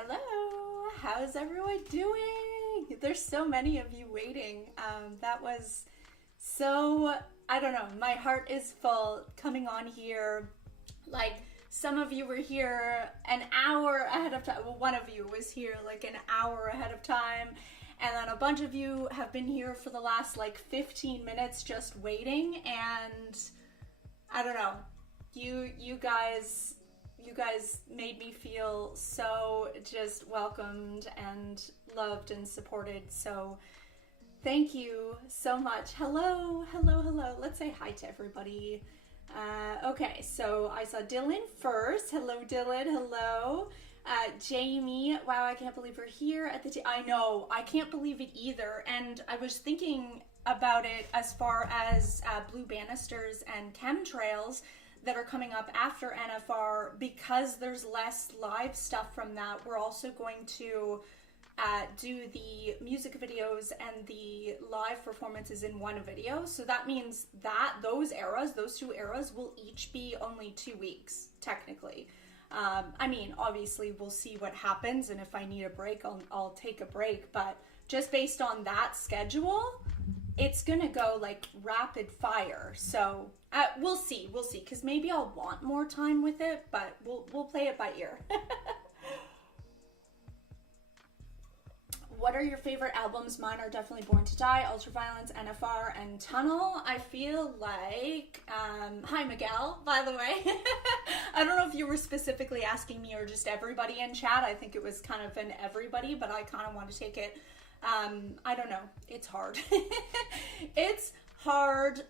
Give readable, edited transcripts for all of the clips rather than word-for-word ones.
Hello, how's everyone doing? There's so many of you waiting. That was so, I don't know, my heart is full coming on here. Like, some of you were here an hour ahead of time. Well, one of you was here like an hour ahead of time. And then a bunch of you have been here for the last like 15 minutes just waiting. And I don't know, you guys made me feel so just welcomed and loved and supported. So thank you so much. Hello. Let's say hi to everybody. Okay, so I saw Dylan first. Hello, Dylan. Hello. Jamie. Wow, I can't believe we're here at the I know, I can't believe it either. And I was thinking about it as far as blue banisters and chemtrails that are coming up after NFR. Because there's less live stuff from that, we're also going to do the music videos and the live performances in one video. So that means that those two eras will each be only 2 weeks, technically. I mean, obviously we'll see what happens, and if I need a break, I'll take a break, but just based on that schedule, it's gonna go like rapid fire. So we'll see, because maybe I'll want more time with it, but we'll play it by ear. What are your favorite albums? Mine are definitely Born to Die, Ultraviolence, NFR, and Tunnel. I feel like, hi Miguel, by the way. I don't know if you were specifically asking me or just everybody in chat. I think it was kind of an everybody, but I kind of want to take it, I don't know, it's hard. It's hard.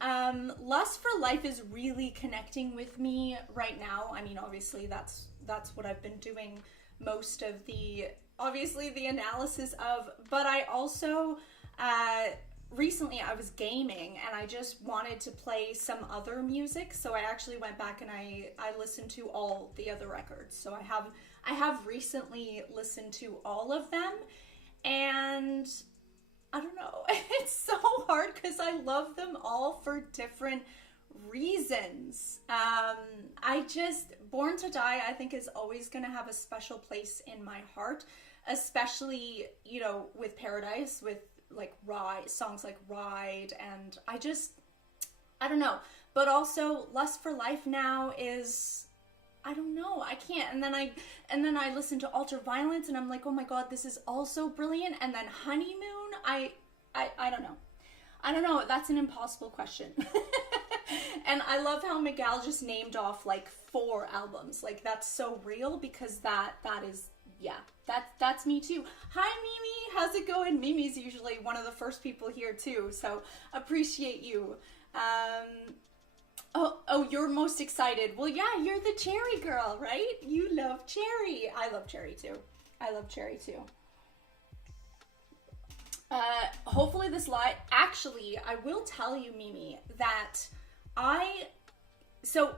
Lust for Life is really connecting with me right now. I mean, obviously that's what I've been doing most of the analysis of, but I also recently I was gaming and I just wanted to play some other music, so I actually went back and I listened to all the other records. So I have recently listened to all of them, and I don't know, it's so hard because I love them all for different reasons. Born to Die, I think, is always going to have a special place in my heart, especially, you know, with Paradise, with like songs like Ride, and I don't know. But also Lust for Life now is, I don't know, I can't. And then I listen to Ultraviolence and I'm like, oh my god, this is also brilliant. And then Honeymoon, I don't know, that's an impossible question. And I love how Miguel just named off like 4 albums. Like, that's so real, because that is, yeah, that's me too. Hi Mimi, how's it going? Mimi's usually one of the first people here too, so appreciate you. Oh, you're most excited. Well, yeah, you're the Cherry girl, right? You love Cherry. I love Cherry too. Hopefully this live, actually, I will tell you, Mimi, that so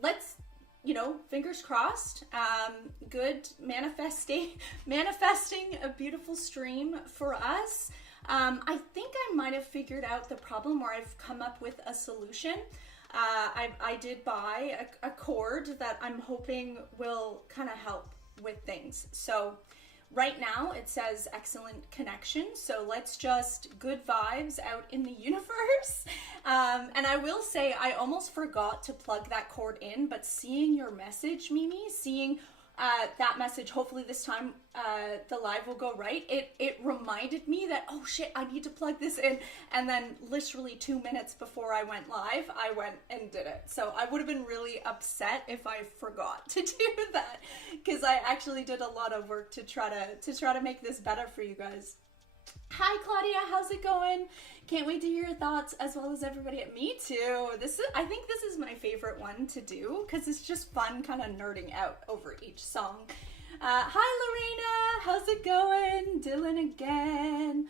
let's, you know, fingers crossed, good manifesting a beautiful stream for us. I think I might have figured out the problem, or I've come up with a solution. I did buy a cord that I'm hoping will kind of help with things. So right now it says excellent connection, so let's just good vibes out in the universe. And I will say, I almost forgot to plug that cord in, but seeing your message, Mimi, seeing that message, hopefully this time the live will go right, it reminded me that, oh shit, I need to plug this in. And then literally 2 minutes before I went live, I went and did it. So I would have been really upset if I forgot to do that, because I actually did a lot of work to try to make this better for you guys. Hi Claudia, how's it going? Can't wait to hear your thoughts, as well as everybody at me too. I think this is my favorite one to do, because it's just fun kind of nerding out over each song. Hi Lorena, how's it going? Dylan again.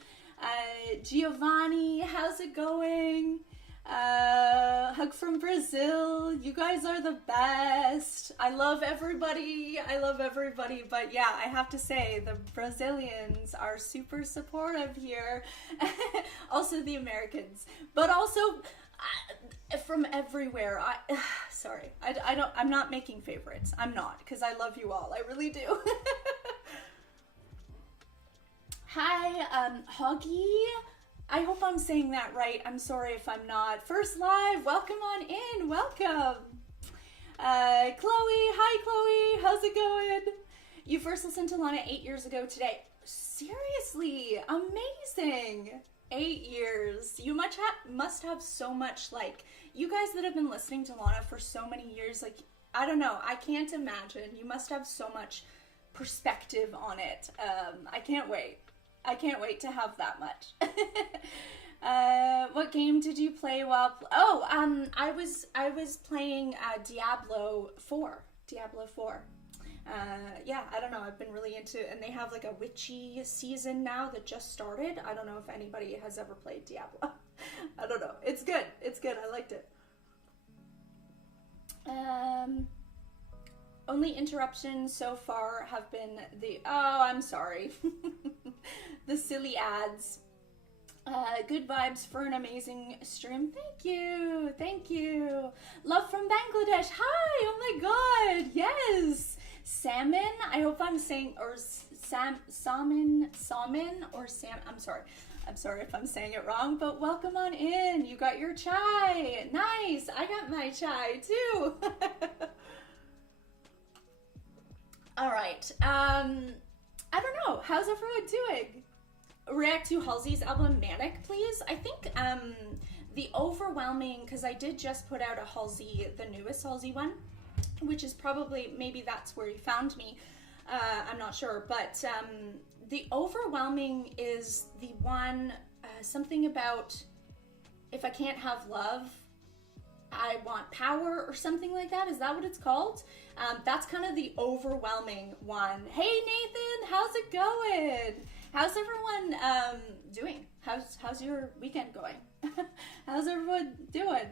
Giovanni, how's it going? Hug from Brazil. You guys are the best. I love everybody, but yeah, I have to say the Brazilians are super supportive here. Also the Americans, but also from everywhere. I'm not making favorites. I'm not, because I love you all. I really do. Hi, Hoggy. I hope I'm saying that right. I'm sorry if I'm not. First live, welcome on in. Welcome. Chloe, hi Chloe. How's it going? You first listened to Lana 8 years ago today. Seriously, amazing. 8 years. You must have so much, like, you guys that have been listening to Lana for so many years, like, I don't know, I can't imagine. You must have so much perspective on it. I can't wait. I can't wait to have that much. What game did you play while... I was playing Diablo 4. Diablo 4. Yeah, I don't know. I've been really into it. And they have like a witchy season now that just started. I don't know if anybody has ever played Diablo. I don't know. It's good. It's good. I liked it. Only interruptions so far have been the... Oh, I'm sorry. The silly ads. Good vibes for an amazing stream. Thank you. Thank you. Love from Bangladesh. Hi. Oh my god. Yes. Salmon. I hope I'm saying... Or salmon. Or sam... I'm sorry. I'm sorry if I'm saying it wrong, but welcome on in. You got your chai. Nice. I got my chai too. All right. I don't know. How's everyone doing? React to Halsey's album Manic, please. I think the overwhelming, because I did just put out a Halsey, the newest Halsey one, which is probably, maybe that's where you found me. I'm not sure, but the overwhelming is the one, something about if I can't have love, I want power or something like that. Is that what it's called? That's kind of the overwhelming one. Hey Nathan, how's it going? How's everyone doing? How's your weekend going? How's everyone doing?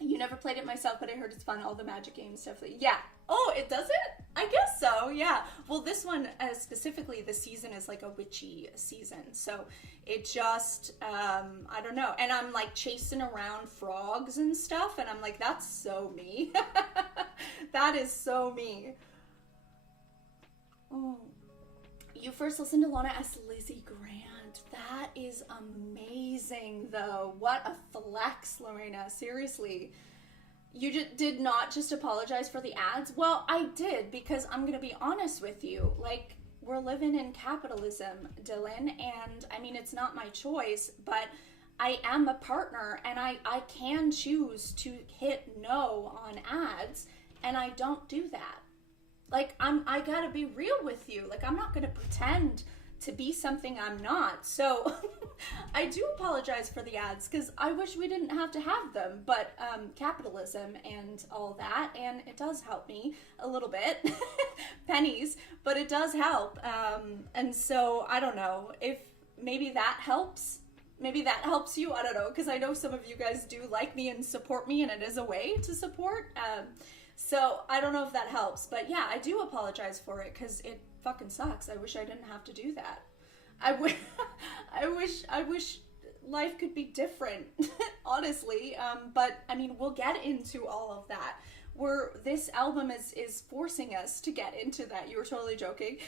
You never played it myself, but I heard it's fun. All the magic games stuff. Yeah. Oh, it does it? I guess so. Yeah. Well, this one specifically, the season is like a witchy season, so it just I don't know. And I'm like chasing around frogs and stuff, and I'm like, that's so me. That is so me. Oh. You first listened to Lana as Lizzie Grant. That is amazing, though. What a flex, Lorena. Seriously. You did not just apologize for the ads? Well, I did, because I'm going to be honest with you. Like, we're living in capitalism, Dylan, and, I mean, it's not my choice, but I am a partner, and I can choose to hit no on ads, and I don't do that. Like, I gotta be real with you. Like, I'm not gonna pretend to be something I'm not. So, I do apologize for the ads, because I wish we didn't have to have them. But, capitalism and all that, and it does help me a little bit. Pennies, but it does help. And so, I don't know, if maybe that helps. Maybe that helps you, I don't know, because I know some of you guys do like me and support me, and it is a way to support. So, I don't know if that helps, but yeah, I do apologize for it, because it fucking sucks. I wish I didn't have to do that. I wish life could be different, honestly, but, I mean, we'll get into all of that. This album is forcing us to get into that. You were totally joking.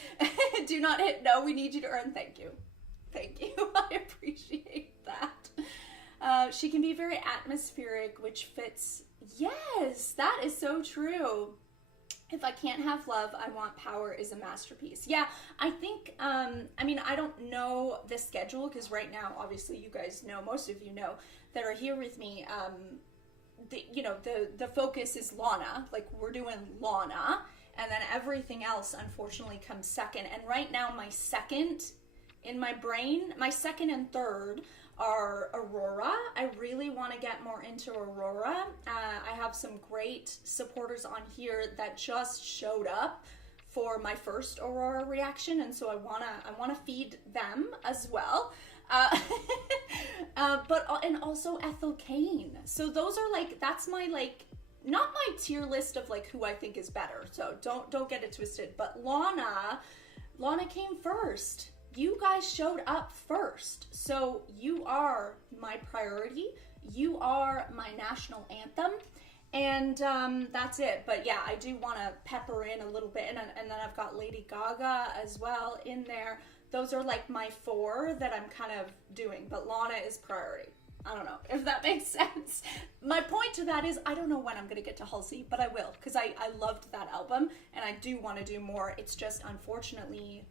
Do not hit no, we need you to earn. Thank you. Thank you, I appreciate that. She can be very atmospheric, which fits... Yes, that is so true. If I can't have love, I want power is a masterpiece. Yeah, I think, I mean, I don't know the schedule, because right now, obviously, you guys know, most of you know, that are here with me, the focus is Lana. Like, we're doing Lana, and then everything else, unfortunately, comes second. And right now, my second in my brain, my second and third are Aurora. I really want to get more into Aurora. I have some great supporters on here that just showed up for my first Aurora reaction, and so I wanna feed them as well. And also Ethel Cain. So those are like, that's my like, not my tier list of like who I think is better. So don't get it twisted. But Lana came first. You guys showed up first, so you are my priority. You are my national anthem, and that's it. But yeah, I do want to pepper in a little bit, and then I've got Lady Gaga as well in there. those are like my 4 that I'm kind of doing, but Lana is priority. I don't know if that makes sense. My point to that is I don't know when I'm going to get to Halsey, but I will, because I loved that album and I do want to do more. It's just, unfortunately,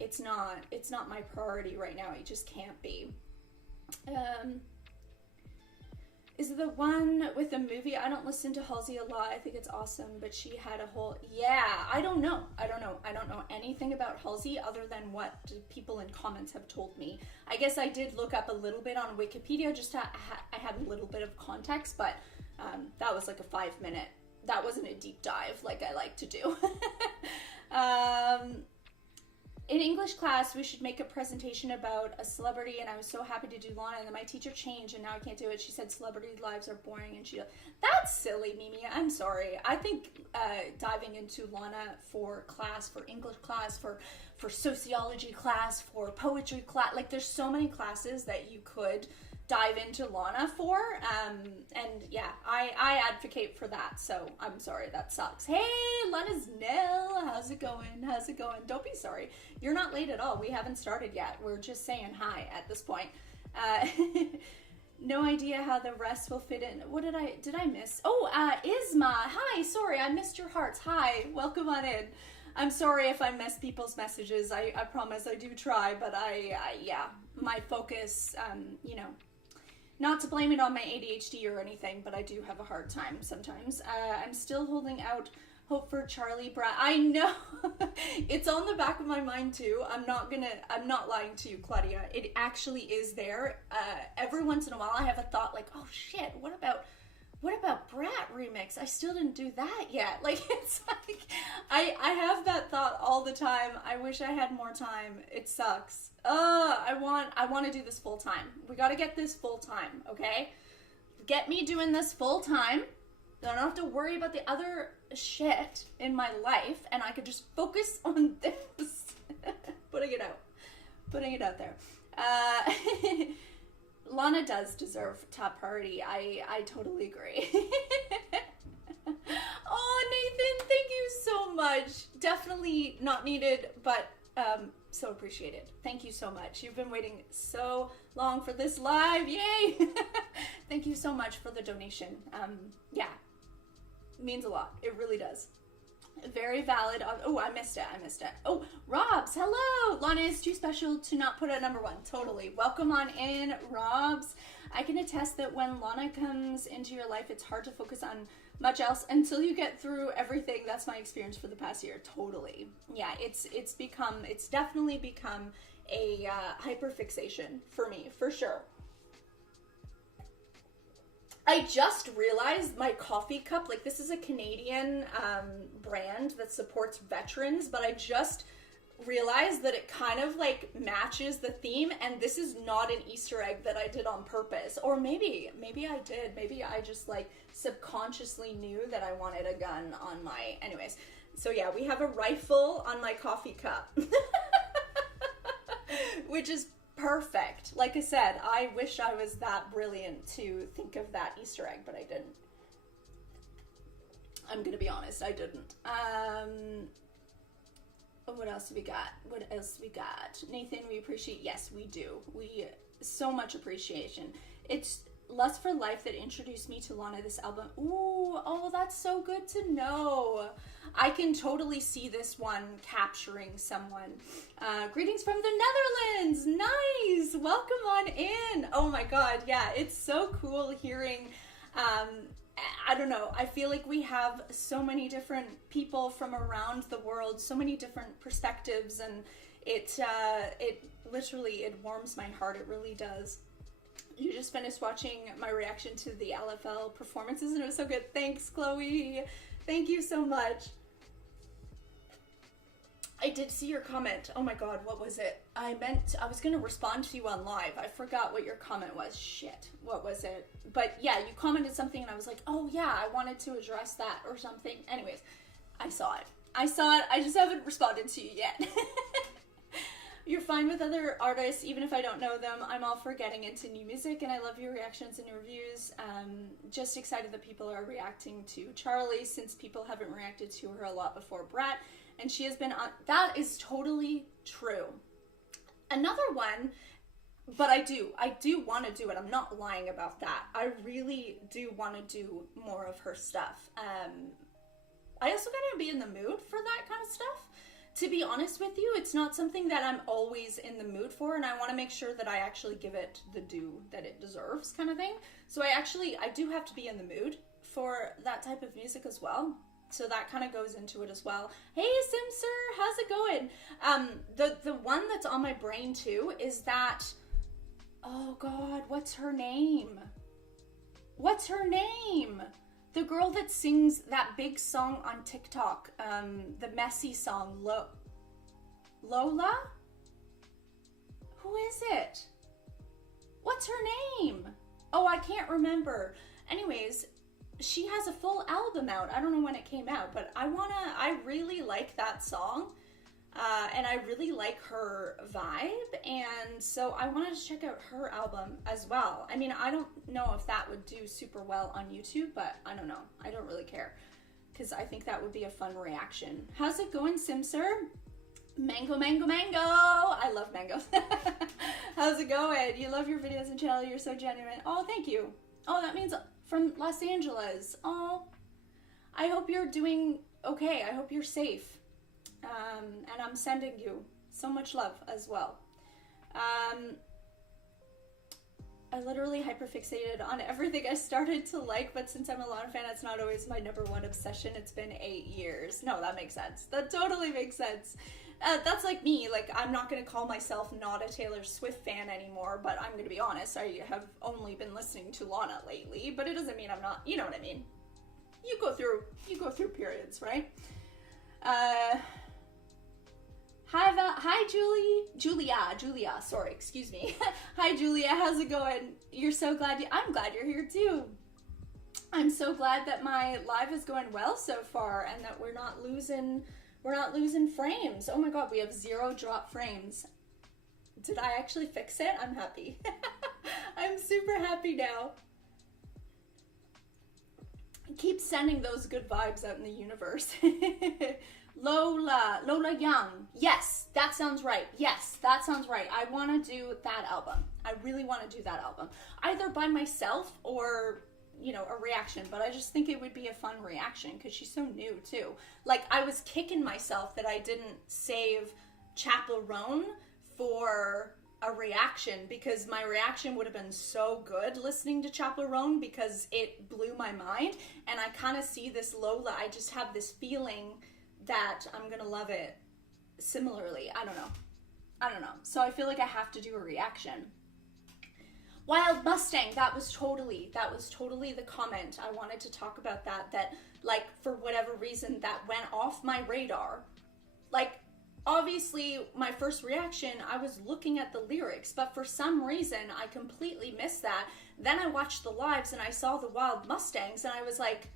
it's not my priority right now. It just can't be. Is it the one with the movie? I don't listen to Halsey a lot. I think it's awesome, but she had a whole... Yeah, I don't know anything about Halsey other than what people in comments have told me. I guess I did look up a little bit on Wikipedia, just to, I had a little bit of context, but that was like a 5-minute. That wasn't a deep dive like I like to do. In English class, we should make a presentation about a celebrity, and I was so happy to do Lana, and then my teacher changed, and now I can't do it. She said celebrity lives are boring, and that's silly, Mimi. I'm sorry. I think diving into Lana for class, for English class, for sociology class, for poetry class, like there's so many classes that you could dive into Lana for, and yeah, I advocate for that, so I'm sorry, that sucks. Hey, Lana's Nell, how's it going? Don't be sorry, you're not late at all. We haven't started yet. We're just saying hi at this point. No idea how the rest will fit in. What did I miss? Oh, Isma, hi, sorry, I missed your hearts. Hi, welcome on in. I'm sorry if I miss people's messages. I promise I do try, but yeah, my focus, you know, not to blame it on my ADHD or anything, but I do have a hard time sometimes. I'm still holding out hope for Charlie Brown. I know. It's on the back of my mind too. I'm not lying to you, Claudia. It actually is there. Every once in a while I have a thought like, oh shit, what about Brat remix? I still didn't do that yet. Like, it's like, I have that thought all the time. I wish I had more time. It sucks. I want to do this full time. We got to get this full time, okay? Get me doing this full time. Then I don't have to worry about the other shit in my life, and I could just focus on this. Putting it out there. Lana does deserve top priority. I totally agree. Oh, Nathan, thank you so much. Definitely not needed, but so appreciated. Thank you so much. You've been waiting so long for this live. Yay! Thank you so much for the donation. Yeah, means a lot. It really does. Very valid. Oh, I missed it. Oh, Robs, hello. Lana is too special to not put at number 1. Totally. Welcome on in, Robs. I can attest that when Lana comes into your life, it's hard to focus on much else until you get through everything. That's my experience for the past year. Totally. Yeah, it's definitely become a hyperfixation for me, for sure. I just realized my coffee cup, like this is a Canadian brand that supports veterans, but I just realized that it kind of like matches the theme, and this is not an Easter egg that I did on purpose. Or maybe I did. Maybe I just like subconsciously knew that I wanted a gun on my... Anyways, so yeah, we have a rifle on my coffee cup. Which is perfect. Like I said, I wish I was that brilliant to think of that Easter egg, but I didn't. I'm gonna be honest, I didn't. What else have we got? Nathan, we appreciate... Yes, we do. So much appreciation. It's Lust for Life that introduced me to Lana, this album. Ooh, oh, that's so good to know. I can totally see this one capturing someone. Greetings from the Netherlands. Nice. Welcome on in. Oh my God. Yeah, it's so cool hearing, I don't know. I feel like we have so many different people from around the world, so many different perspectives, and it literally, it warms my heart. It really does. You just finished watching my reaction to the LFL performances, and it was so good. Thanks, Chloe. Thank you so much. I did see your comment. Oh my God, what was it? I was going to respond to you on live. I forgot what your comment was. Shit, what was it? But yeah, you commented something and I was like, oh yeah, I wanted to address that or something. Anyways, I saw it. I just haven't responded to you yet. You're fine with other artists, even if I don't know them. I'm all for getting into new music, and I love your reactions and reviews. Just excited that people are reacting to Charlie, since people haven't reacted to her a lot before Brat, and she has been on... That is totally true. Another one, but I do want to do it. I'm not lying about that. I really do want to do more of her stuff. I also gotta be in the mood for that kind of stuff. To be honest with you, it's not something that I'm always in the mood for, and I want to make sure that I actually give it the due that it deserves, kind of thing. So I do have to be in the mood for that type of music as well. So that kind of goes into it as well. Hey, Simser, how's it going? The one that's on my brain too is that, oh God, what's her name? What's her name? The girl that sings that big song on TikTok, the messy song, Lola? Who is it? What's her name? Oh, I can't remember. Anyways, she has a full album out. I don't know when it came out, but I really like that song. And I really like her vibe, and so I wanted to check out her album as well. I mean, I don't know if that would do super well on YouTube, but I don't know. I don't really care, because I think that would be a fun reaction. How's it going, Simser? Mango, mango, mango! I love mango. How's it going? You love your videos and channel. You're so genuine. Oh, thank you. Oh, that means from Los Angeles. Oh, I hope you're doing okay. I hope you're safe. And I'm sending you so much love as well. I literally hyperfixated on everything I started to like, but since I'm a Lana fan, it's not always my number one obsession. It's been 8 years. No, that makes sense. That totally makes sense. That's like me. Like, I'm not going to call myself not a Taylor Swift fan anymore, but I'm going to be honest. I have only been listening to Lana lately, but it doesn't mean I'm not, you know what I mean? You go through periods, right? Hi, Julia, sorry, excuse me. Hi, Julia, how's it going? You're so glad, I'm glad you're here too. I'm so glad that my live is going well so far, and that we're not losing frames. Oh my God, we have 0 drop frames. Did I actually fix it? I'm happy. I'm super happy now. Keep sending those good vibes out in the universe. Lola Young. Yes, that sounds right. Yes, that sounds right. I want to do that album. I really want to do that album. Either by myself or, you know, a reaction. But I just think it would be a fun reaction because she's so new too. Like, I was kicking myself that I didn't save Chaperone for a reaction, because my reaction would have been so good listening to Chaperone because it blew my mind. And I kind of see this Lola. I just have this feeling that I'm gonna love it similarly. I don't know. So I feel like I have to do a reaction. Wild Mustang, that was totally the comment. I wanted to talk about that like, for whatever reason, that went off my radar. Like, obviously my first reaction, I was looking at the lyrics, but for some reason I completely missed that. Then I watched the lives and I saw the Wild Mustangs and I was like,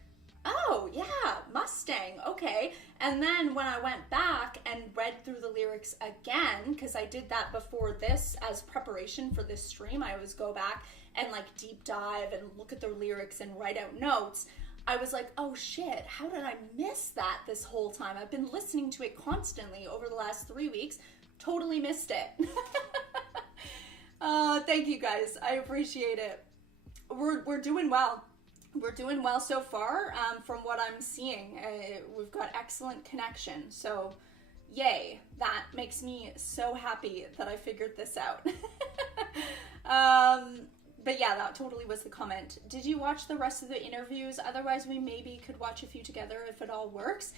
oh, yeah, Mustang, okay. And then when I went back and read through the lyrics again, because I did that before this as preparation for this stream, I always go back and like deep dive and look at the lyrics and write out notes. I was like, oh shit, how did I miss that this whole time? I've been listening to it constantly over the last 3 weeks, totally missed it. Thank you guys, I appreciate it. We're doing well. We're doing well so far, from what I'm seeing. We've got excellent connection, so yay. That makes me so happy that I figured this out. But yeah, that totally was the comment. Did you watch the rest of the interviews? Otherwise, we maybe could watch a few together if it all works.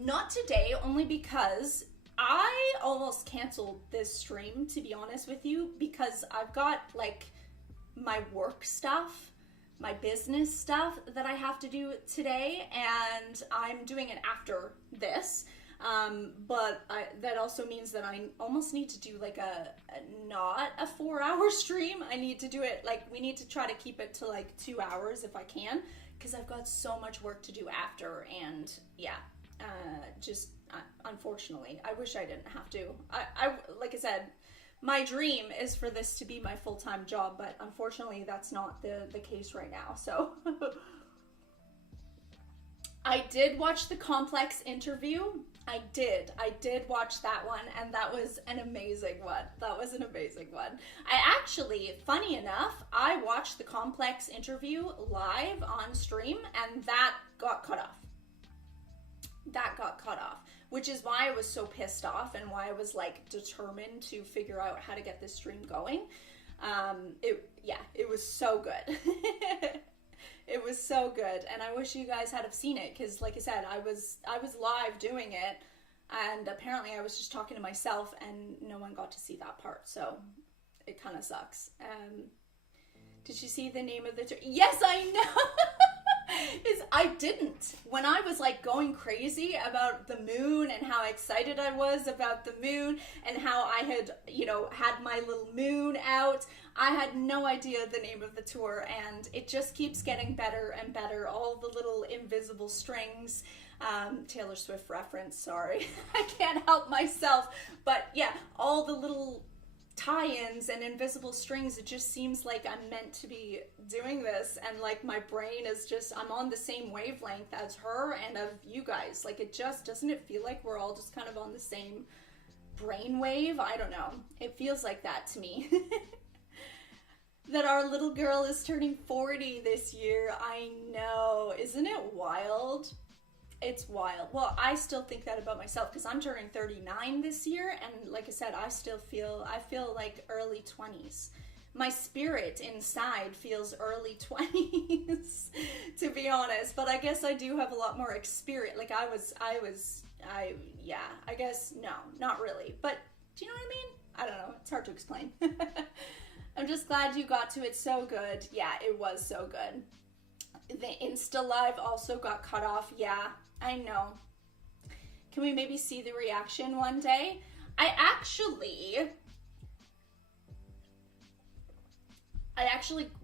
Not today, only because I almost canceled this stream, to be honest with you, because I've got like my work stuff, my business stuff that I have to do today, and I'm doing it after this. But that also means that I almost need to do like not a 4-hour stream. I need to do it, like, we need to try to keep it to like 2 hours if I can, because I've got so much work to do after, and yeah, unfortunately, I wish I didn't have to. I like I said, my dream is for this to be my full-time job, but unfortunately that's not the case right now, so. I did watch the Complex interview. I did watch that one, and that was an amazing one. That was an amazing one. I actually, funny enough, I watched the Complex interview live on stream, and that got cut off. That got cut off, which is why I was so pissed off and why I was like determined to figure out how to get this stream going. It was so good. It was so good, and I wish you guys had have seen it, because like I said, I was live doing it, and apparently I was just talking to myself, and no one got to see that part, so it kind of sucks. Did you see the name of the Yes, I know! I didn't. When I was like going crazy about the moon and how excited I was about the moon and how I had, had my little moon out, I had no idea the name of the tour, and it just keeps getting better and better. All the little invisible strings, Taylor Swift reference, sorry. I can't help myself. But yeah, all the little tie-ins and invisible strings, it just seems like I'm meant to be doing this, and like my brain is just, I'm on the same wavelength as her and of you guys. Like, it just, doesn't it feel like we're all just kind of on the same brain wave? I don't know. It feels like that to me. That our little girl is turning 40 this year. I know. Isn't it wild? It's wild. Well, I still think that about myself, because I'm turning 39 this year, and like I said, I feel like early 20s. My spirit inside feels early 20s, to be honest, but I guess I do have a lot more experience. Like I guess, no, not really, but do you know what I mean? I don't know, it's hard to explain. I'm just glad you got to it. So good. Yeah, it was so good. The Insta Live also got cut off. Yeah, I know. Can we maybe see the reaction one day? I actually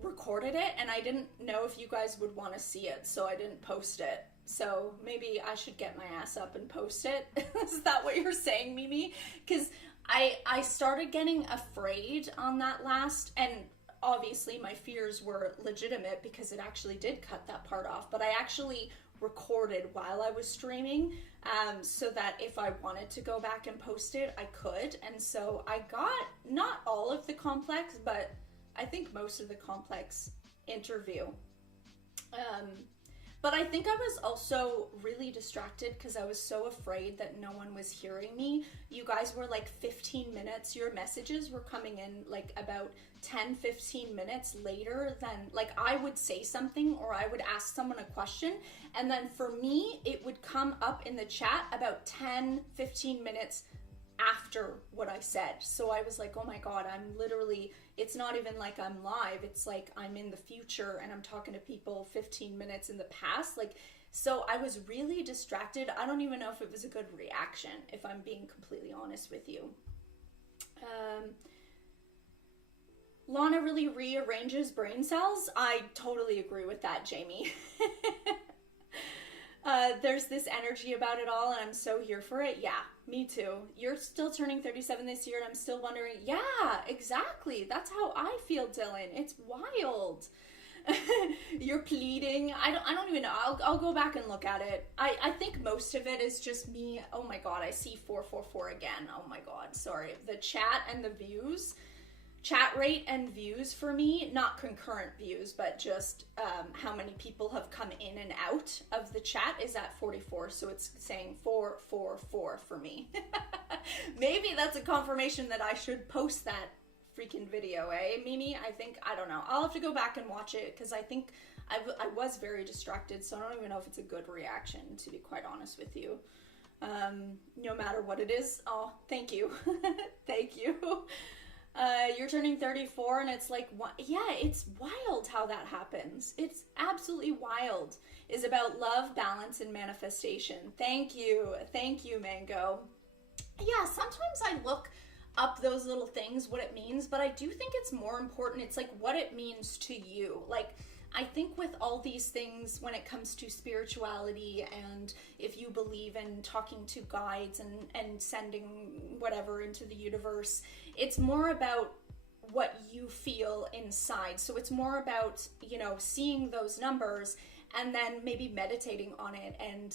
recorded it, and I didn't know if you guys would want to see it, so I didn't post it. So maybe I should get my ass up and post it. Is that what you're saying, Mimi? Because I started getting afraid on that last, and obviously my fears were legitimate because it actually did cut that part off, but I actually recorded while I was streaming, so that if I wanted to go back and post it, I could. And so I got not all of the Complex, but I think most of the Complex interview. But I think I was also really distracted because I was so afraid that no one was hearing me. You guys were like 15 minutes, your messages were coming in like about 10-15 minutes later than, like, I would say something or I would ask someone a question, and then for me it would come up in the chat about 10-15 minutes after what I said. So I was like, oh my god, I'm literally, it's not even like I'm live, it's like I'm in the future and I'm talking to people 15 minutes in the past. Like, so I was really distracted. I don't even know if it was a good reaction, if I'm being completely honest with you. Lana really rearranges brain cells. I totally agree with that, Jamie. There's this energy about it all, and I'm so here for it. Yeah, me too. You're still turning 37 this year, and I'm still wondering. Yeah, exactly. That's how I feel, Dylan. It's wild. You're pleading. I don't even know. I'll go back and look at it. I think most of it is just me. Oh my god, I see 444 again. Oh my god, sorry. The chat and the views. Chat rate and views for me, not concurrent views, but just how many people have come in and out of the chat is at 44, so it's saying 444 for me. Maybe that's a confirmation that I should post that freaking video, eh, Mimi? I don't know. I'll have to go back and watch it, because I think I was very distracted, so I don't even know if it's a good reaction, to be quite honest with you. No matter what it is. Oh, thank you. Thank you. You're turning 34, and it's like, yeah, it's wild how that happens. It's absolutely wild. It's about love, balance, and manifestation. Thank you, Mango. Yeah, sometimes I look up those little things, what it means, but I do think it's more important, it's like what it means to you. Like, I think with all these things, when it comes to spirituality, and if you believe in talking to guides and sending whatever into the universe, it's more about what you feel inside. So it's more about, seeing those numbers and then maybe meditating on it and,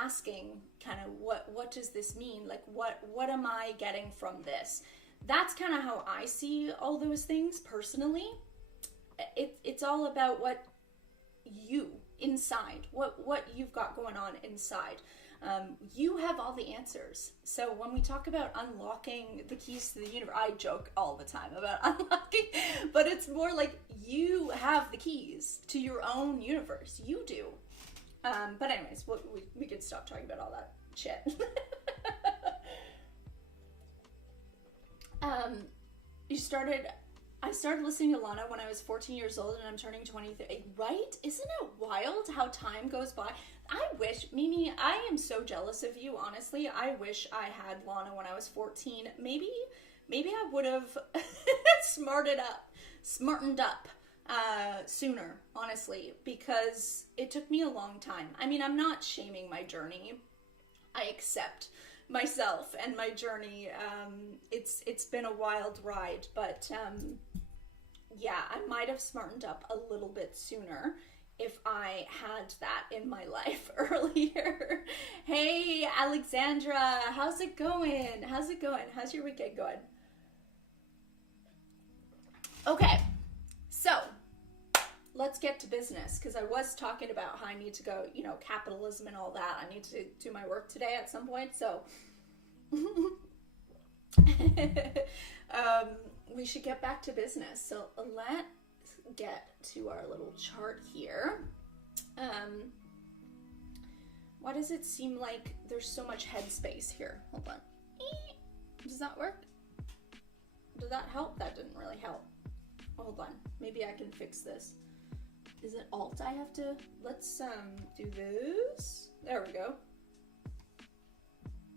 asking, kind of what does this mean? Like, what am I getting from this? That's kind of how I see all those things personally. It's all about what you inside, what you've got going on inside. You have all the answers. So when we talk about unlocking the keys to the universe, I joke all the time about unlocking, but it's more like you have the keys to your own universe. You do. But anyways, we could stop talking about all that shit. I started listening to Lana when I was 14 years old, and I'm turning 23. Right? Isn't it wild how time goes by? I wish, Mimi, I am so jealous of you, honestly. I wish I had Lana when I was 14. Maybe I would have smartened up sooner, honestly, because it took me a long time. I mean, I'm not shaming my journey. I accept myself and my journey. It's been a wild ride, but yeah, I might have smartened up a little bit sooner if I had that in my life earlier. Hey, Alexandra, how's it going? How's your weekend going? Okay, so let's get to business, because I was talking about how I need to go, capitalism and all that. I need to do my work today at some point, so we should get back to business. So let's get to our little chart here. Why does it seem like there's so much headspace here? Hold on. Does that work? Did that help? That didn't really help. Hold on. Maybe I can fix this. Is it Alt I have to? Let's do this. There we go.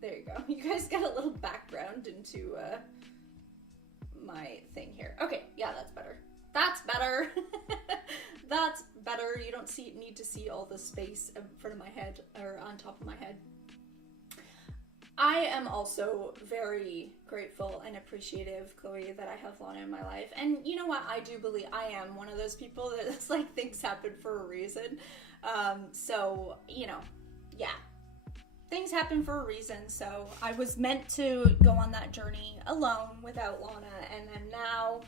There you go. You guys got a little background into my thing here. Okay, yeah, that's better. That's better. That's better. You don't need to see all the space in front of my head, or on top of my head. I am also very grateful and appreciative, Chloe, that I have Lana in my life. And you know what? I do believe I am one of those people that's like, things happen for a reason. So, yeah. Things happen for a reason. So I was meant to go on that journey alone without Lana. And then now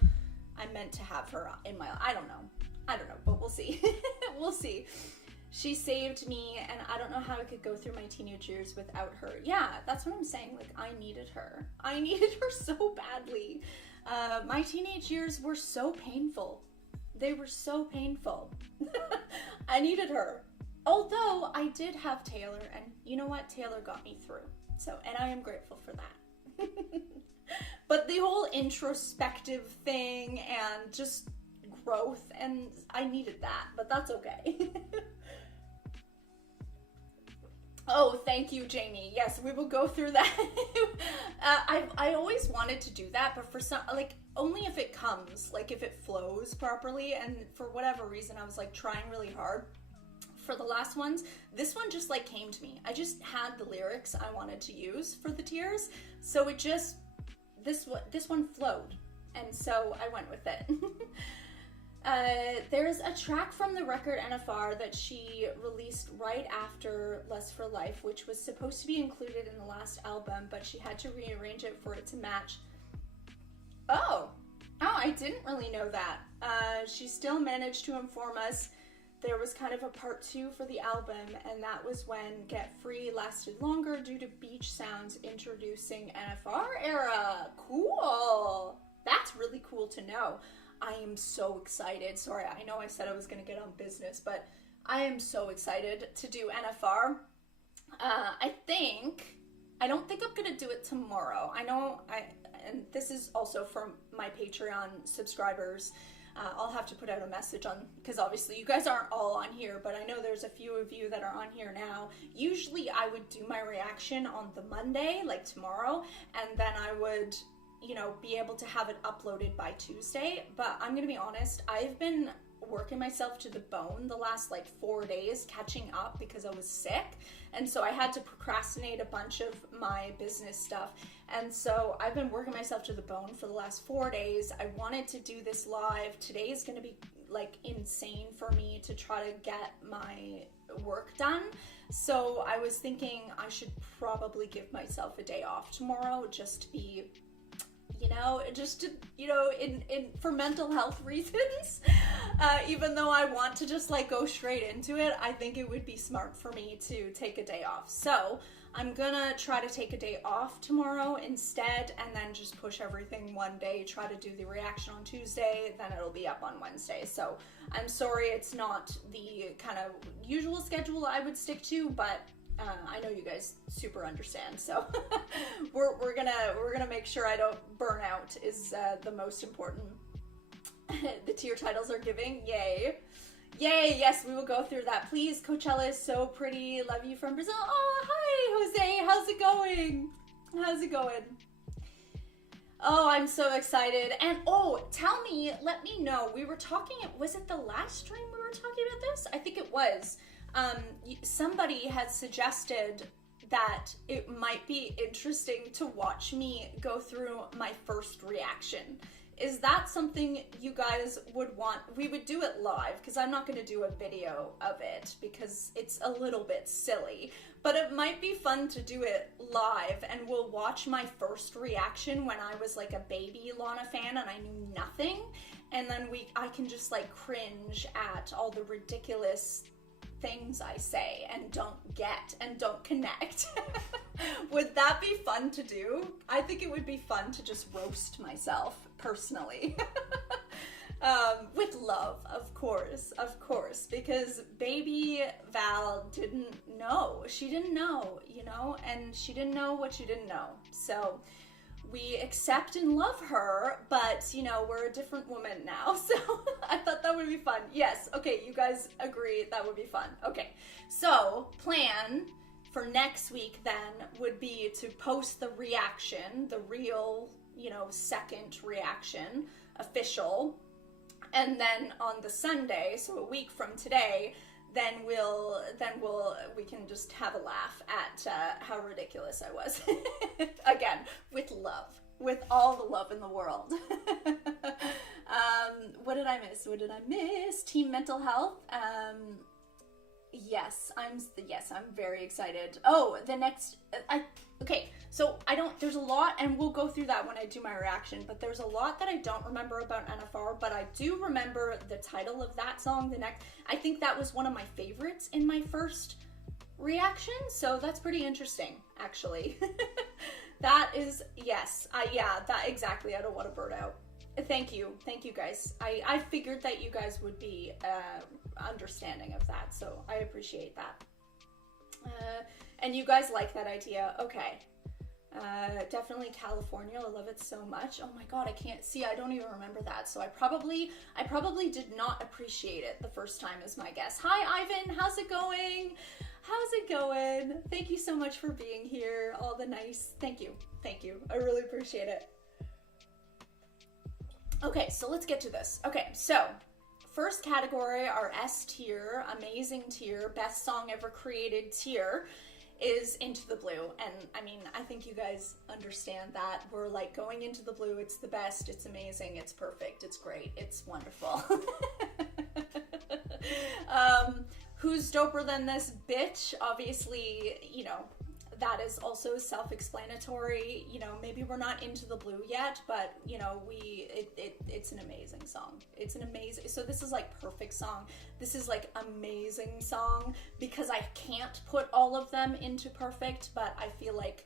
I'm meant to have her in my life. I don't know, but we'll see. We'll see. She saved me, and I don't know how I could go through my teenage years without her. Yeah, that's what I'm saying. Like, I needed her. I needed her so badly. My teenage years were so painful. They were so painful. I needed her. Although I did have Taylor, and you know what? Taylor got me through. So, and I am grateful for that. But the whole introspective thing and just growth, and I needed that, but that's okay. Oh, thank you, Jamie. Yes, we will go through that. I always wanted to do that, but for some, like, only if it comes, like, if it flows properly, and for whatever reason, I was, like, trying really hard for the last ones. This one just, like, came to me. I just had the lyrics I wanted to use for the tears, so it just, this one flowed, and so I went with it. There's a track from the record NFR that she released right after Lust for Life, which was supposed to be included in the last album, but she had to rearrange it for it to match. Oh, I didn't really know that. She still managed to inform us there was kind of a part 2 for the album, and that was when Get Free lasted longer due to beach sounds introducing NFR era. Cool! That's really cool to know. I am so excited. Sorry, I know I said I was going to get on business, but I am so excited to do NFR. I don't think I'm going to do it tomorrow. And this is also from my Patreon subscribers. I'll have to put out a message on, because obviously you guys aren't all on here, but I know there's a few of you that are on here now. Usually I would do my reaction on the Monday, like tomorrow, and then I would, be able to have it uploaded by Tuesday. But I'm gonna be honest, I've been working myself to the bone the last 4 days catching up because I was sick, and so I had to procrastinate a bunch of my business stuff, and so I've been working myself to the bone for the last 4 days. I wanted to do this live. Today is going to be like insane for me to try to get my work done. So I was thinking I should probably give myself a day off tomorrow, just to be, just to, in for mental health reasons. Even though I want to just like go straight into it, I think it would be smart for me to take a day off. So I'm gonna try to take a day off tomorrow instead, and then just push everything one day, try to do the reaction on Tuesday, then it'll be up on Wednesday. So I'm sorry it's not the kind of usual schedule I would stick to, but I know you guys super understand. So we're gonna make sure I don't burn out is the most important. The tier titles are giving, yay. Yay, yes, we will go through that. Please, Coachella is so pretty. Love you from Brazil. Oh, hi, Jose. How's it going? How's it going? Oh, I'm so excited. And let me know. We were talking, was it the last stream we were talking about this? I think it was. Somebody had suggested that it might be interesting to watch me go through my first reaction. Is that something you guys would want? We would do it live, because I'm not going to do a video of it because it's a little bit silly, but it might be fun to do it live, and we'll watch my first reaction when I was like a baby Lana fan and I knew nothing, and then I can just like cringe at all the ridiculous things I say and don't get and don't connect. Would that be fun to do? I think it would be fun to just roast myself personally. With love, of course, because baby Val didn't know. She didn't know, and she didn't know what she didn't know. So we accept and love her, but, we're a different woman now, so I thought that would be fun. Yes, okay, you guys agree that would be fun. Okay, so plan for next week then would be to post the reaction, the real, second reaction, official, and then on the Sunday, so a week from today, then we can just have a laugh at how ridiculous I was. Again, with love, with all the love in the world. What did I miss? Team mental health. Yes, I'm very excited. Oh, the next, okay, so there's a lot, and we'll go through that when I do my reaction, but there's a lot that I don't remember about NFR, but I do remember the title of that song, I think that was one of my favorites in my first reaction, so that's pretty interesting, actually. That is, yes, that exactly, I don't want to burn out. Thank you guys. I figured that you guys would be understanding of that, so I appreciate that. And you guys like that idea. Okay. Definitely California. I love it so much. Oh my god, I don't even remember that. So I probably did not appreciate it the first time as my guest. Hi Ivan, how's it going? Thank you so much for being here. All the nice, thank you. I really appreciate it. Okay, so let's get to this. Okay, so first category, our S tier, amazing tier, best song ever created tier, is Into the Blue. And I mean, I think you guys understand that. We're like going Into the Blue, it's the best, it's amazing, it's perfect, it's great, it's wonderful. Who's doper than this bitch? Obviously, that is also self-explanatory. Maybe we're not into the blue yet, but it's an amazing song. So this is like perfect song. This is like amazing song, because I can't put all of them into perfect, but I feel like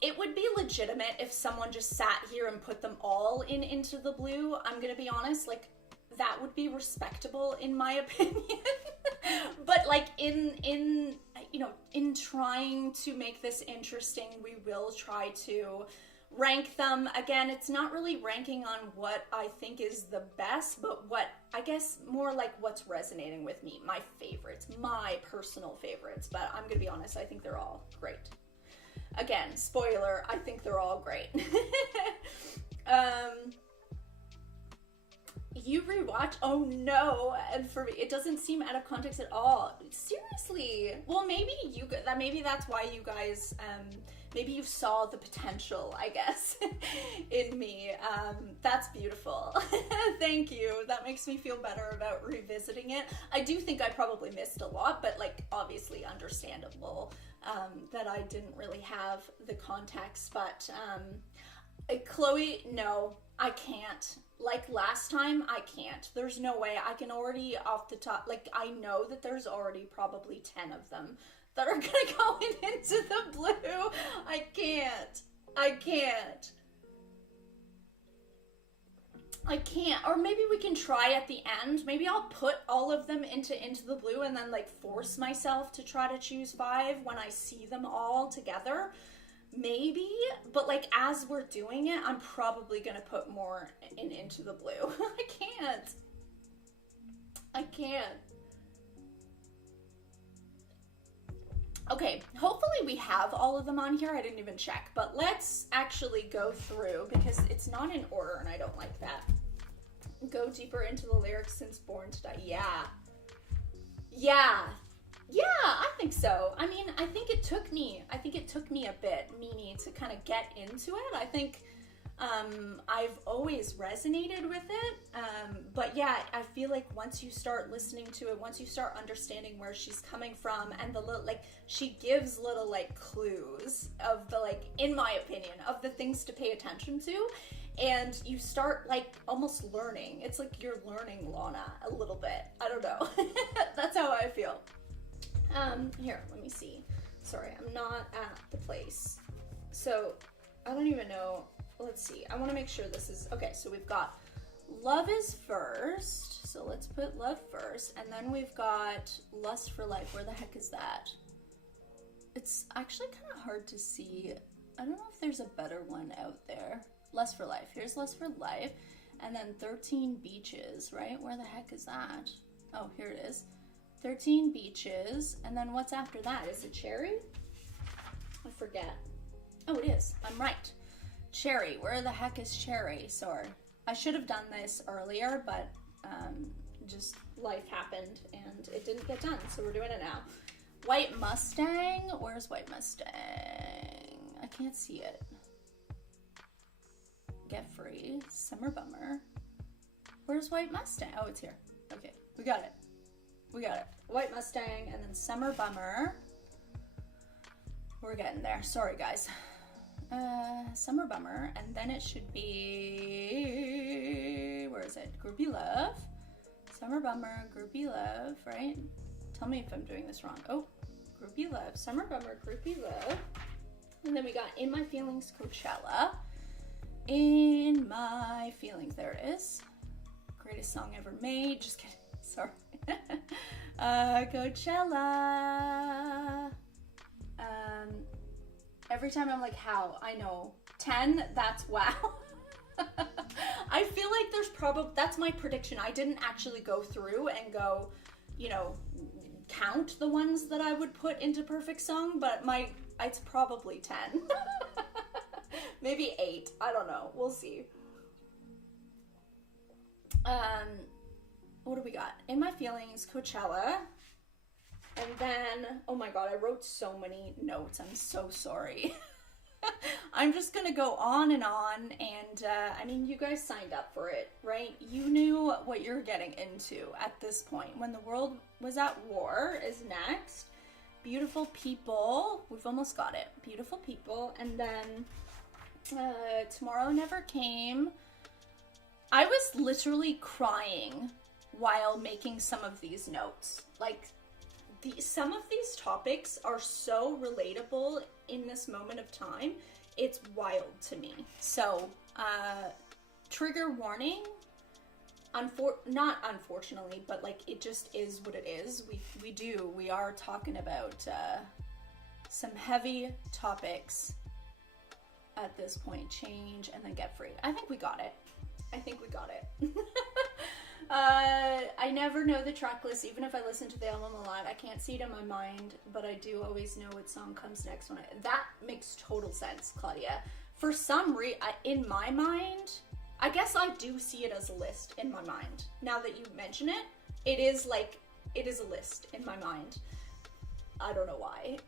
it would be legitimate if someone just sat here and put them all Into the Blue. I'm gonna be honest, like, that would be respectable in my opinion. But like in trying to make this interesting, we will try to rank them. Again, it's not really ranking on what I think is the best, but what, I guess, more like what's resonating with me, my favorites, my personal favorites. But I'm gonna be honest, I think they're all great. Again, spoiler, I think they're all great. You rewatch? Oh no! And for me, it doesn't seem out of context at all. Seriously? Well, maybe that's why you guys maybe you saw the potential, I guess, in me. That's beautiful. Thank you. That makes me feel better about revisiting it. I do think I probably missed a lot, but like obviously understandable that I didn't really have the context. But Chloe, no, I can't. Like last time, I can't. There's no way. I can already off the top, like I know that there's already probably 10 of them that are gonna go into the blue. I can't. I can't. I can't. Or maybe we can try at the end. Maybe I'll put all of them into the blue and then like force myself to try to choose 5 when I see them all together. Maybe, but like as we're doing it, I'm probably gonna put more into the blue. I can't. I can't. Okay, hopefully we have all of them on here. I didn't even check, but let's actually go through because it's not in order and I don't like that. Go deeper into the lyrics since Born to Die. Yeah. Yeah. Yeah, I think so. I mean, I think it took me a bit, Mimi, to kind of get into it. I think I've always resonated with it. But yeah, I feel like once you start listening to it, once you start understanding where she's coming from and the little, like, she gives little, like, clues of the, like, in my opinion, of the things to pay attention to. And you start, like, almost learning. It's like you're learning Lana a little bit. I don't know. That's how I feel. Here, let me see. Sorry, I'm not at the place. So, I don't even know. Let's see. I want to make sure this is... Okay, so we've got Love is first. So let's put Love first. And then we've got Lust for Life. Where the heck is that? It's actually kind of hard to see. I don't know if there's a better one out there. Lust for Life. Here's Lust for Life. And then 13 Beaches, right? Where the heck is that? Oh, here it is. 13 Beaches, and then what's after that? Is it Cherry? I forget. Oh, it is. I'm right. Cherry. Where the heck is Cherry? Sorry. I should have done this earlier, but just life happened, and it didn't get done, so we're doing it now. White Mustang. Where's White Mustang? I can't see it. Get Free. Summer Bummer. Where's White Mustang? Oh, it's here. Okay, we got it. We got it. White Mustang and then Summer Bummer. We're getting there. Sorry, guys. Summer Bummer. And then it should be... Where is it? Groupie Love. Summer Bummer, Groupie Love, right? Tell me if I'm doing this wrong. Oh, Groupie Love. Summer Bummer, Groupie Love. And then we got In My Feelings, Coachella. In My Feelings. There it is. Greatest song ever made. Just kidding. Sorry. Coachella. Every time I'm like, how? I know. 10, that's wow. I feel like there's probably, that's my prediction. I didn't actually go through and go, you know, count the ones that I would put into perfect song, but it's probably 10. Maybe 8. I don't know. We'll see. What do we got? In My Feelings, Coachella. And then, oh my god, I wrote so many notes. I'm so sorry. I'm just gonna go on, and I mean, you guys signed up for it, right? You knew what you're getting into at this point. When the World Was at War is next. Beautiful People. We've almost got it. Beautiful People. And then Tomorrow Never Came. I was literally crying while making some of these notes. Like, some of these topics are so relatable in this moment of time. It's wild to me. So, trigger warning. Not unfortunately, but like, it just is what it is. We are talking about some heavy topics at this point. Change and then Get Free. I think we got it. I never know the track list, even if I listen to the album a lot. I can't see it in my mind, but I do always know what song comes next. That makes total sense, Claudia. For some reason, in my mind, I guess I do see it as a list in my mind. Now that you mention it, it is a list in my mind. I don't know why.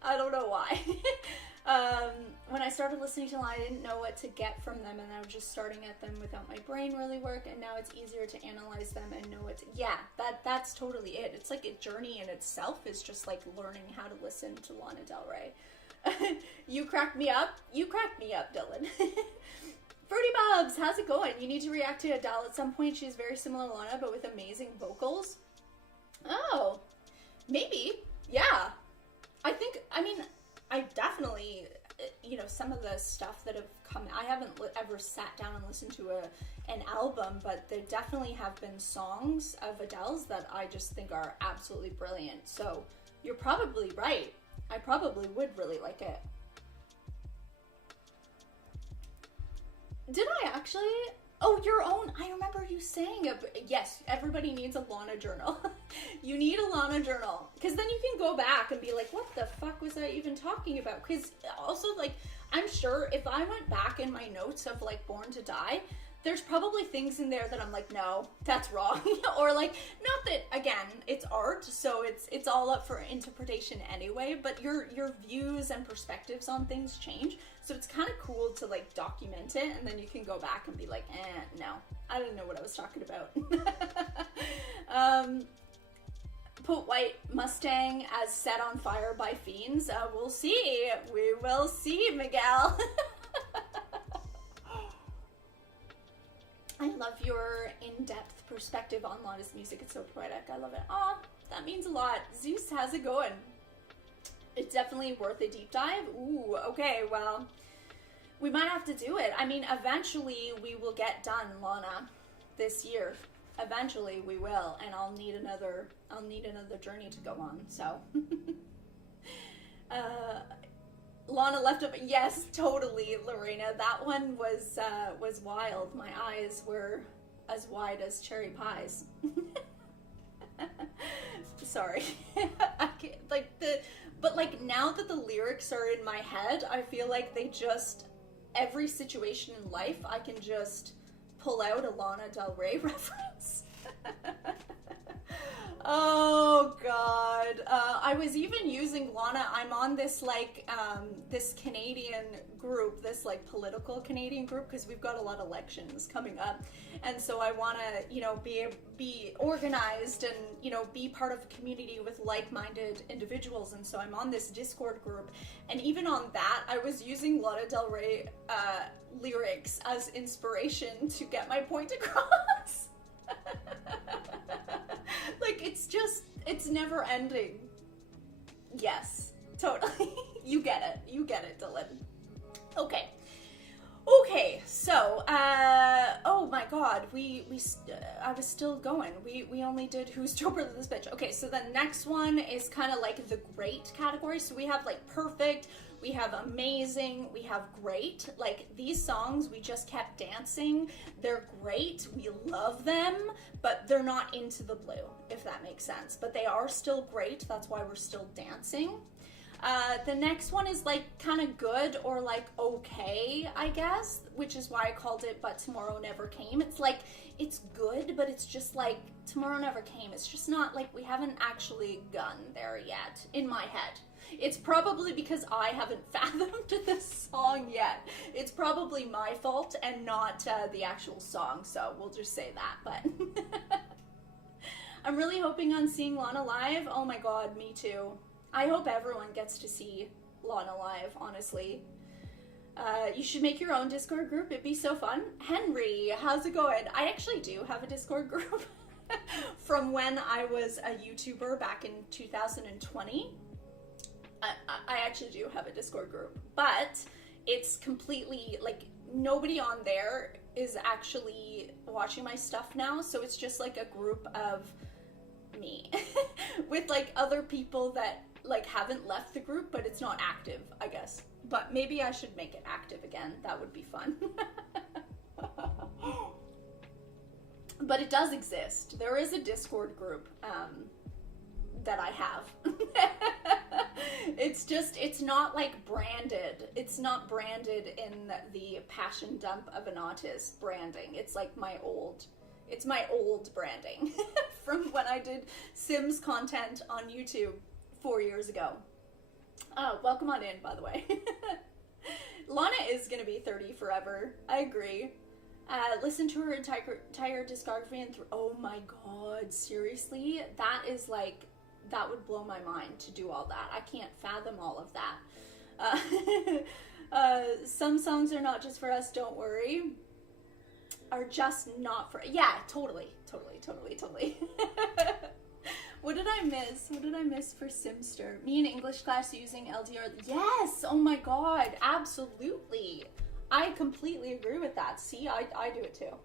Um, when I started listening to them, I didn't know what to get from them, and I was just starting at them without my brain really work, and now it's easier to analyze them and know what to, yeah, that's totally it. It's like a journey in itself, is just like learning how to listen to Lana Del Rey. You cracked me up, Dylan. Fruity Bubs, how's it going? You need to react to Adele at some point. She's very similar to Lana, but with amazing vocals. Oh, maybe, yeah. I definitely, some of the stuff that have come, I haven't ever sat down and listened to an album, but there definitely have been songs of Adele's that I just think are absolutely brilliant. So you're probably right. I probably would really like it. Did I actually? Oh, your own. I remember you saying it. Yes, everybody needs a Lana journal. You need a Lana journal. Because then you can go back and be like, what the fuck was I even talking about? Because also, like, I'm sure if I went back in my notes of, like, Born to Die, there's probably things in there that I'm like, no, that's wrong. Or, like, not that, again, it's art, so it's all up for interpretation anyway, but your views and perspectives on things change. So it's kind of cool to, like, document it, and then you can go back and be like, no, I didn't know what I was talking about. Put White Mustang as set on fire by fiends. We'll see. We will see, Miguel. I love your in-depth perspective on Lana's music. It's so poetic. I love it. Aw, that means a lot. Zeus, how's it going? It's definitely worth a deep dive. Ooh, okay, well, we might have to do it. I mean, eventually we will get done, Lana, this year. Eventually we will, and I'll need another journey to go on, so. Lana left up. Yes, totally, Lorena. That one was wild. My eyes were as wide as cherry pies. Sorry. I can't, but now that the lyrics are in my head, I feel like every situation in life, I can just pull out a Lana Del Rey reference. Oh God. I was even using Lana. I'm on this this Canadian group, this political Canadian group, because we've got a lot of elections coming up, and so I want to be organized and be part of a community with like-minded individuals, and so I'm on this Discord group, and even on that I was using Lana Del Rey lyrics as inspiration to get my point across. It's never ending. Yes, totally. You get it, Dylan. Okay, so, oh my god, I was still going. We only did Who's Doper Than This Bitch. Okay, so the next one is kind of like the great category. So we have perfect, we have amazing, we have great. These songs, we just kept dancing. They're great, we love them, but they're not into the blue, if that makes sense. But they are still great, that's why we're still dancing. The next one is kind of good or okay, I guess, which is why I called it But Tomorrow Never Came. It's good, but it's just Tomorrow Never Came. It's just not we haven't actually gone there yet in my head. It's probably because I haven't fathomed this song yet. It's probably my fault and not the actual song, so we'll just say that, but I'm really hoping on seeing Lana live. Oh my god, me too. I hope everyone gets to see Lana live, honestly. You should make your own Discord group. It'd be so fun. Henry, how's it going? I actually do have a Discord group from when I was a YouTuber back in 2020. I actually do have a Discord group, but it's completely, nobody on there is actually watching my stuff now, so it's just a group of me with other people that haven't left the group, but it's not active, I guess. But maybe I should make it active again. That would be fun. But it does exist. There is a Discord group that I have. It's not branded. It's not branded in the passion dump of an autist branding. It's my old branding from when I did Sims content on YouTube 4 years ago. Oh, welcome on in, by the way. Lana is gonna be 30 forever. I agree. Listen to her entire discography and oh my god, seriously? That is like, that would blow my mind to do all that. I can't fathom all of that. Some songs are not just for us, don't worry. Are just not for, yeah, totally. What did I miss? What did I miss for Simster? Me in English class using LDR. Yes! Oh my god, absolutely. I completely agree with that. See, I do it too.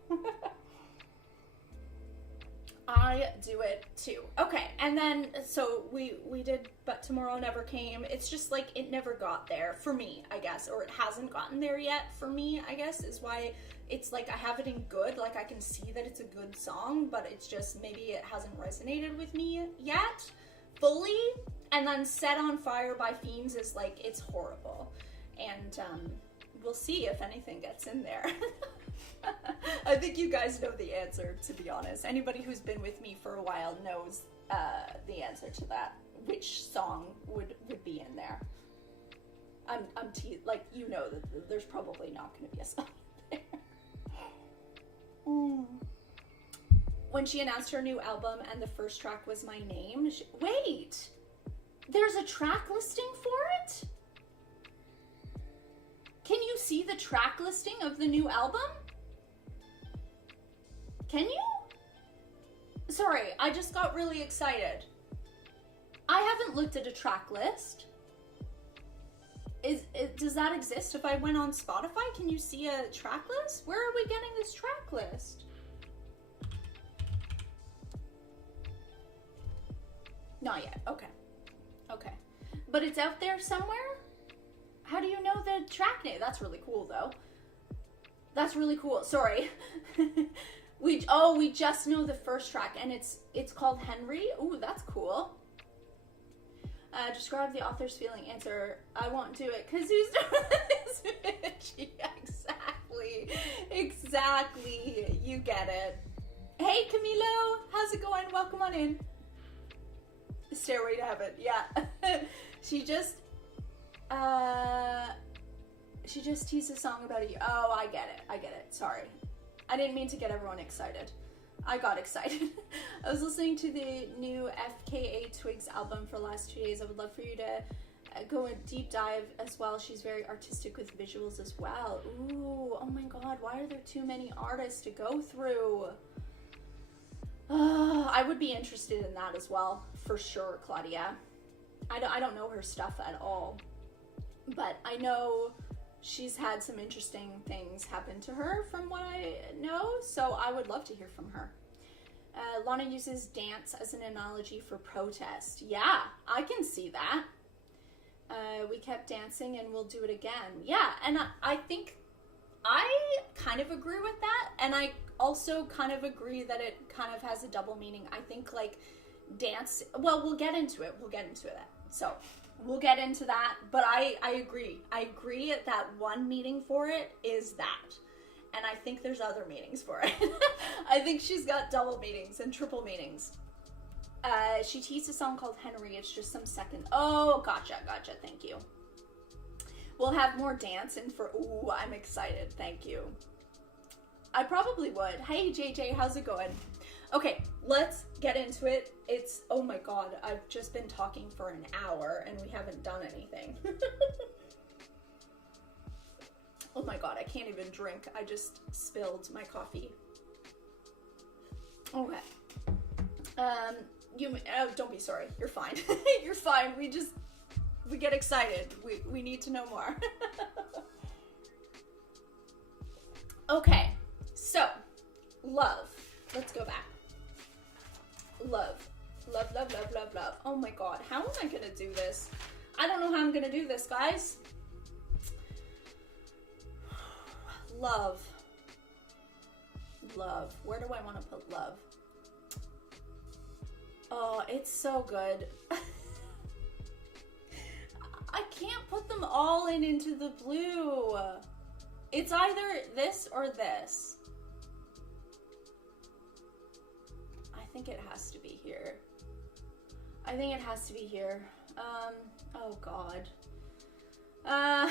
I do it too. Okay, and then, so we did But Tomorrow Never Came. It's just like, it never got there for me, I guess. Or it hasn't gotten there yet for me, I guess, is why it's like I have it in good. Like, I can see that it's a good song, but it's just, maybe it hasn't resonated with me yet, fully. And then Set on Fire by Fiends is like, it's horrible. And, we'll see if anything gets in there. I think you guys know the answer, to be honest. Anybody who's been with me for a while knows the answer to that. Which song would be in there? Like, you know that there's probably not going to be a song in there. When she announced her new album and the first track was My Name, wait! There's a track listing for it? Can you see the track listing of the new album? Can you? Sorry, I just got really excited. I haven't looked at a track list. Does that exist? If I went on Spotify, can you see a track list? Where are we getting this track list? Not yet. Okay. Okay. But it's out there somewhere? How do you know the track name? That's really cool, though. That's really cool. Sorry. we just know the first track, and it's called Henry. Ooh, that's cool. Describe the author's feeling. Answer, I won't do it, because who's doing this bitch? Yeah, exactly. You get it. Hey, Camilo. How's it going? Welcome on in. Stairway to Heaven. Yeah. She just teased a song about you. Oh, I get it. Sorry. I didn't mean to get everyone excited. I got excited. I was listening to the new FKA Twigs album for the last 2 days. I would love for you to go a deep dive as well. She's very artistic with visuals as well. Ooh, oh my god, why are there too many artists to go through? I would be interested in that as well, for sure, Claudia. I don't know her stuff at all, but I know she's had some interesting things happen to her from what I know, so I would love to hear from her. Lana uses dance as an analogy for protest. Yeah, I can see that. We kept dancing and we'll do it again. Yeah, and I think I kind of agree with that, and I also kind of agree that it kind of has a double meaning. I think, like, dance, well, we'll get into it. So we'll get into that, but I agree. I agree that one meaning for it is that. And I think there's other meanings for it. I think she's got double meanings and triple meanings. She teased a song called Henry. It's just some second. Oh, gotcha. Thank you. We'll have more dancing for, ooh, I'm excited. Thank you. I probably would. Hey, JJ, how's it going? Okay, let's get into it. It's, oh my god, I've just been talking for an hour and we haven't done anything. Oh my god, I can't even drink. I just spilled my coffee. Okay. Don't be sorry. You're fine. You're fine. We get excited. We need to know more. Okay, so, love. Let's go back. Love. Oh my god, how am I gonna do this? I don't know how I'm gonna do this, guys. Love. Where do I want to put love? Oh, it's so good. I can't put them all into the blue. It's either this or this. I think it has to be here. Oh God. Uh,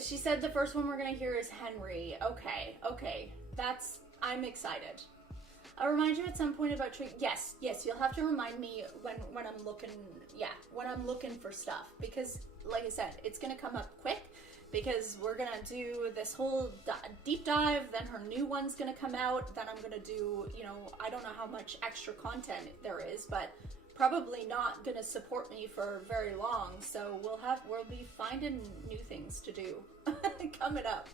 she said the first one we're gonna hear is Henry. Okay. I'm excited. I'll remind you at some point about yes, you'll have to remind me when I'm looking for stuff, because like I said, it's gonna come up quick, because we're gonna do this whole deep dive, then her new one's gonna come out, then I'm gonna do, I don't know how much extra content there is, but probably not gonna support me for very long, so we'll be finding new things to do coming up.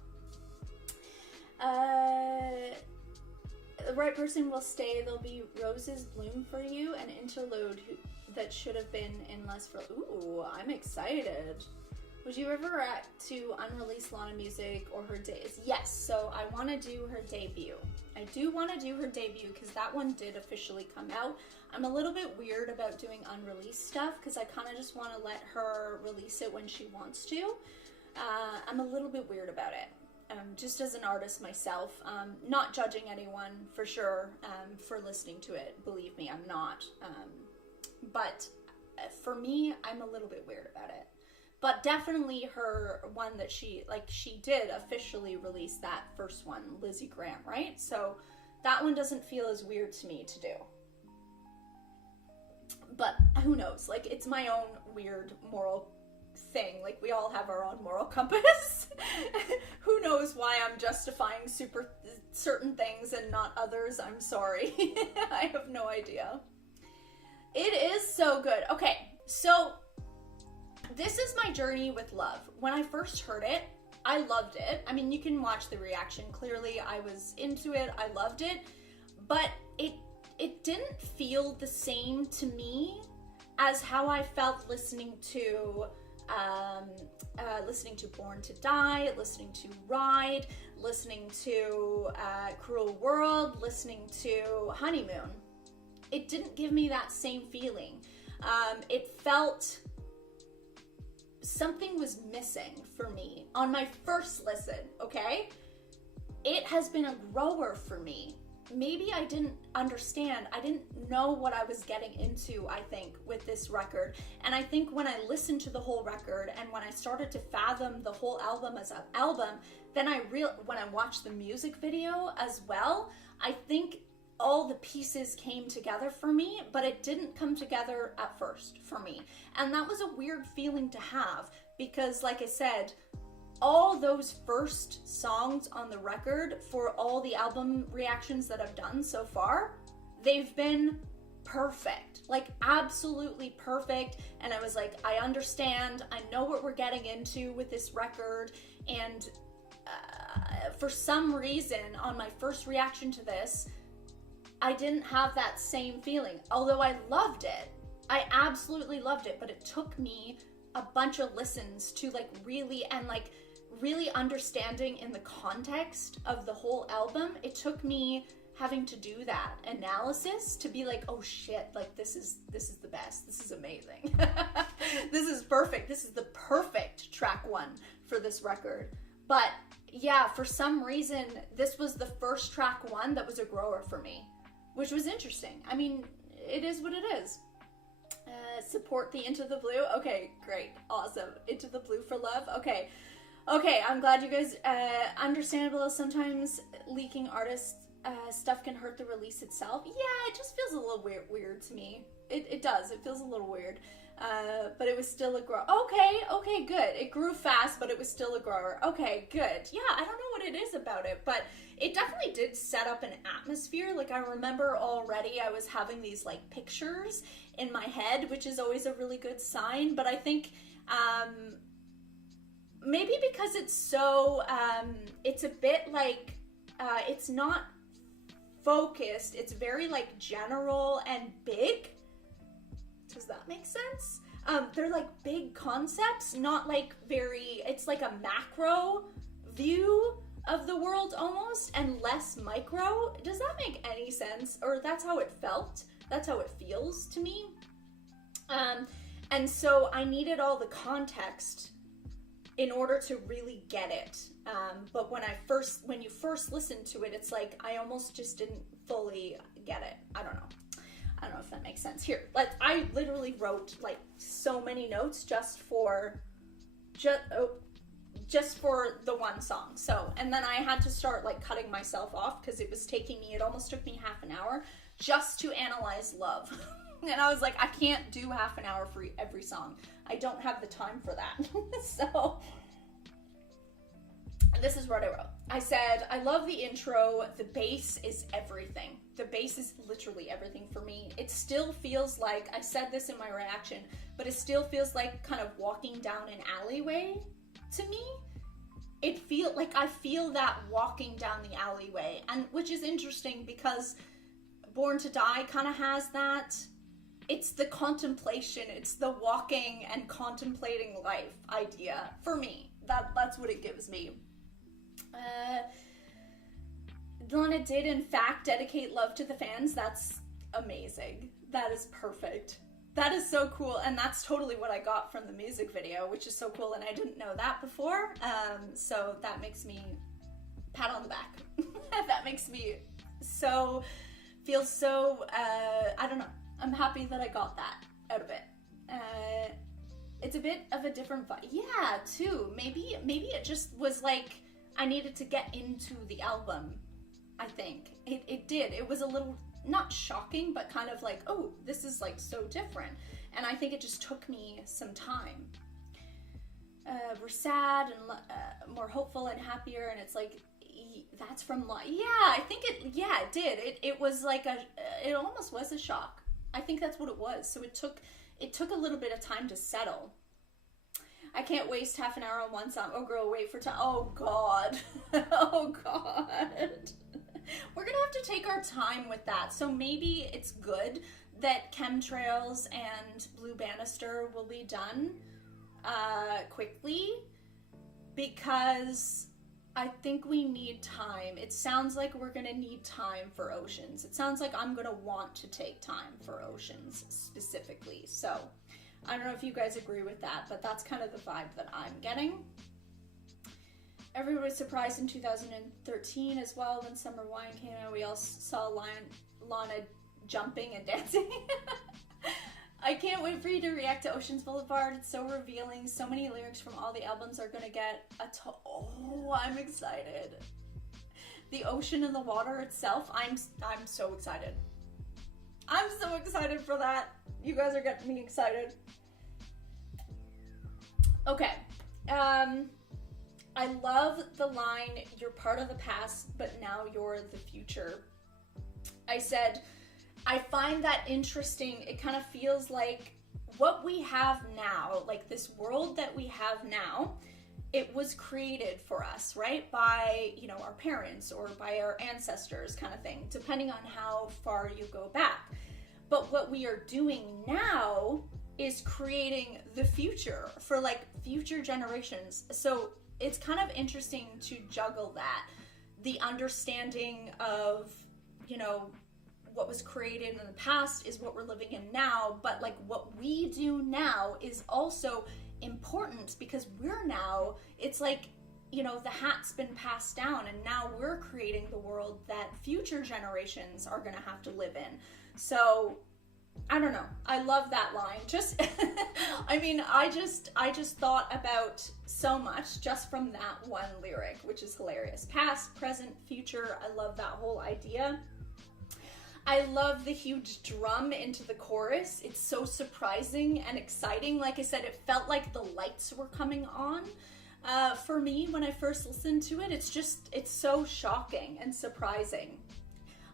The right person will stay. There'll be roses bloom for you, an interlude that should have been in less for. Ooh, I'm excited. Would you ever react to unreleased Lana music or her days? Yes, so I want to do her debut. I do want to do her debut because that one did officially come out. I'm a little bit weird about doing unreleased stuff because I kind of just want to let her release it when she wants to. I'm a little bit weird about it. Just as an artist myself, not judging anyone for sure for listening to it. Believe me, I'm not. But for me, I'm a little bit weird about it. But definitely her one that she did officially release that first one, Lizzie Graham, right? So that one doesn't feel as weird to me to do. But who knows? Like, it's my own weird moral thing. Like, we all have our own moral compass. Who knows why I'm justifying certain things and not others? I'm sorry. I have no idea. It is so good. Okay, so this is my journey with love. When I first heard it, I loved it. I mean, you can watch the reaction. Clearly, I was into it. I loved it. But it didn't feel the same to me as how I felt listening to Born to Die, listening to Ride, listening to Cruel World, listening to Honeymoon. It didn't give me that same feeling. It felt something was missing for me on my first listen, okay? It has been a grower for me. Maybe I didn't understand. I didn't know what I was getting into, I think, with this record. And I think when I listened to the whole record and when I started to fathom the whole album as an album, then when I watched the music video as well, I think all the pieces came together for me, but it didn't come together at first for me. And that was a weird feeling to have because, like I said, all those first songs on the record for all the album reactions that I've done so far, they've been perfect, like absolutely perfect. And I was like, I understand, I know what we're getting into with this record. And for some reason, on my first reaction to this, I didn't have that same feeling, although I loved it. I absolutely loved it, but it took me a bunch of listens to really understanding in the context of the whole album. It took me having to do that analysis to be like, oh shit, like this is the best. This is amazing. This is perfect. This is the perfect track one for this record. But yeah, for some reason, this was the first track one that was a grower for me, which was interesting. I mean, it is what it is. Support the Into the Blue. Okay, great. Awesome. Into the Blue for love. Okay, I'm glad you guys, understandable. Sometimes leaking artist stuff can hurt the release itself. Yeah, it just feels a little weird to me. It does. It feels a little weird. But it was still a grower. Okay, good. It grew fast, but it was still a grower. Okay, good. Yeah, I don't know what it is about it, but it definitely did set up an atmosphere. Like, I remember already I was having these, like, pictures in my head, which is always a really good sign. But I think, maybe because it's so, it's a bit like, it's not focused. It's very, like, general and big. Does that make sense? They're like big concepts, not like it's like a macro view of the world almost, and less micro. Does that make any sense? Or that's how it felt. That's how it feels to me. And so I needed all the context in order to really get it. But when you first listen to it, it's like I almost just didn't fully get it. I don't know. I don't know if that makes sense. Here, like, I literally wrote, like, so many notes just for the one song. So, and then I had to start, like, cutting myself off because it was taking me, it almost took me half an hour just to analyze love. And I was like, I can't do half an hour for every song. I don't have the time for that. So, this is what I wrote. I said, I love the intro. The bass is everything. The bass is literally everything for me. It still feels like, I said this in my reaction, but it still feels like kind of walking down an alleyway to me. I feel that walking down the alleyway, and which is interesting because Born to Die kind of has that. It's the contemplation, it's the walking and contemplating life idea for me. That's what it gives me. Lana did in fact dedicate Love to the Fans. That's amazing. That is perfect. That is so cool, and that's totally what I got from the music video, which is so cool, and I didn't know that before, so that makes me pat on the back. That makes me feel so, I don't know, I'm happy that I got that out of it. It's a bit of a different vibe. Yeah, too. Maybe it just was like, I needed to get into the album, I think. It did. It was a little, not shocking, but kind of like, oh, this is like so different. And I think it just took me some time. We're sad and more hopeful and happier, and it's like, that's from, yeah, I think it did. It was like it almost was a shock. I think that's what it was. So it took a little bit of time to settle. I can't waste half an hour on one song. Oh girl, wait for time. Oh God. Oh God. We're gonna have to take our time with that. So maybe it's good that Chemtrails and Blue Banister will be done quickly, because I think we need time. It sounds like we're gonna need time for Oceans. It sounds like I'm gonna want to take time for Oceans specifically. So I don't know if you guys agree with that, but that's kind of the vibe that I'm getting. Everybody was surprised in 2013 as well when Summer Wine came out. We all saw Lana jumping and dancing. I can't wait for you to react to Oceans Boulevard. It's so revealing. So many lyrics from all the albums are gonna get oh, I'm excited. The ocean and the water itself, I'm so excited. I'm so excited for that. You guys are getting me excited. Okay. I love the line, you're part of the past, but now you're the future. I said, I find that interesting. It kind of feels like what we have now, like this world that we have now, it was created for us, right? By, our parents or by our ancestors kind of thing, depending on how far you go back. But what we are doing now is creating the future for like future generations. So it's kind of interesting to juggle that. The understanding of, what was created in the past is what we're living in now, but like what we do now is also important because we're now, it's like, the hat's been passed down and now we're creating the world that future generations are gonna have to live in. So I don't know. I love that line. I just thought about so much just from that one lyric, which is hilarious. Past, present, future. I love that whole idea. I love the huge drum into the chorus. It's so surprising and exciting. Like I said, it felt like the lights were coming on. For me, when I first listened to it, it's so shocking and surprising.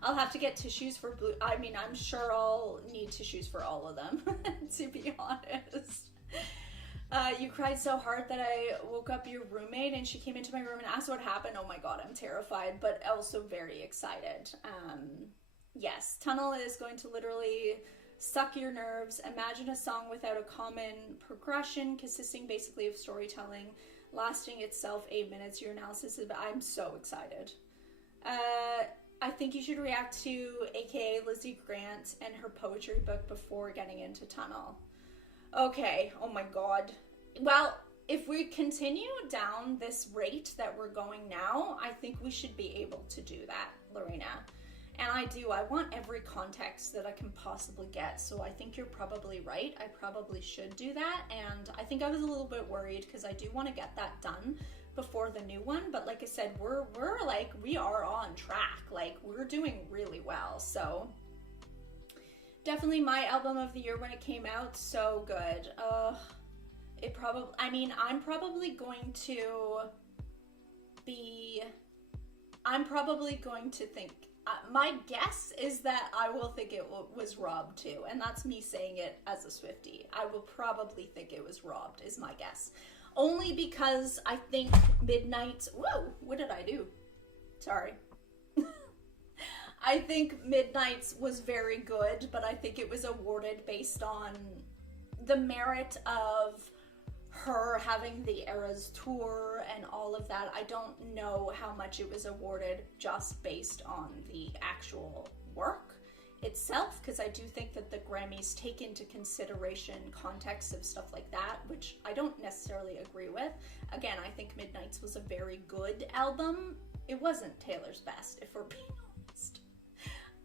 I'll have to get tissues for Blue. I'm sure I'll need tissues for all of them, to be honest. You cried so hard that I woke up your roommate and she came into my room and asked what happened. Oh my God, I'm terrified, but also very excited. Yes, Tunnel is going to literally suck your nerves. Imagine a song without a common progression, consisting basically of storytelling, lasting itself 8 minutes. Your analysis is, I'm so excited. I think you should react to AKA Lizzie Grant and her poetry book before getting into Tunnel. Okay, oh my God. Well, if we continue down this rate that we're going now, I think we should be able to do that, Lorena. And I I do. I want every context that I can possibly get. So I think you're probably right. I probably should do that. And I think I was a little bit worried because I do want to get that done before the new one. But like I said, we are on track. Like, we're doing really well. So definitely my album of the year when it came out. So good. I'm probably going to think, my guess is that I will think it was robbed too, and that's me saying it as a Swiftie. I will probably think it was robbed, is my guess. Only because I think Midnight's, whoa, what did I do? Sorry. I think Midnight's was very good, but I think it was awarded based on the merit of her having the Eras tour and all of that. I don't know how much it was awarded just based on the actual work itself, because I do think that the Grammys take into consideration context of stuff like that, which I don't necessarily agree with. Again, I think Midnight's was a very good album. It wasn't Taylor's best, if we're being honest,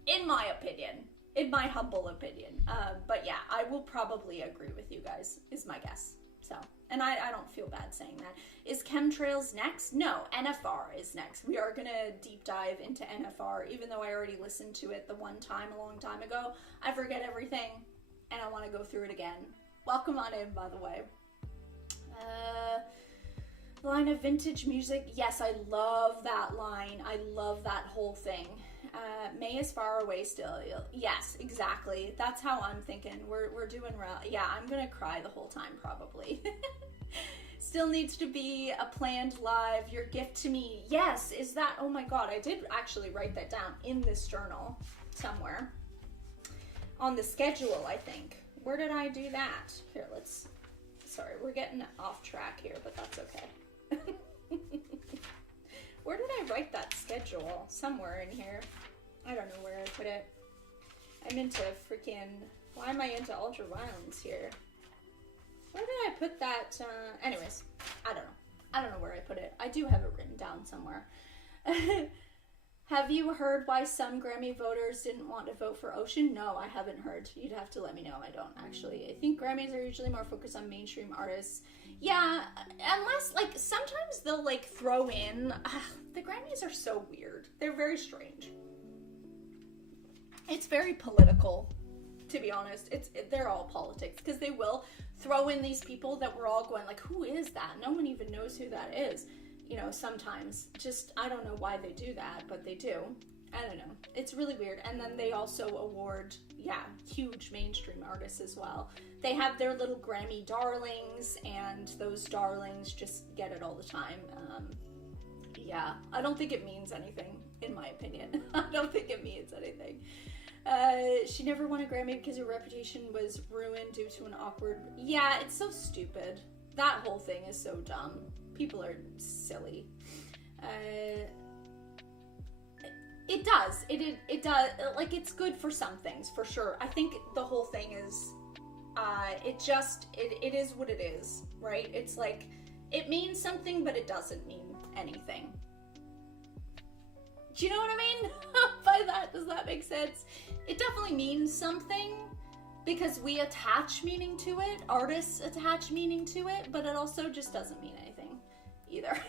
in my opinion, in my humble opinion. But yeah, I will probably agree with you guys, is my guess. So, and I don't feel bad saying that. Is Chemtrails next? No, NFR is next. We are gonna deep dive into NFR, even though I already listened to it the one time a long time ago. I forget everything, and I want to go through it again. Welcome on in, by the way. Line of vintage music. Yes, I love that line. I love that whole thing. May is far away still. Yes, exactly. That's how I'm thinking. We're doing well. Yeah, I'm gonna cry the whole time probably. Still needs to be a planned live. Your gift to me. Yes, is that? Oh my god, I did actually write that down in this journal somewhere. On the schedule, I think. Where did I do that? Here, sorry, we're getting off track here, but that's okay. Where did I write that schedule? Somewhere in here. I don't know where I put it. I'm into freaking... Why am I into ultraviolence here? Where did I put that? Anyways, I don't know. I don't know where I put it. I do have it written down somewhere. Have you heard why some Grammy voters didn't want to vote for Ocean? No, I haven't heard. You'd have to let me know. I don't, actually. I think Grammys are usually more focused on mainstream artists. Yeah, unless, like, sometimes they'll, like, throw in... the Grammys are so weird. They're very strange. It's very political, to be honest. They're all politics, because they will throw in these people that we're all going, like, who is that? No one even knows who that is. You know, sometimes. Just, I don't know why they do that, but they do. I don't know. It's really weird. And then they also award, huge mainstream artists as well. They have their little Grammy darlings, and those darlings just get it all the time. I don't think it means anything, in my opinion. I don't think it means anything. She never won a Grammy because her reputation was ruined due to an awkward... Yeah, it's so stupid. That whole thing is so dumb. People are silly. It does. It does. Like, it's good for some things, for sure. I think the whole thing is... it is what it is, right? It's like, it means something, but it doesn't mean anything. Do you know what I mean? By that, does that make sense? It definitely means something because we attach meaning to it, artists attach meaning to it, but it also just doesn't mean anything either.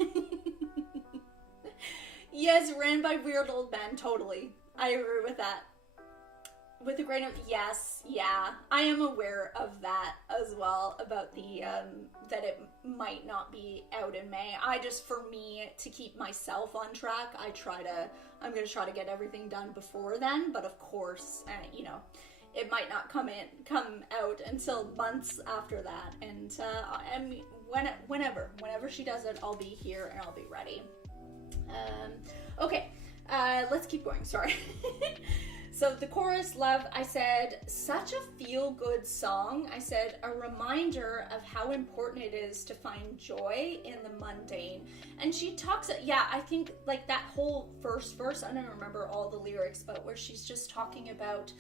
Yes, ran by weird old men, totally. I agree with that. With a grain of, yes, yeah, I am aware of that as well, about the, that it might not be out in May. For me, to keep myself on track, I'm gonna try to get everything done before then, but of course, you know, it might not come out until months after that, and, I mean, whenever she does it, I'll be here and I'll be ready. Okay, let's keep going, sorry. So the chorus, love, I said, such a feel-good song. I said, a reminder of how important it is to find joy in the mundane. And she talks, I think, like, that whole first verse, I don't remember all the lyrics, but where she's just talking about,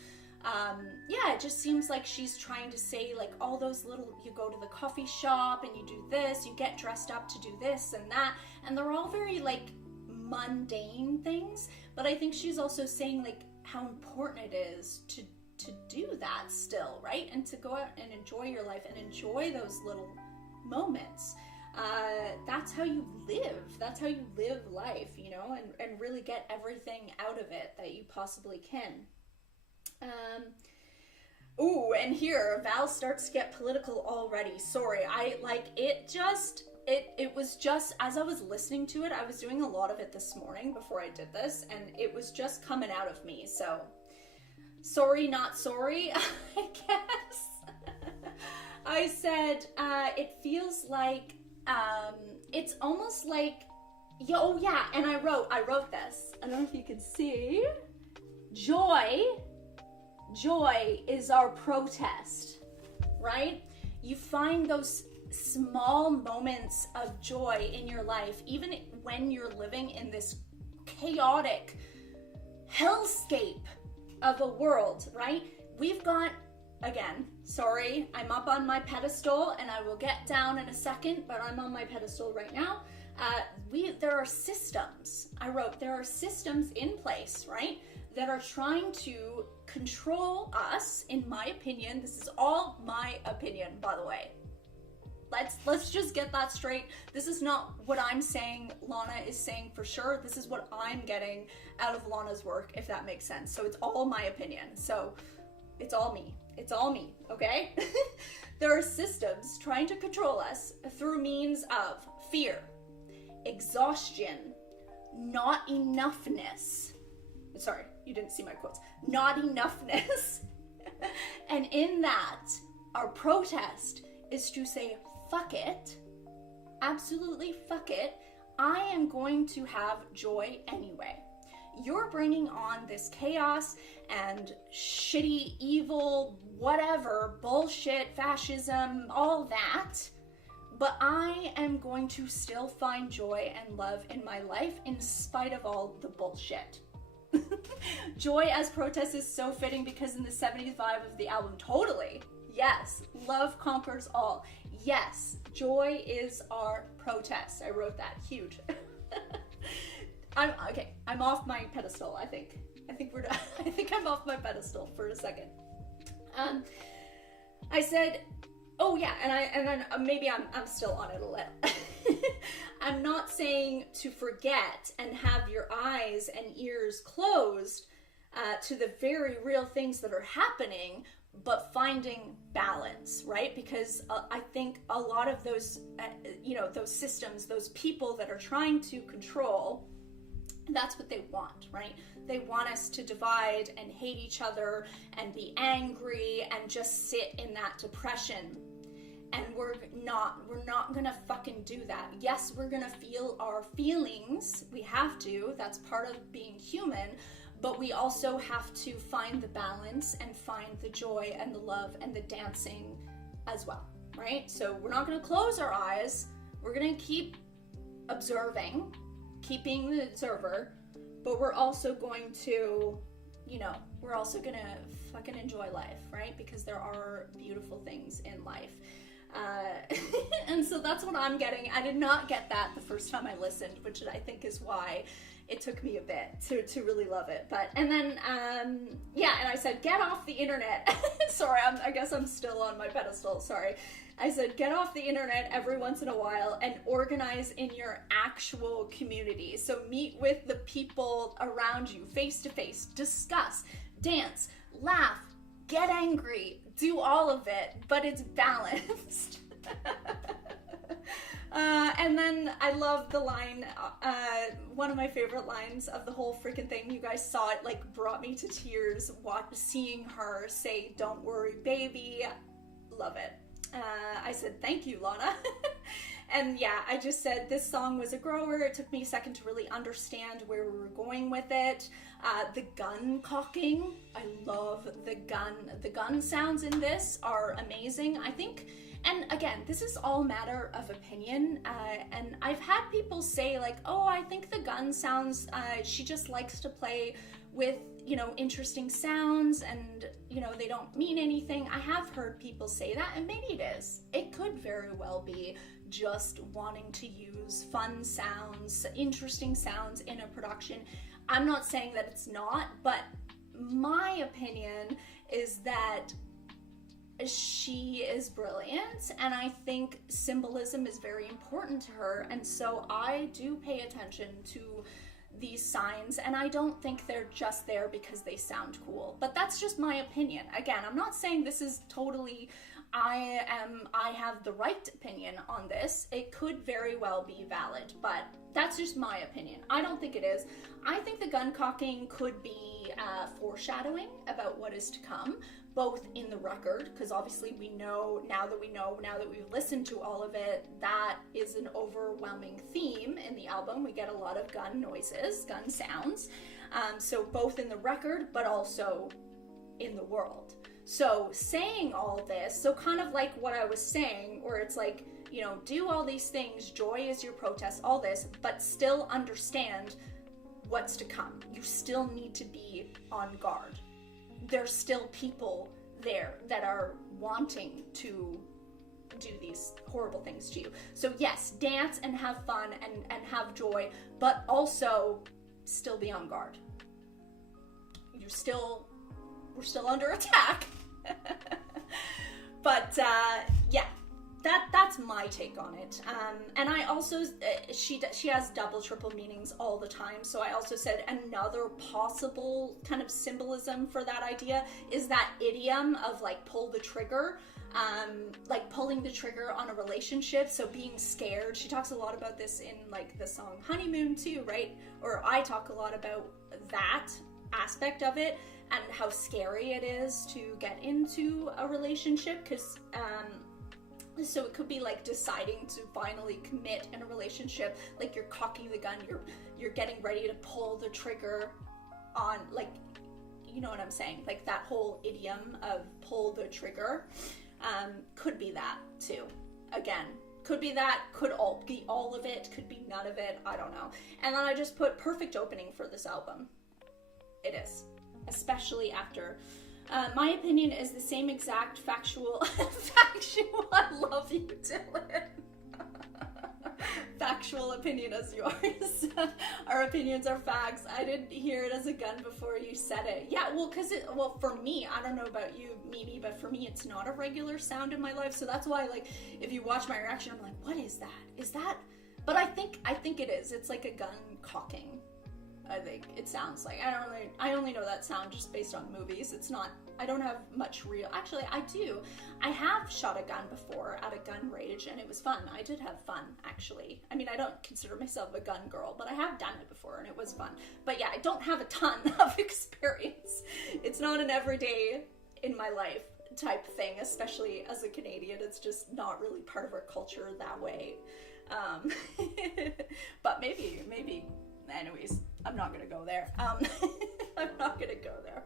it just seems like she's trying to say, like, all those little, you go to the coffee shop and you do this, you get dressed up to do this and that, and they're all very, like, mundane things, but I think she's also saying, like, how important it is to do that still, right? And to go out and enjoy your life and enjoy those little moments. That's how you live. That's how you live life, you know, and really get everything out of it that you possibly can. Ooh, and here, Val starts to get political already. Sorry, it was just, as I was listening to it, I was doing a lot of it this morning before I did this, and it was just coming out of me, so sorry, not sorry, I guess. I said, it feels like, it's almost like, oh yeah, and I wrote this. I don't know if you can see. Joy is our protest, right? You find those small moments of joy in your life, even when you're living in this chaotic hellscape of a world, right? We've got, again, sorry, I'm up on my pedestal and I will get down in a second, but I'm on my pedestal right now. There are systems. I wrote, there are systems in place, right, that are trying to control us, in my opinion. This is all my opinion, by the way. Let's just get that straight. This is not what I'm saying Lana is saying for sure. This is what I'm getting out of Lana's work, if that makes sense. So it's all my opinion. So it's all me. It's all me, okay? There are systems trying to control us through means of fear, exhaustion, not enoughness. Sorry, you didn't see my quotes. Not enoughness. And in that, our protest is to say, fuck it, absolutely fuck it, I am going to have joy anyway. You're bringing on this chaos and shitty, evil, whatever, bullshit, fascism, all that, but I am going to still find joy and love in my life in spite of all the bullshit. Joy as protest is so fitting because in the 75 of the album, totally, yes, love conquers all. Yes, joy is our protest. I wrote that, huge. I'm off my pedestal, I think we're done. I think I'm off my pedestal for a second. I said, oh yeah, and then maybe I'm still on it a little. I'm not saying to forget and have your eyes and ears closed to the very real things that are happening, but finding balance, right? Because I think a lot of those, those systems, those people that are trying to control, that's what they want, right? They want us to divide and hate each other and be angry and just sit in that depression. And we're not gonna fucking do that. Yes, we're gonna feel our feelings. We have to. That's part of being human. But we also have to find the balance and find the joy and the love and the dancing as well, right? So we're not gonna close our eyes. We're gonna keep observing, keeping the observer, but we're also going to, we're also gonna fucking enjoy life, right? Because there are beautiful things in life. And so that's what I'm getting. I did not get that the first time I listened, which I think is why it took me a bit to really love it. And then I said, get off the internet. Sorry, I guess I'm still on my pedestal, sorry. I said, get off the internet every once in a while and organize in your actual community. So meet with the people around you, face to face, discuss, dance, laugh, get angry, do all of it, but it's balanced. And then I love the line, one of my favorite lines of the whole freaking thing, you guys saw it, like, brought me to tears, seeing her say, "Don't worry, baby." Love it. I said, thank you, Lana. And yeah, I just said this song was a grower. It took me a second to really understand where we were going with it. The gun cocking, I love the gun. The gun sounds in this are amazing, I think. And again, this is all matter of opinion. And I've had people say like, oh, I think the gun sounds, she just likes to play with, interesting sounds and, they don't mean anything. I have heard people say that, and maybe it is. It could very well be just wanting to use fun sounds, interesting sounds in a production. I'm not saying that it's not, but opinion is that she is brilliant, and I think symbolism is very important to her, and so I do pay attention to these signs, and I don't think they're just there because they sound cool. But that's just my opinion. Again, I'm not saying this is totally, I have the right opinion on this. It could very well be valid, but that's just my opinion. I don't think it is. I think the gun cocking could be foreshadowing about what is to come, both in the record, because obviously we know, now that we've listened to all of it, that is an overwhelming theme in the album. We get a lot of gun noises, gun sounds, so both in the record, but also in the world. So saying all this, so kind of like what I was saying, where it's like, you know, do all these things, joy is your protest, all this, but still understand what's to come. You still need to be on guard. There's still people there that are wanting to do these horrible things to you. So yes, dance and have fun and have joy, but also still be on guard. We're still under attack. But yeah, that's my take on it. And I also, she has double, triple meanings all the time. So I also said another possible kind of symbolism for that idea is that idiom of like pull the trigger, like pulling the trigger on a relationship. So being scared. She talks a lot about this in like the song Honeymoon too, right? Or I talk a lot about that aspect of it and how scary it is to get into a relationship, because so it could be like deciding to finally commit in a relationship, like you're cocking the gun, you're getting ready to pull the trigger on, like, you know what I'm saying, like that whole idiom of pull the trigger, could be that too. Again, could be that, could be all of it, could be none of it, I don't know. And then I just put perfect opening for this album. It is, especially after my opinion is the same exact factual, I love you, Dylan. Factual opinion as yours. Our opinions are facts. I didn't hear it as a gun before you said it. Yeah, well, for me, I don't know about you, Mimi, but for me, it's not a regular sound in my life. So that's why, like, if you watch my reaction, I'm like, what is that? Is that? But I think it is. It's like a gun cocking. I think it sounds like. I only know that sound just based on movies. It's not, I don't have much real, actually I do. I have shot a gun before at a gun range and it was fun. I did have fun, actually. I mean, I don't consider myself a gun girl, but I have done it before and it was fun. But yeah, I don't have a ton of experience. It's not an everyday in my life type thing, especially as a Canadian. It's just not really part of our culture that way. But maybe, anyways, I'm not gonna go there. I'm not gonna go there.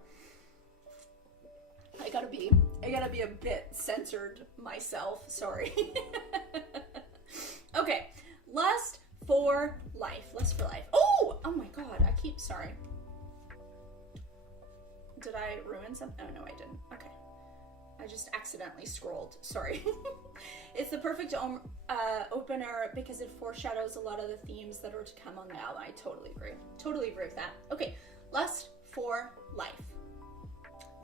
I gotta be a bit censored myself, sorry. Okay, Lust for Life. Oh my god, sorry. Did I ruin something? Oh no, I didn't. Okay. I just accidentally scrolled, sorry. It's the perfect opener because it foreshadows a lot of the themes that are to come on the album. I totally agree with that. Okay, Lust for Life.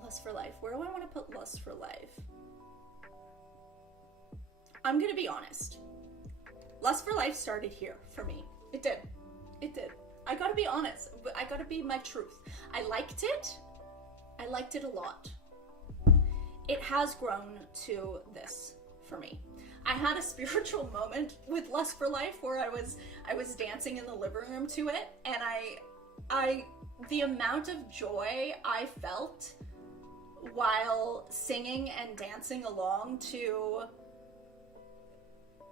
Lust for Life. Where do I want to put Lust for Life? I'm gonna be honest. Lust for Life started here for me. It did. I gotta be honest. I gotta be my truth. I liked it a lot. It has grown to this for me. I had a spiritual moment with Lust for Life where I was dancing in the living room to it, and the amount of joy I felt while singing and dancing along to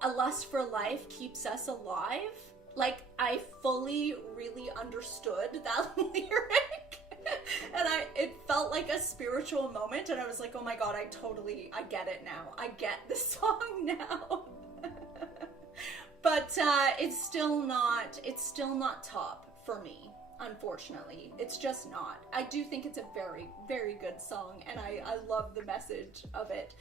A Lust for Life Keeps Us Alive, like I fully really understood that lyric. And it felt like a spiritual moment, and I was like, oh my god, I get it now. I get this song now. But it's still not top for me, unfortunately. It's just not. I do think it's a very, very good song, and I love the message of it.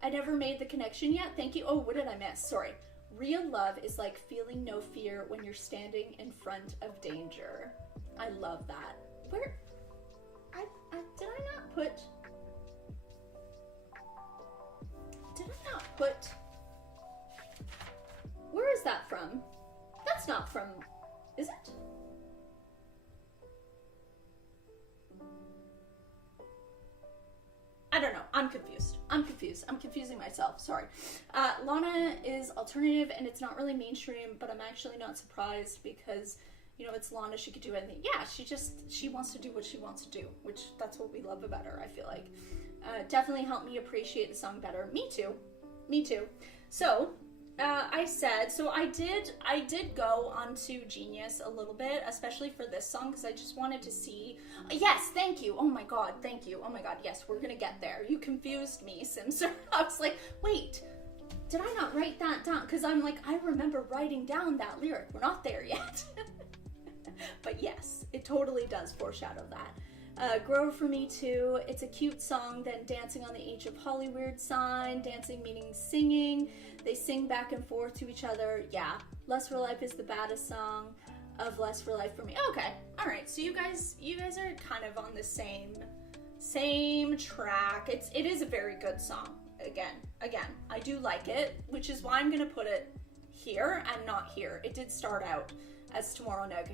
I never made the connection yet. Thank you. Oh, what did I miss? Sorry. Real love is like feeling no fear when you're standing in front of danger. I love that. Where, did I not put, where is that from? That's not from, is it? I don't know. I'm confused. I'm confusing myself. Sorry. Lana is alternative and it's not really mainstream, but I'm actually not surprised because, you know, it's Lana. She could do anything. Yeah, she wants to do what she wants to do, which that's what we love about her, I feel like. Definitely helped me appreciate the song better. Me too. So, I did go onto Genius a little bit, especially for this song, because I just wanted to see. Yes, thank you. Oh my god, thank you. Oh my god, yes, we're gonna get there. You confused me, Simser. I was like, wait, did I not write that down? Because I'm like, I remember writing down that lyric. We're not there yet. But yes, it totally does foreshadow that. Grow for me too. It's a cute song. Then Dancing on the Age of Hollywood sign. Dancing meaning singing. They sing back and forth to each other. Yeah. Less for Life is the baddest song of Less for Life for me. Okay. All right. So you guys are kind of on the same track. It is a very good song. Again, I do like it, which is why I'm going to put it here and not here. It did start out as Tomorrow Night.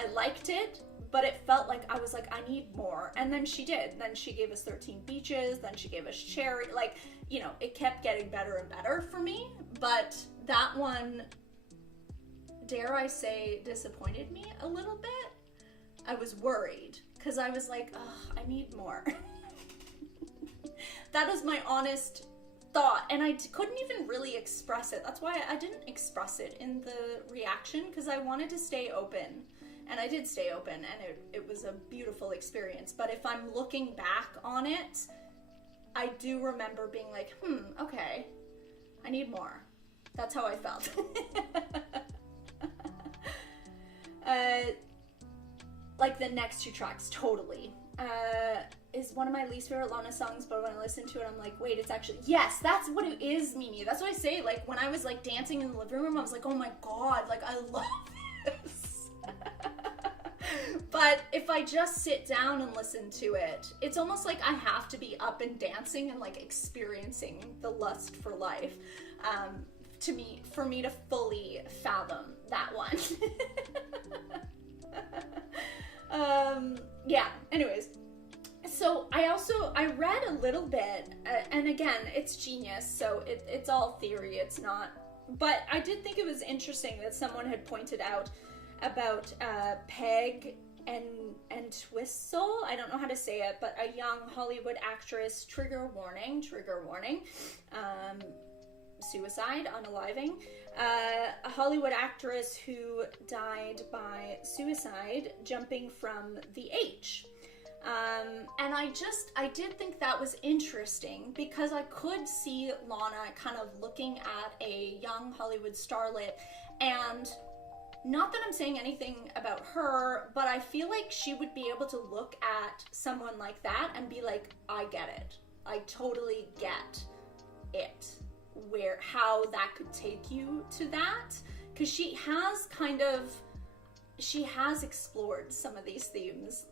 I liked it, but it felt like I was like, I need more. And then she did. Then she gave us 13 Beaches. Then she gave us Cherry. Like, you know, it kept getting better and better for me. But that one, dare I say, disappointed me a little bit. I was worried because I was like, I need more. That was my honest thought. And I couldn't even really express it. That's why I didn't express it in the reaction, because I wanted to stay open. And I did stay open, and it was a beautiful experience. But if I'm looking back on it, I do remember being like, okay, I need more. That's how I felt. Like the next two tracks, totally. Is one of my least favorite Lana songs, but when I listen to it, I'm like, wait, it's actually, yes, that's what it is, Mimi. That's what I say. Like, when I was, like, dancing in the living room, I was like, oh my god, like, I love this. But if I just sit down and listen to it, it's almost like I have to be up and dancing and like experiencing the lust for life for me to fully fathom that one. Yeah, anyways. So I read a little bit, and again, it's Genius, so it's all theory, it's not, but I did think it was interesting that someone had pointed out about Peg and Twistle, I don't know how to say it, but a young Hollywood actress, trigger warning, suicide, unaliving, a Hollywood actress who died by suicide jumping from the H. And I did think that was interesting because I could see Lana kind of looking at a young Hollywood starlet, and not that I'm saying anything about her, but I feel like she would be able to look at someone like that and be like, I get it. I totally get it. How that could take you to that. Because she has explored some of these themes.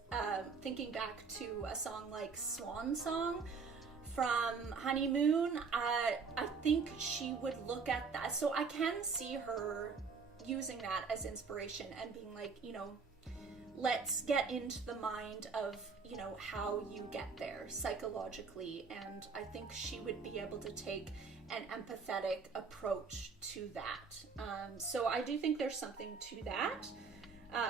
Thinking back to a song like Swan Song from Honeymoon, I think she would look at that. So I can see her using that as inspiration and being like, you know, let's get into the mind of, you know, how you get there psychologically. And I think she would be able to take an empathetic approach to that. So I do think there's something to that.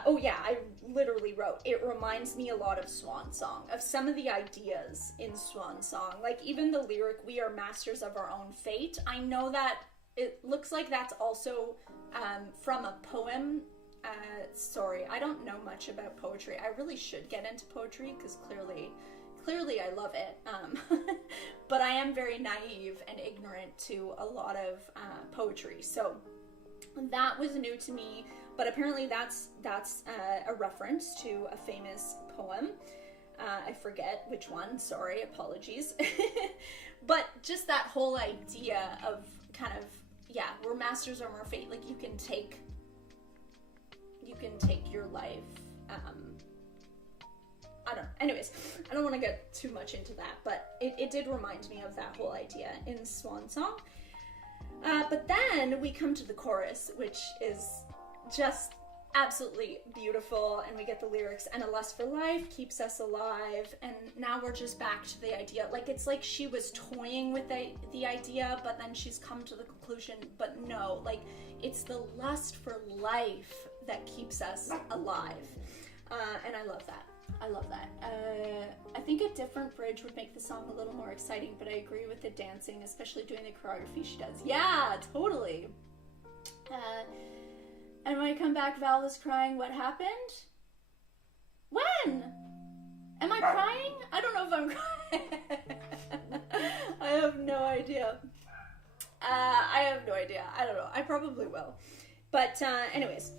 Oh yeah, I literally wrote, it reminds me a lot of Swan Song, of some of the ideas in Swan Song. Like even the lyric, we are masters of our own fate. I know that it looks like that's also from a poem. Sorry, I don't know much about poetry. I really should get into poetry because clearly I love it. But I am very naive and ignorant to a lot of poetry. So that was new to me. But apparently that's a reference to a famous poem. I forget which one, sorry, apologies. But just that whole idea of kind of, yeah, we're masters of our fate. Like you can take take your life. I don't know. Anyways, I don't want to get too much into that, but it did remind me of that whole idea in Swan Song. But then we come to the chorus, which is just absolutely beautiful, and we get the lyrics, and a lust for life keeps us alive, and now we're just back to the idea. Like, it's like she was toying with the idea, but then she's come to the conclusion, but no, like, it's the lust for life that keeps us alive. And I love that. I love that. I think a different bridge would make the song a little more exciting, but I agree with the dancing, especially doing the choreography she does. Yeah, totally. And when I come back, Val is crying. What happened? When? Am I crying? I don't know if I'm crying. I have no idea. I don't know. I probably will. But anyways,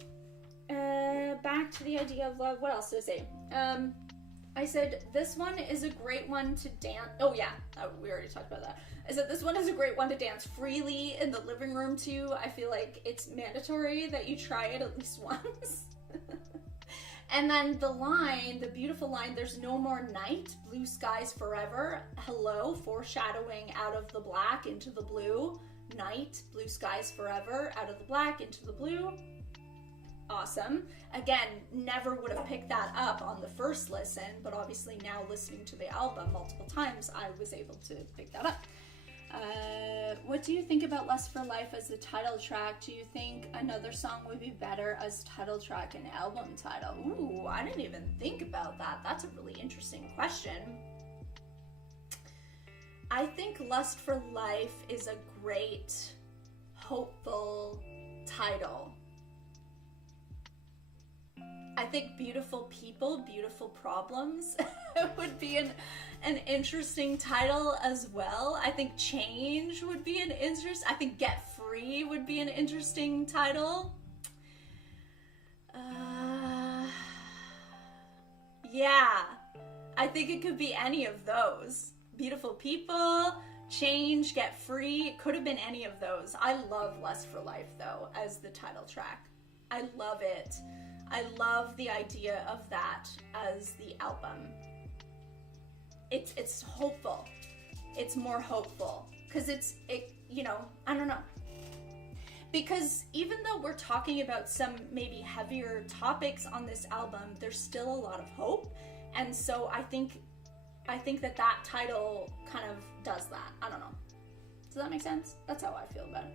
back to the idea of love. What else did I say? I said this one is a great one to dance. Oh yeah, we already talked about that. I said this one is a great one to dance freely in the living room too. I feel like it's mandatory that you try it at least once. And then the beautiful line, there's no more night, blue skies forever. Hello, foreshadowing out of the black into the blue. Night, blue skies forever, out of the black into the blue. Awesome. Again, never would have picked that up on the first listen, but obviously now listening to the album multiple times, I was able to pick that up. What do you think about Lust for Life as the title track? Do you think another song would be better as title track and album title? Ooh, I didn't even think about that. That's a really interesting question. I think Lust for Life is a great, hopeful title. I think Beautiful People, Beautiful Problems would be an interesting title as well. I think Change would be an interest. I think Get Free would be an interesting title. Yeah, I think it could be any of those. Beautiful People, Change, Get Free. It could have been any of those. I love Lust for Life though as the title track. I love it. I love the idea of that as the album. It's hopeful. It's more hopeful because I don't know. Because even though we're talking about some maybe heavier topics on this album, there's still a lot of hope. And so I think that title kind of does that. I don't know. Does that make sense? That's how I feel about it.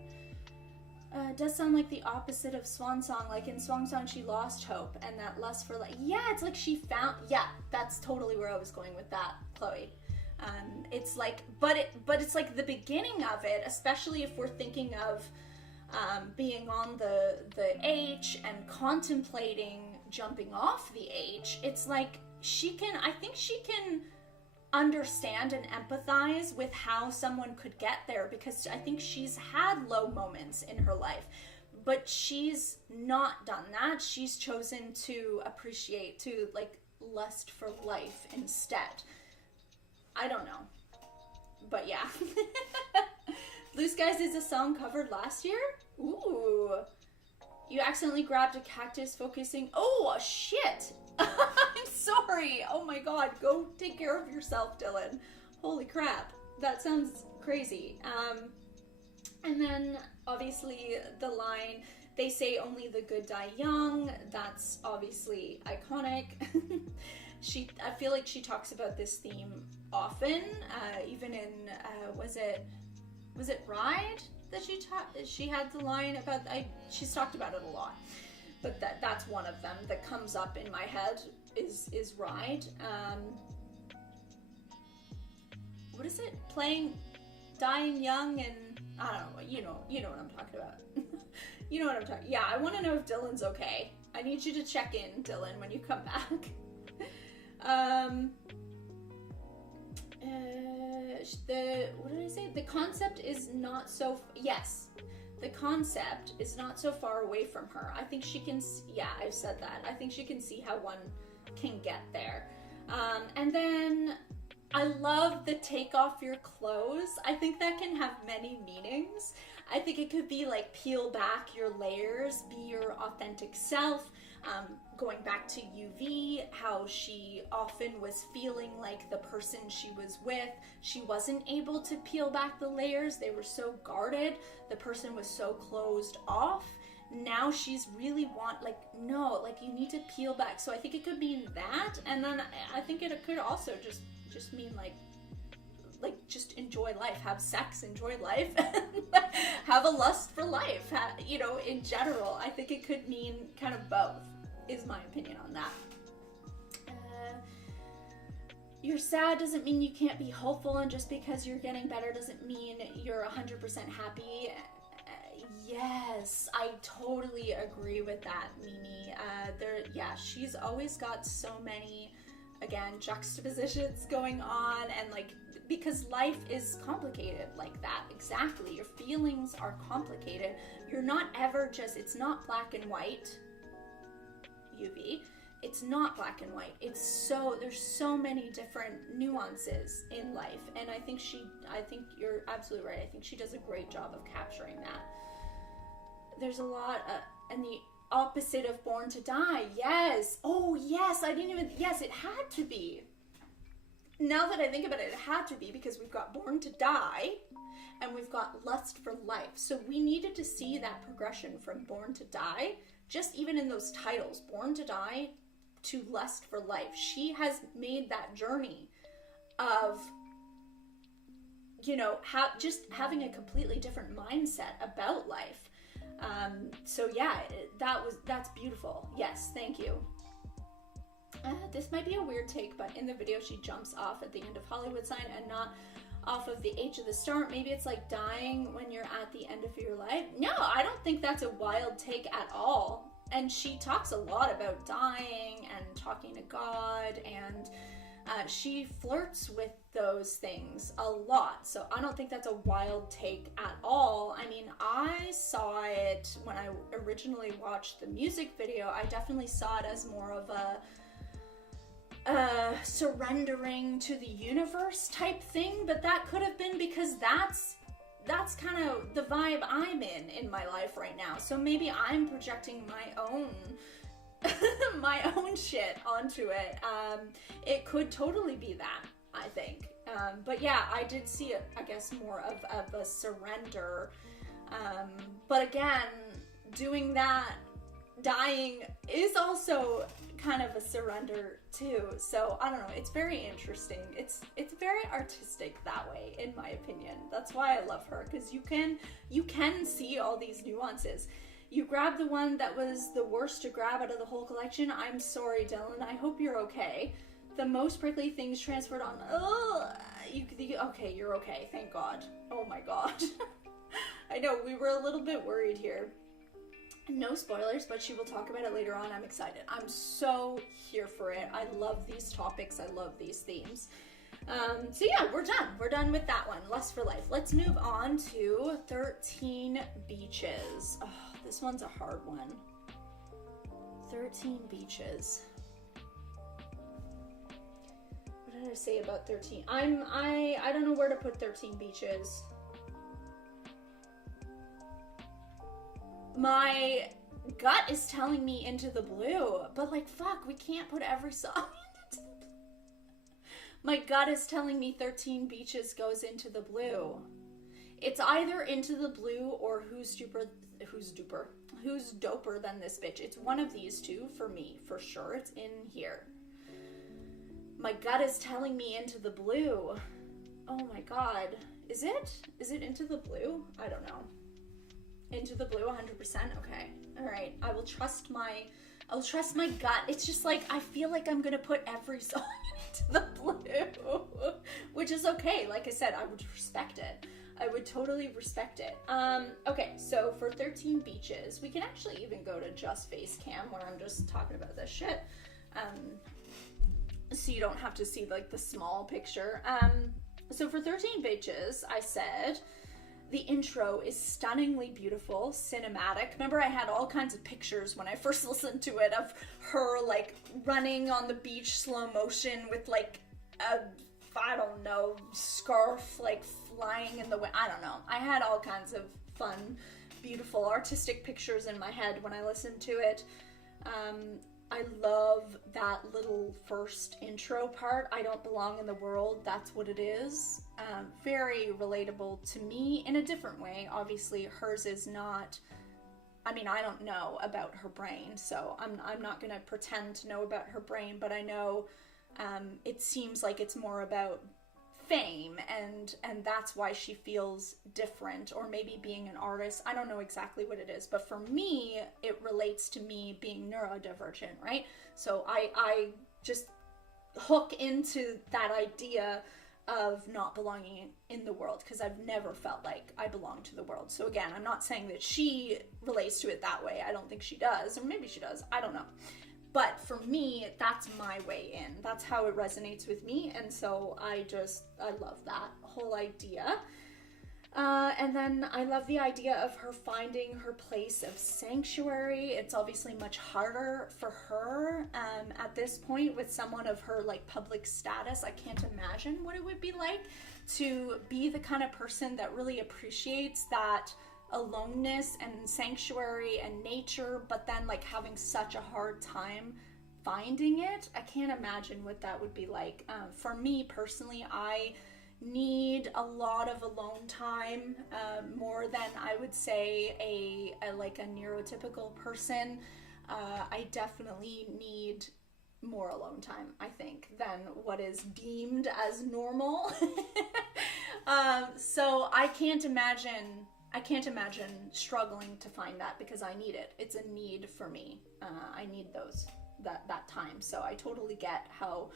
It does sound like the opposite of Swan Song. Like in Swan Song, she lost hope, and that lust for life. Yeah, it's like she found. Yeah, that's totally where I was going with that, Chloe. It's like, but it's like the beginning of it, especially if we're thinking of being on the H and contemplating jumping off the H. It's like I think she can understand and empathize with how someone could get there, because I think she's had low moments in her life, but she's not done that. She's chosen to appreciate, to like lust for life instead. I don't know, but yeah. Blue Skies is a song covered last year. Ooh, you accidentally grabbed a cactus focusing. Oh shit. I'm sorry. Oh my god. Go take care of yourself, Dylan. Holy crap. That sounds crazy. And then obviously the line, they say only the good die young. That's obviously iconic. I feel like she talks about this theme often. Even in was it Ride that she had the line about? She's talked about it a lot. But that's one of them that comes up in my head is Ride. What is it? Dying young, and I don't know. You know what I'm talking about. You know what I'm talking. Yeah, I want to know if Dylan's okay. I need you to check in, Dylan, when you come back. What did I say? The concept is not so. Yes. The concept is not so far away from her. I think she can, yeah, I've said that. I think she can see how one can get there. And then I love the take off your clothes. I think that can have many meanings. I think it could be like peel back your layers, be your authentic self. Going back to UV, how she often was feeling like the person she was with, she wasn't able to peel back the layers. They were so guarded. The person was so closed off. Now she's really no, like you need to peel back. So I think it could mean that. And then I think it could also just mean like just enjoy life, have sex, enjoy life, have a lust for life, you know, in general. I think it could mean kind of both, is my opinion on that. You're sad doesn't mean you can't be hopeful, and just because you're getting better doesn't mean you're 100% happy. Yes, I totally agree with that, Mimi. She's always got so many, again, juxtapositions going on, and like, because life is complicated like that. Exactly. Your feelings are complicated. You're not ever it's not black and white, UV. It's not black and white. There's so many different nuances in life. And I think you're absolutely right. I think she does a great job of capturing that. There's a lot, and the opposite of Born to Die. Yes. Oh, yes. Yes, it had to be. Now that I think about it, it had to be, because we've got Born to Die and we've got Lust for Life. So we needed to see that progression from Born to Die, just even in those titles, Born to Die to Lust for Life. She has made that journey of, you know, just having a completely different mindset about life. So yeah, that's beautiful. Yes, thank you. This might be a weird take, but in the video she jumps off at the end of Hollywood sign and not off of the H of the start. Maybe it's like dying when you're at the end of your life. No, I don't think that's a wild take at all. And she talks a lot about dying and talking to God, and she flirts with those things a lot. So I don't think that's a wild take at all. I mean, I saw it when I originally watched the music video. I definitely saw it as more of a surrendering to the universe type thing, but that could have been because that's kind of the vibe I'm in my life right now. So maybe I'm projecting my own shit onto it. It could totally be that, I think. But yeah, I did see it, I guess, more of a surrender. But again, doing that, dying, is also kind of a surrender too. So I don't know, it's very interesting. It's very artistic that way, in my opinion. That's why I love her, because you can see all these nuances. You grabbed the one that was the worst to grab out of the whole collection. I'm sorry, Dylan. I hope you're okay. The most prickly things transferred on. Okay, you're okay. Thank God. Oh my God. I know, we were a little bit worried here. No spoilers, but she will talk about it later on. I'm excited. I'm so here for it. I love these topics. I love these themes. So yeah, we're done. We're done with that one. Lust for Life. Let's move on to 13 Beaches. Oh, this one's a hard one. 13 Beaches. What did I say about 13? I don't know where to put 13 Beaches. My gut is telling me Into the Blue, but like, fuck, we can't put every song into the blue. My gut is telling me 13 Beaches goes Into the Blue. It's either Into the Blue or Who's Doper Than This Bitch. It's one of these two for me, for sure. It's in here. My gut is telling me Into the Blue. Oh my God. Is it? Is it Into the Blue? I don't know. Into the Blue, 100%. Okay. All right. I will trust my gut. It's just like, I feel like I'm going to put every song into the blue, which is okay. Like I said, I would respect it. I would totally respect it. Okay. So for 13 Beaches, we can actually even go to just face cam where I'm just talking about this shit. So you don't have to see like the small picture. So for 13 Beaches, I said, the intro is stunningly beautiful, cinematic. Remember, I had all kinds of pictures when I first listened to it of her like running on the beach, slow motion with like a, I don't know, scarf like flying in the wind. I don't know. I had all kinds of fun, beautiful, artistic pictures in my head when I listened to it. I love that little first intro part. I don't belong in the world. That's what it is. Very relatable to me in a different way. Obviously, hers is not. I mean, I don't know about her brain, so I'm not going to pretend to know about her brain, but I know it seems like it's more about fame, and that's why she feels different, or maybe being an artist. I don't know exactly what it is, but for me, it relates to me being neurodivergent, right? So I just hook into that idea of not belonging in the world, because I've never felt like I belong to the world. So again, I'm not saying that she relates to it that way. I don't think she does, or maybe she does. I don't know. But for me, that's my way in. That's how it resonates with me. And so I love that whole idea. And then I love the idea of her finding her place of sanctuary. It's obviously much harder for her at this point with someone of her like public status. I can't imagine what it would be like to be the kind of person that really appreciates that aloneness and sanctuary and nature, but then like having such a hard time finding it. I can't imagine what that would be like. For me personally, I need a lot of alone time, more than I would say a neurotypical person. I definitely need more alone time, I think, than what is deemed as normal. So I can't imagine struggling to find that, because I need it. It's a need for me. I need that time. So I totally get how,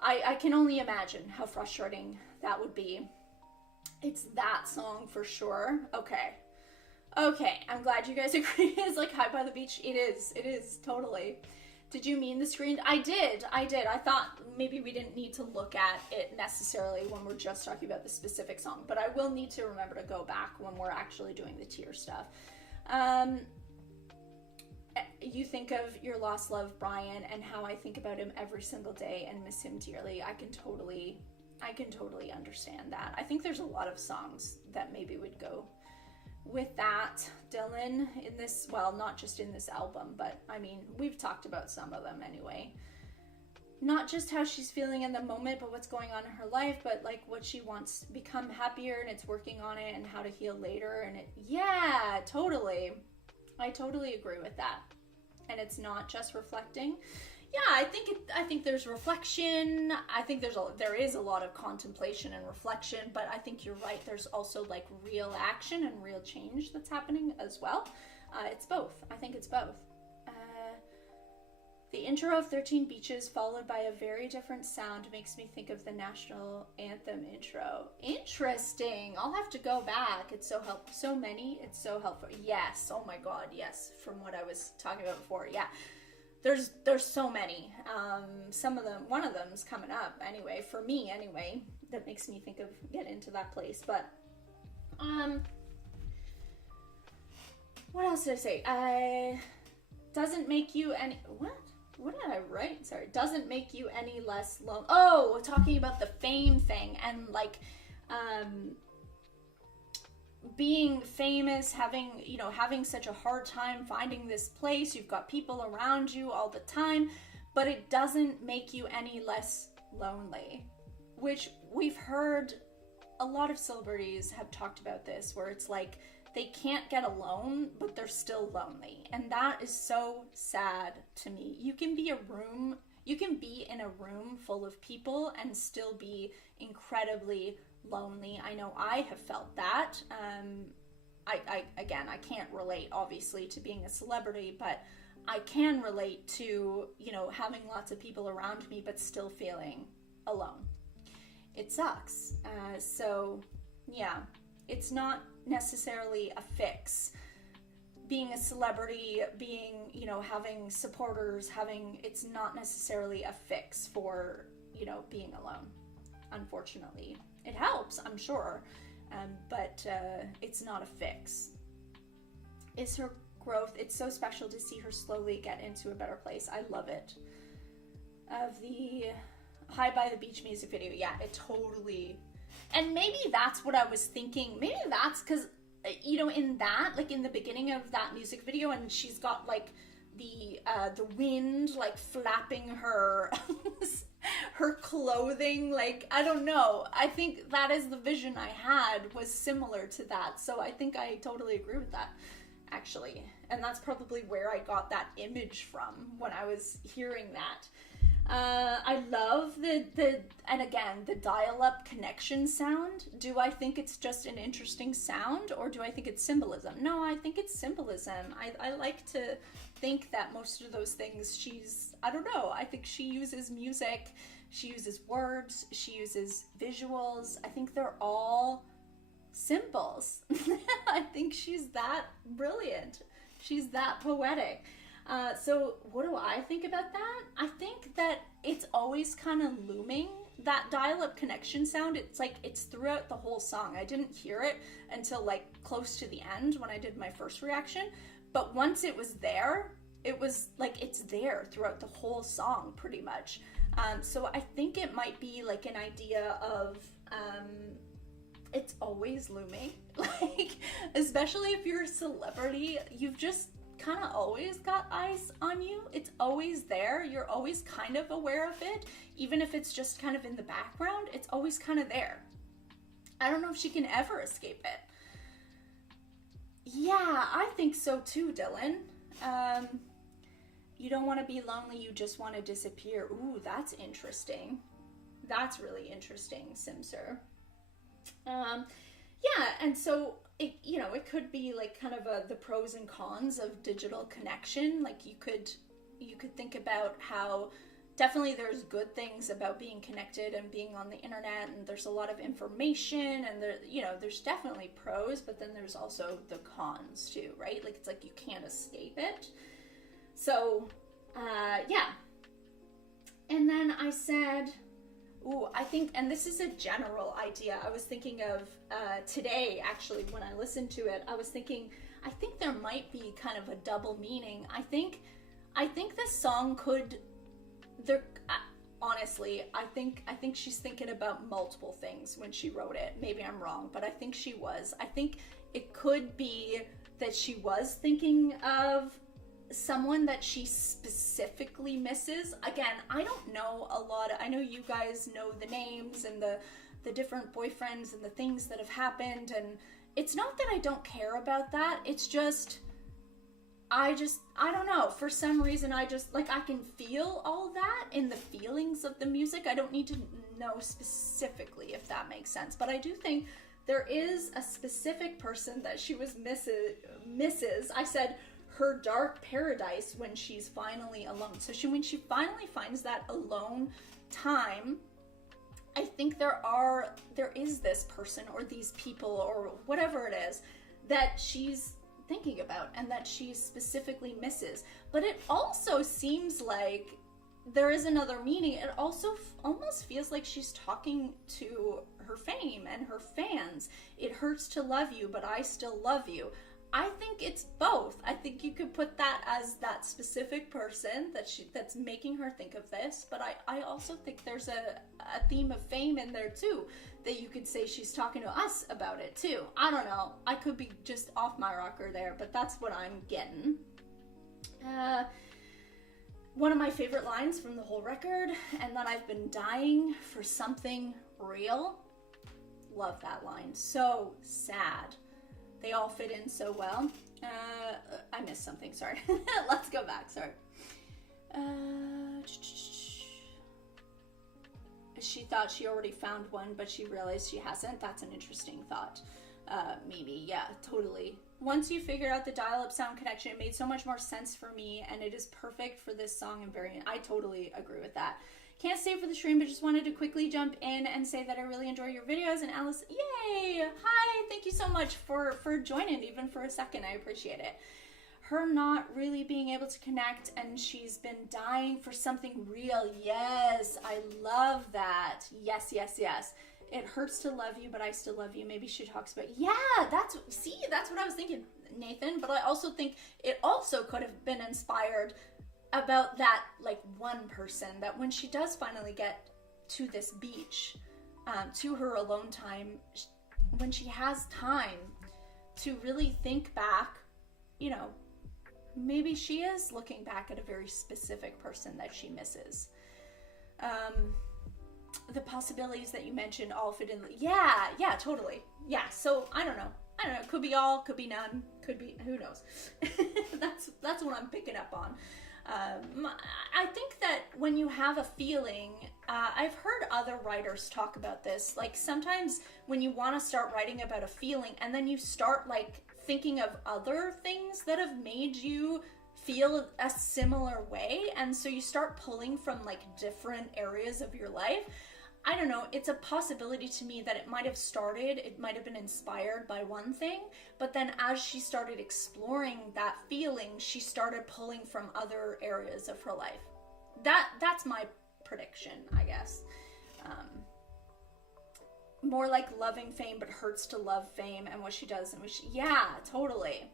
I can only imagine how frustrating that would be. It's that song for sure. Okay, I'm glad you guys agree. It's like High by the Beach. It is totally. Did you mean the screen? I did. I thought maybe we didn't need to look at it necessarily when we're just talking about the specific song, but I will need to remember to go back when we're actually doing the tier stuff. You think of your lost love, Brian, and how I think about him every single day and miss him dearly. I can totally understand that. I think there's a lot of songs that maybe would go with that, Dylan, in this, well, not just in this album, but I mean, we've talked about some of them anyway. Not just how she's feeling in the moment, but what's going on in her life, but like what she wants to become happier, and it's working on it, and how to heal later, and yeah, totally. I totally agree with that. And it's not just reflecting. Yeah, I think there's reflection. I think there is a lot of contemplation and reflection, but I think you're right. There's also like real action and real change that's happening as well. It's both. I think it's both. The intro of 13 Beaches followed by a very different sound makes me think of the national anthem intro. Interesting. I'll have to go back. It's so helpful. So many. It's so helpful. Yes. Oh my God. Yes. From what I was talking about before. Yeah. There's so many. Some of them, one of them's coming up anyway, for me anyway, that makes me think of get into that place. But what else did I say? Doesn't make you any, what did I write? Sorry. Doesn't make you any less lonely. Oh, talking about the fame thing, and like being famous, having such a hard time finding this place. You've got people around you all the time, but it doesn't make you any less lonely, which we've heard a lot of celebrities have talked about this, where it's like they can't get alone, but they're still lonely. And that is so sad to me. You can be in a room full of people and still be incredibly lonely. I know I have felt that. I can't relate obviously to being a celebrity, but I can relate to, having lots of people around me but still feeling alone. It sucks. So yeah, it's not necessarily a fix. Being a celebrity, having supporters, it's not necessarily a fix for, being alone. Unfortunately, it helps, I'm sure, but it's not a fix. Is her growth, it's so special to see her slowly get into a better place. I love it. Of the High by the Beach music video, yeah, it totally, and maybe that's what I was thinking. Maybe that's because, in that, like in the beginning of that music video, and she's got like the wind like flapping her her clothing. Like, I don't know, I think that is the vision I had, was similar to that. So I think I totally agree with that, actually, and that's probably where I got that image from when I was hearing that. I love and again, the dial-up connection sound. Do I think it's just an interesting sound, or do I think it's symbolism? No, I think it's symbolism. I like to think that most of those things I don't know, I think she uses music, she uses words, she uses visuals. I think they're all symbols. I think she's that brilliant. She's that poetic. So what do I think about that? I think that it's always kind of looming, that dial-up connection sound. It's like it's throughout the whole song. I didn't hear it until like close to the end when I did my first reaction, but once it was there, it was like it's there throughout the whole song pretty much. So I think it might be like an idea of it's always looming. Like, especially if you're a celebrity, you've just kind of always got eyes on you. It's always there. You're always kind of aware of it. Even if it's just kind of in the background, it's always kind of there. I don't know if she can ever escape it. Yeah, I think so too, Dylan. You don't want to be lonely, you just want to disappear. Ooh, that's interesting. That's really interesting, Simser. Yeah, and so it, you know, it could be like kind of the pros and cons of digital connection. Like you could think about how definitely there's good things about being connected and being on the internet, and there's a lot of information, and there, you know, there's definitely pros, but then there's also the cons too, right? Like it's like you can't escape it. So, yeah. And then I said, ooh, I think, and this is a general idea, I was thinking of today, actually, when I listened to it, I was thinking, I think there might be kind of a double meaning. I think this song could, honestly, I think she's thinking about multiple things when she wrote it. Maybe I'm wrong, but I think she was. I think it could be that she was thinking of someone that she specifically misses. Again, I don't know a lot. I know you guys know the names and the different boyfriends and the things that have happened, and it's not that I don't care about that. It's just I don't know, for some reason I just, like, I can feel all that in the feelings of the music. I don't need to know specifically, if that makes sense, but I do think there is a specific person that she was misses. I said her dark paradise when she's finally alone. So when she finally finds that alone time, I think there is this person or these people or whatever it is that she's thinking about and that she specifically misses. But it also seems like there is another meaning. It also almost feels like she's talking to her fame and her fans. It hurts to love you, but I still love you. I think it's both. I think you could put that as that specific person that's making her think of this, but I also think there's a theme of fame in there too, that you could say she's talking to us about it too. I don't know. I could be just off my rocker there, but that's what I'm getting. One of my favorite lines from the whole record, and that I've been dying for something real. Love that line. So sad. They all fit in so well. I missed something, sorry. Let's go back, sorry. She thought she already found one, but she realized she hasn't. That's an interesting thought. Maybe, yeah, totally. Once you figured out the dial-up sound connection, it made so much more sense for me, and it is perfect for this song and variant. I totally agree with that. Can't stay for the stream, but just wanted to quickly jump in and say that I really enjoy your videos. And Alice, yay! Hi! Thank you so much for joining, even for a second. I appreciate it. Her not really being able to connect, and she's been dying for something real. Yes, I love that. Yes, yes, yes. It hurts to love you, but I still love you. Maybe she talks about, yeah, that's what I was thinking, Nathan. But I also think it also could have been inspired about that, like, one person that when she does finally get to this beach, to her alone time, when she has time to really think back, you know, maybe she is looking back at a very specific person that she misses. The possibilities that you mentioned all fit in. Yeah, totally. Yeah, so I don't know. Could be all, could be none, could be, who knows? That's what I'm picking up on. I think that when you have a feeling, I've heard other writers talk about this, like sometimes when you want to start writing about a feeling and then you start like thinking of other things that have made you feel a similar way, and so you start pulling from like different areas of your life. I don't know, it's a possibility to me that it might have been inspired by one thing, but then as she started exploring that feeling, she started pulling from other areas of her life. That's my prediction, I guess. More like loving fame, but hurts to love fame and what she does and yeah, totally.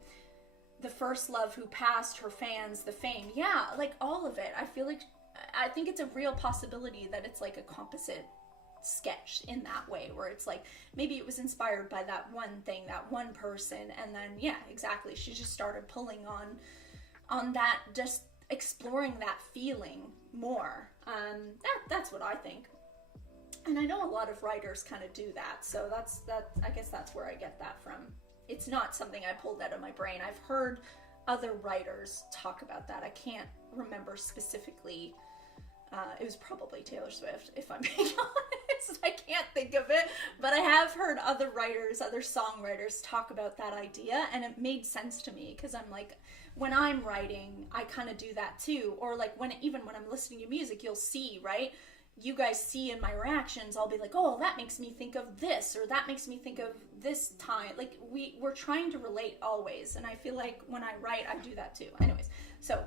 The first love who passed, her fans, the fame. Yeah, like all of it. I think it's a real possibility that it's like a composite sketch in that way, where it's like maybe it was inspired by that one thing, that one person, and then yeah, exactly, she just started pulling on that, just exploring that feeling more. That's what I think, and I know a lot of writers kind of do that, so that's I guess that's where I get that from. It's not something I pulled out of my brain. I've heard other writers talk about that. I can't remember specifically. It was probably Taylor Swift, if I'm being honest. I can't think of it, but I have heard other writers, other songwriters talk about that idea, and it made sense to me, because I'm like, when I'm writing, I kind of do that too. Or like even when I'm listening to music, you'll see, right? You guys see in my reactions, I'll be like, oh, that makes me think of this, or that makes me think of this time. Like we're trying to relate always, and I feel like when I write, I do that too. Anyways, so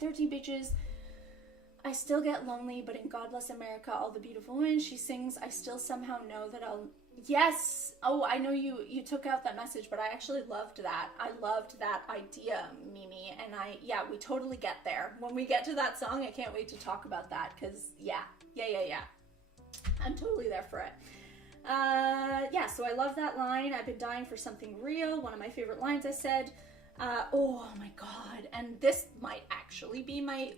13 Bitches. I still get lonely, but in God Bless America, all the beautiful women she sings, I still somehow know that I'll... Yes! Oh, I know you took out that message, but I actually loved that. I loved that idea, Mimi, and yeah, we totally get there. When we get to that song, I can't wait to talk about that, because yeah. I'm totally there for it. Yeah, so I love that line, I've been dying for something real, one of my favorite lines I said. Oh my god, and this might actually be my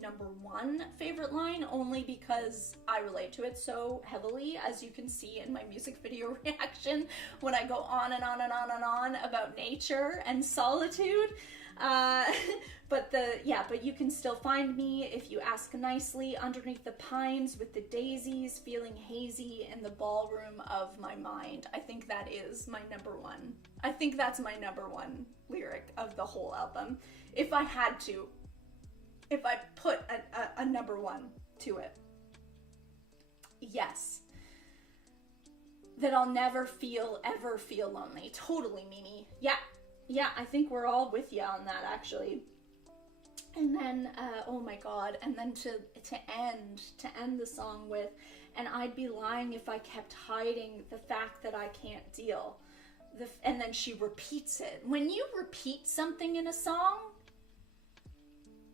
number one favorite line, only because I relate to it so heavily, as you can see in my music video reaction when I go on and on and on and on about nature and solitude. But you can still find me if you ask nicely underneath the pines with the daisies, feeling hazy in the ballroom of my mind. I think that is my number one. I think that's my number one lyric of the whole album. If I put a number one to it. Yes. That I'll never ever feel lonely. Totally, Mimi. Yeah, I think we're all with you on that, actually. And then, oh my god, and then to end the song with, and I'd be lying if I kept hiding the fact that I can't deal. And then she repeats it. When you repeat something in a song,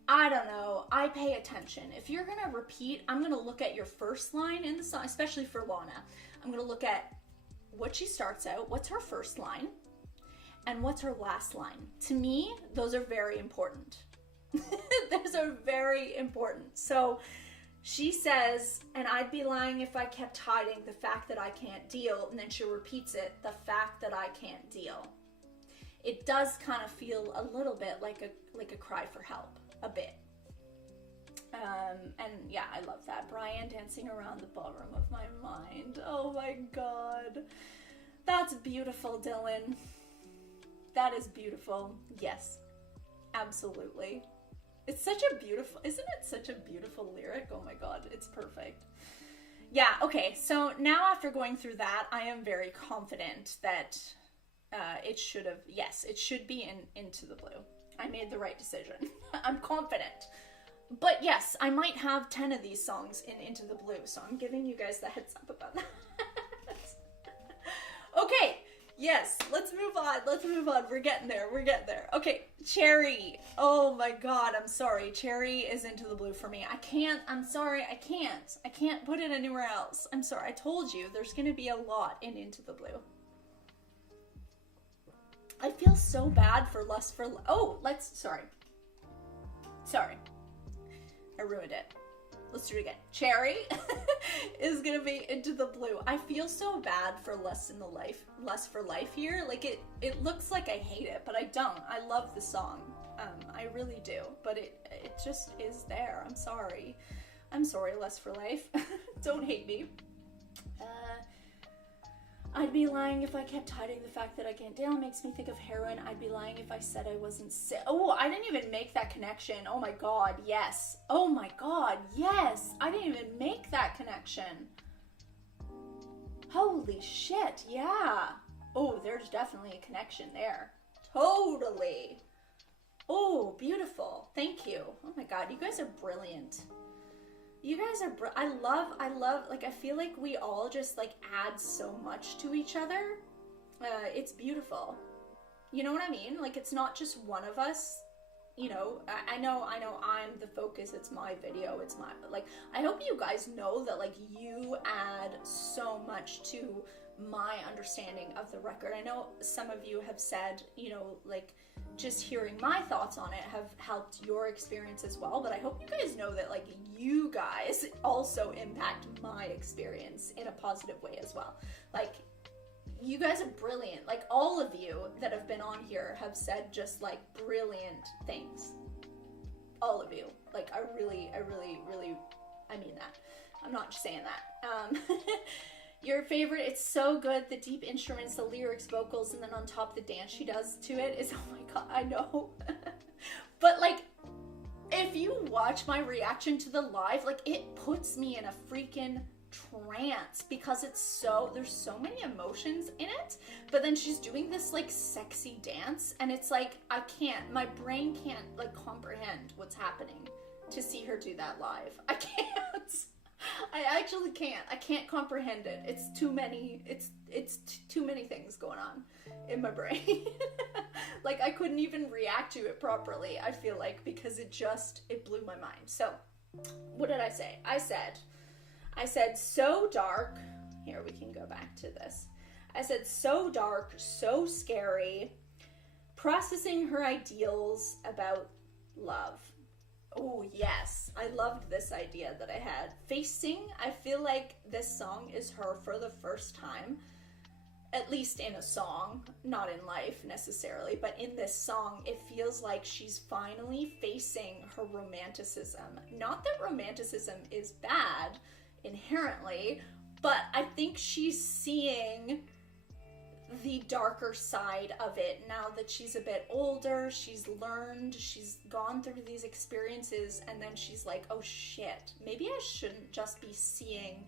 I don't know, I pay attention. If you're gonna repeat, I'm gonna look at your first line in the song, especially for Lana. I'm gonna look at what she starts out, what's her first line, and what's her last line. To me, those are very important. Those are very important. So she says, and I'd be lying if I kept hiding the fact that I can't deal, and then she repeats it, the fact that I can't deal. It does kind of feel a little bit like a cry for help, a bit. And yeah, I love that. Brian dancing around the ballroom of my mind. Oh my god. That's beautiful, Dylan. That is beautiful. Yes, absolutely. It's such a beautiful, isn't it such a beautiful lyric? Oh my god, it's perfect. Yeah, okay, so now after going through that, I am very confident that it should be in Into the Blue. I made the right decision. I'm confident. But yes, I might have 10 of these songs in Into the Blue, so I'm giving you guys the heads up about that. Okay. Yes, let's move on. We're getting there. Okay, Cherry. Oh my god, I'm sorry. Cherry is Into the Blue for me. I can't put it anywhere else. I'm sorry. I told you there's going to be a lot in Into the Blue. I feel so bad for Lust for... Oh, sorry. I ruined it. Let's do it again. Cherry is gonna be Into the Blue. I feel so bad for Lust for Life here. Like, it looks like I hate it, but I don't. I love the song. I really do. But it just is there. I'm sorry. I'm sorry, Lust for Life. Don't hate me. I'd be lying if I kept hiding the fact that I can't down. Makes me think of heroin. I'd be lying if I said I wasn't sick. Oh, I didn't even make that connection. Oh my god, yes. Oh my god, yes. I didn't even make that connection. Holy shit, yeah. Oh, there's definitely a connection there. Totally. Oh, beautiful. Thank you. Oh my god, you guys are brilliant. You guys are, I love, like, I feel like we all just, like, add so much to each other. It's beautiful. You know what I mean? Like, it's not just one of us, you know. I know I'm the focus, it's my video, it's my, like, I hope you guys know that, like, you add so much to my understanding of the record. I know some of you have said, you know, like, just hearing my thoughts on it have helped your experience as well, but I hope you guys know that, like, you guys also impact my experience in a positive way as well. Like, you guys are brilliant. Like, all of you that have been on here have said just, like, brilliant things. All of you. Like, I really mean that. I'm not just saying that. Your favorite, it's so good, the deep instruments, the lyrics, vocals, and then on top the dance she does to it is, oh my god, I know. But, like, if you watch my reaction to the live, like, it puts me in a freaking trance because it's so, there's so many emotions in it, but then she's doing this, like, sexy dance, and it's like, my brain can't, like, comprehend what's happening to see her do that live. I can't. I actually can't. I can't comprehend it. It's too many, it's too many things going on in my brain. Like, I couldn't even react to it properly, I feel like, because it blew my mind. So, what did I say? I said so dark. Here, we can go back to this. I said so dark, so scary, processing her ideals about love. Oh, yes. I loved this idea that I had. Facing, I feel like this song is her for the first time, at least in a song, not in life necessarily, but in this song, it feels like she's finally facing her romanticism. Not that romanticism is bad inherently, but I think she's seeing the darker side of it now that she's a bit older. She's learned, she's gone through these experiences, and then she's like, oh shit, maybe I shouldn't just be seeing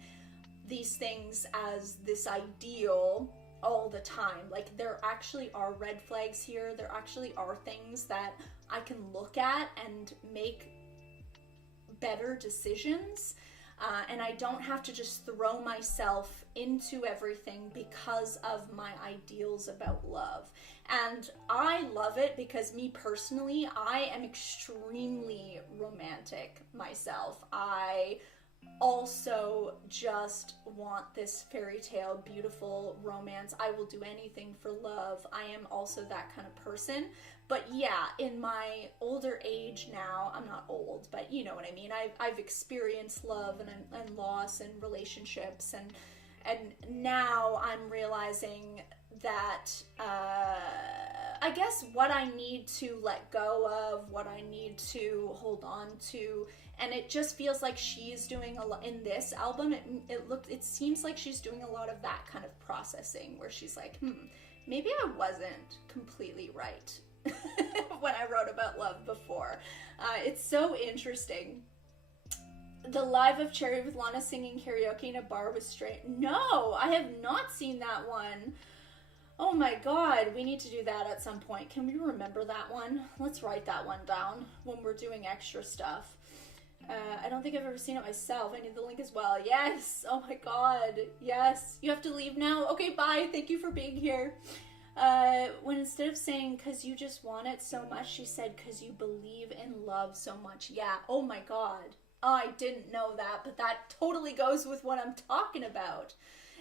these things as this ideal all the time. Like, there actually are red flags here. There actually are things that I can look at and make better decisions. And I don't have to just throw myself into everything because of my ideals about love. And I love it because me personally, I am extremely romantic myself. I also just want this fairy tale, beautiful romance. I will do anything for love. I am also that kind of person. But yeah, in my older age now, I'm not old, but you know what I mean. I've experienced love and loss and relationships, and now I'm realizing that I guess what I need to let go of, what I need to hold on to, and it just feels like she's doing a lot in this album. It seems like she's doing a lot of that kind of processing, where she's like, maybe I wasn't completely right when I wrote about love before. It's so interesting. The live of Cherry with Lana singing karaoke in a bar with straight. No, I have not seen that one. Oh my god, we need to do that at some point. Can we remember that one? Let's write that one down when we're doing extra stuff. I don't think I've ever seen it myself. I need the link as well. Yes! Oh my god. Yes. You have to leave now? Okay, bye. Thank you for being here. When instead of saying, 'cause you just want it so much, she said, 'cause you believe in love so much. Yeah. Oh my god. I didn't know that, but that totally goes with what I'm talking about.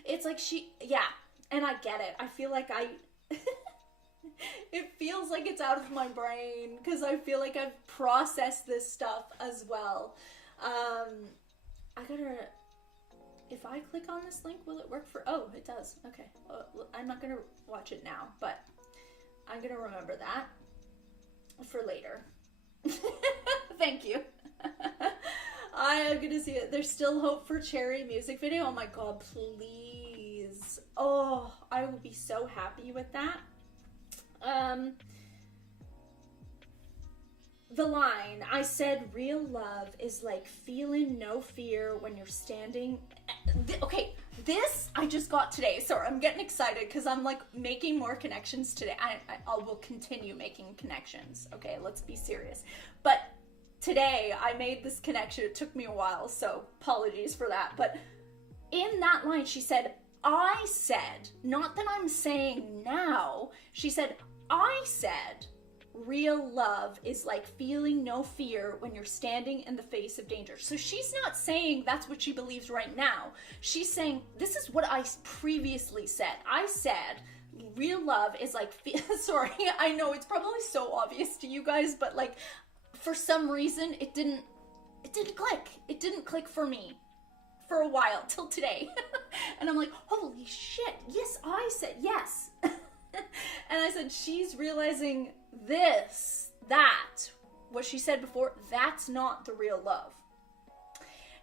It's like yeah. And I get it. I feel like it feels like it's out of my brain because I feel like I've processed this stuff as well. If I click on this link, will it work for, oh, it does. Okay. I'm not gonna watch it now, but I'm gonna remember that for later. Thank you. I am gonna see it. There's still hope for Cherry music video. Oh my god, please. Oh, I will be so happy with that. The line, I said real love is like feeling no fear when you're standing. Okay, this I just got today. Sorry, I'm getting excited because I'm like making more connections today. I will continue making connections. Okay, let's be serious. But today I made this connection. It took me a while, so apologies for that. But in that line, she said, I said, not that I'm saying now. She said, I said, real love is like feeling no fear when you're standing in the face of danger. So she's not saying that's what she believes right now. She's saying, this is what I previously said. I said, real love is like, sorry, I know it's probably so obvious to you guys, but like, for some reason, it didn't click. It didn't click for me for a while, till today. And I'm like, holy shit, yes, I said yes. And I said, she's realizing that, what she said before, that's not the real love.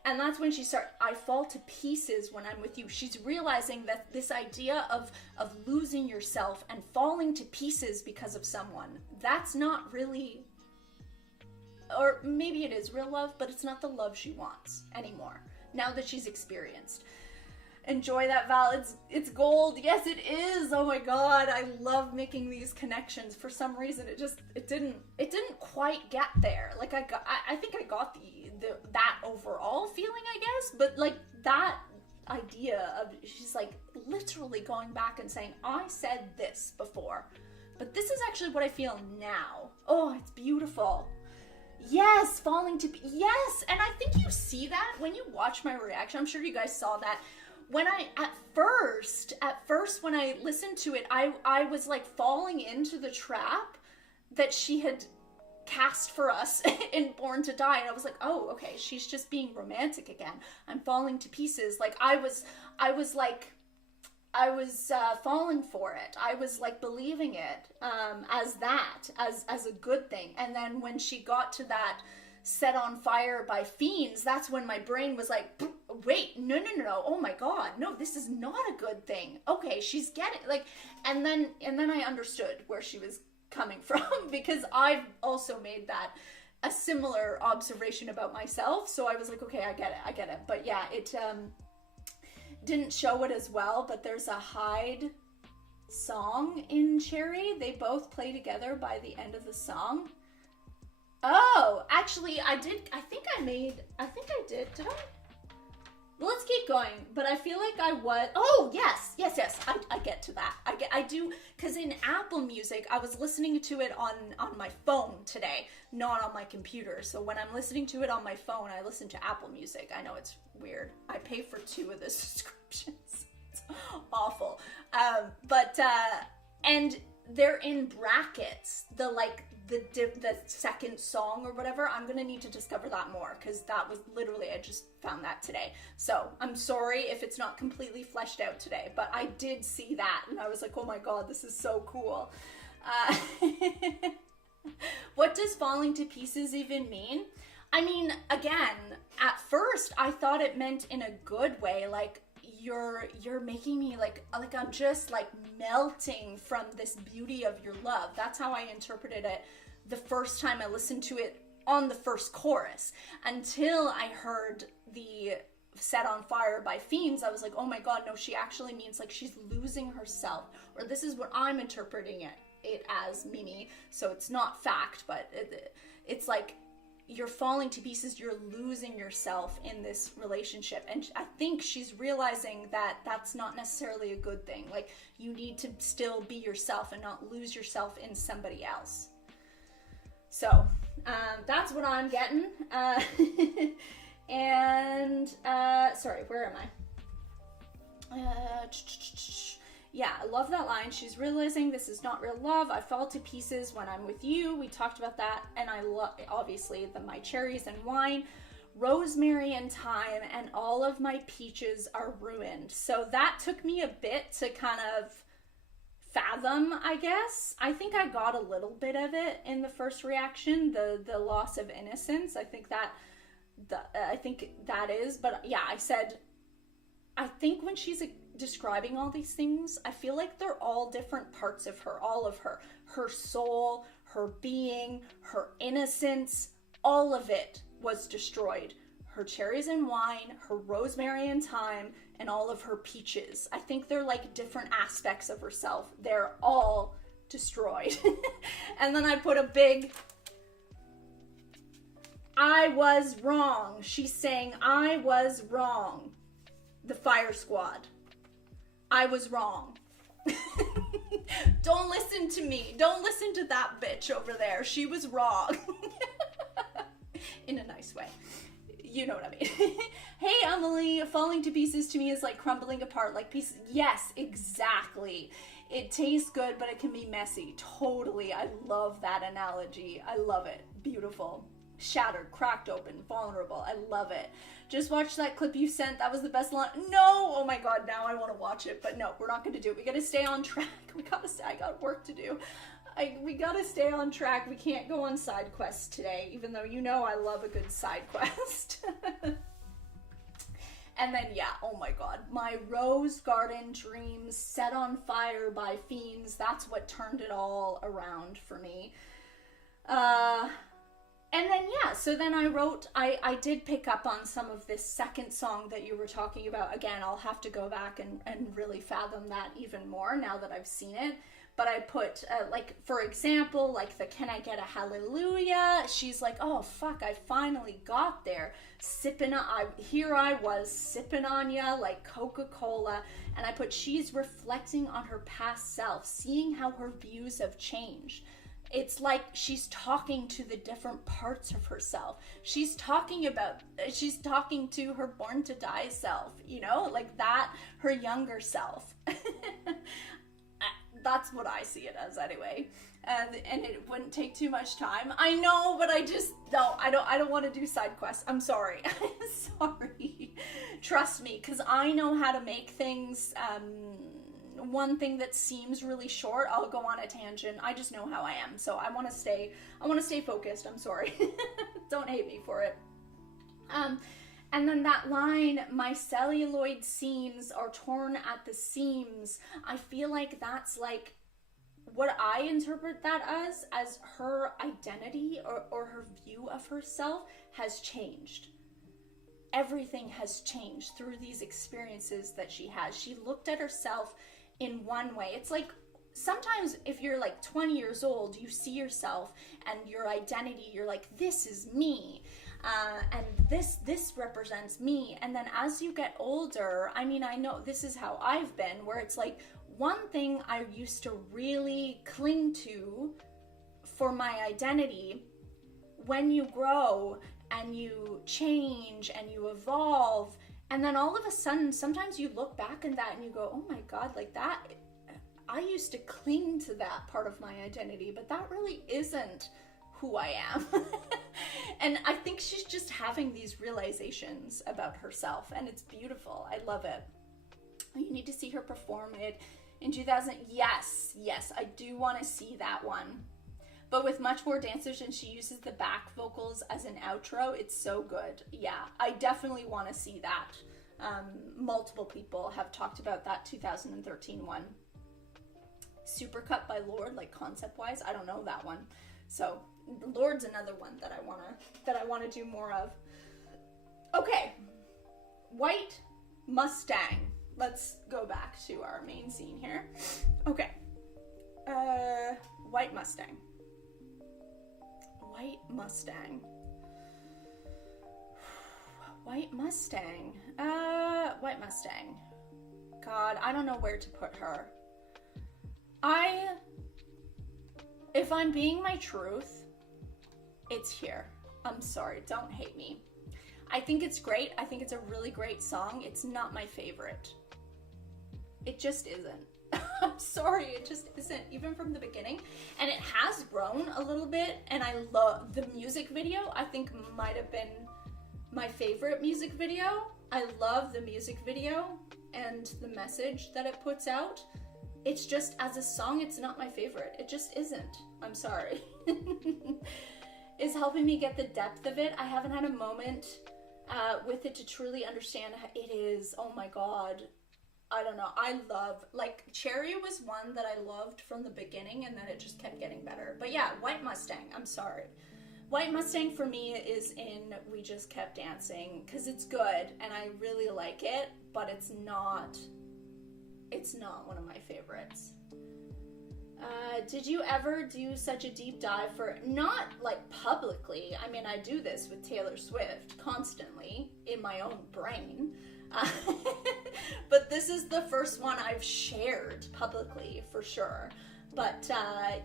And that's when she started, I fall to pieces when I'm with you. She's realizing that this idea of losing yourself and falling to pieces because of someone, that's not really, or maybe it is real love, but it's not the love she wants anymore, now that she's experienced. Enjoy that, Val. It's gold. Yes, it is. Oh my god, I love making these connections. For some reason, it didn't quite get there. Like I think I got that overall feeling, I guess, but like that idea of, she's like literally going back and saying, I said this before, but this is actually what I feel now. Oh, it's beautiful. Yes, falling to, yes, and I think you see that when you watch my reaction. I'm sure you guys saw that. When at first, when I listened to it, I was like falling into the trap that she had cast for us in Born to Die. And I was like, oh, okay, she's just being romantic again. I'm falling to pieces. Like I was falling for it. I was like believing it as a good thing. And then when she got to that set on fire by fiends, that's when my brain was like, wait, no, oh my god, no, this is not a good thing. Okay, she's getting, like, and then I understood where she was coming from, because I've also made that a similar observation about myself. So I was like, okay, I get it. But yeah, it didn't show it as well, but there's a Hyde song in Cherry. They both play together by the end of the song. Oh, actually, I think I did. Did I? Well, let's keep going, but I feel like I was, oh, yes, I get to that. I do, because in Apple Music, I was listening to it on my phone today, not on my computer. So when I'm listening to it on my phone, I listen to Apple Music. I know it's weird. I pay for 2 of the subscriptions. It's awful. And they're in brackets, the second song or whatever. I'm gonna need to discover that more, because that was literally, I just found that today. So I'm sorry if it's not completely fleshed out today, but I did see that and I was like, oh my god, this is so cool. What does falling to pieces even mean? I mean, again, at first I thought it meant in a good way, like you're making me like I'm just like melting from this beauty of your love. That's how I interpreted it the first time I listened to it on the first chorus. Until I heard the Set on Fire by Fiends, I was like, oh my god, no, she actually means like she's losing herself, or this is what I'm interpreting it as, Mimi. So it's not fact, but it's like you're falling to pieces, you're losing yourself in this relationship. And I think she's realizing that that's not necessarily a good thing. Like, you need to still be yourself and not lose yourself in somebody else. So that's what I'm getting. And sorry, where am I? Yeah, I love that line. She's realizing this is not real love. I fall to pieces when I'm with you. We talked about that. And I love, obviously, my cherries and wine, rosemary and thyme, and all of my peaches are ruined. So that took me a bit to kind of fathom, I guess. I think I got a little bit of it in the first reaction, the loss of innocence. I think that is, but yeah, I think when she's describing all these things, I feel like they're all different parts of her, all of her soul, her being, her innocence, all of it was destroyed. Her cherries and wine, her rosemary and thyme, and all of her peaches. I think they're like different aspects of herself. They're all destroyed. And then I put a big, I was wrong. She's saying, I was wrong. The Fire Squad. I was wrong. Don't listen to me. Don't listen to that bitch over there. She was wrong. In a nice way. You know what I mean. Hey, Emily, falling to pieces to me is like crumbling apart like pieces. Yes, exactly. It tastes good, but it can be messy. Totally. I love that analogy. I love it. Beautiful. Shattered, cracked open, vulnerable. I love it. Just watched that clip you sent. That was the best line. No! Oh my god, now I want to watch it. But no, we're not going to do it. We got to stay on track. I got work to do. We got to stay on track. We can't go on side quests today, even though you know I love a good side quest. And then, yeah, oh my god. My rose garden dreams set on fire by fiends. That's what turned it all around for me. And then, yeah, so then I did pick up on some of this second song that you were talking about. Again, I'll have to go back and really fathom that even more now that I've seen it. But I put, like, for example, like the Can I Get a Hallelujah? She's like, oh, fuck, I finally got there. Here I was, sipping on ya like Coca-Cola. And I put, she's reflecting on her past self, seeing how her views have changed. It's like she's talking to the different parts of herself. She's talking to her born to die self, you know, like that, her younger self. That's what I see it as anyway. And it wouldn't take too much time. I know, but I don't want to do side quests. I'm sorry. Sorry. Trust me, because I know how to make things, one thing that seems really short, I'll go on a tangent. I just know how I am. So I want to stay focused. I'm sorry. Don't hate me for it. And then that line, my celluloid seams are torn at the seams. I feel like that's like what I interpret that as her identity or her view of herself has changed. Everything has changed through these experiences that she has. She looked at herself in one way. It's like sometimes if you're like 20 years old, you see yourself and your identity, you're like, this is me. And this represents me. And then as you get older, I mean, I know this is how I've been, where it's like one thing I used to really cling to for my identity, when you grow and you change and you evolve, and then all of a sudden, sometimes you look back at that and you go, oh my God, like that, I used to cling to that part of my identity, but that really isn't who I am. And I think she's just having these realizations about herself, and it's beautiful. I love it. You need to see her perform it in 2000. Yes, I do want to see that one. But with much more dancers, and she uses the back vocals as an outro. It's so good. Yeah, I definitely want to see that. Multiple people have talked about that 2013 one. Supercut by Lorde, like concept-wise, I don't know that one. So Lorde's another one that I wanna do more of. Okay, White Mustang. Let's go back to our main scene here. Okay, White Mustang. White Mustang. White Mustang. White Mustang. God, I don't know where to put her. If I'm being my truth, it's here. I'm sorry, don't hate me. I think it's great. I think it's a really great song. It's not my favorite. It just isn't. I'm sorry, it just isn't, even from the beginning. And it has grown a little bit, and I love the music video. I think might have been my favorite music video. I love the music video and the message that it puts out. It's just, as a song, it's not my favorite. It just isn't. I'm sorry. It's helping me get the depth of it. I haven't had a moment with it to truly understand how it is. Oh my God. I don't know. I love, like, Cherry was one that I loved from the beginning, and then it just kept getting better. But yeah, White Mustang, I'm sorry. White Mustang for me is in We Just Kept Dancing, because it's good, and I really like it, but it's not one of my favorites. Did you ever do such a deep dive for, not like publicly, I mean, I do this with Taylor Swift constantly in my own brain, but this is the first one I've shared publicly for sure. But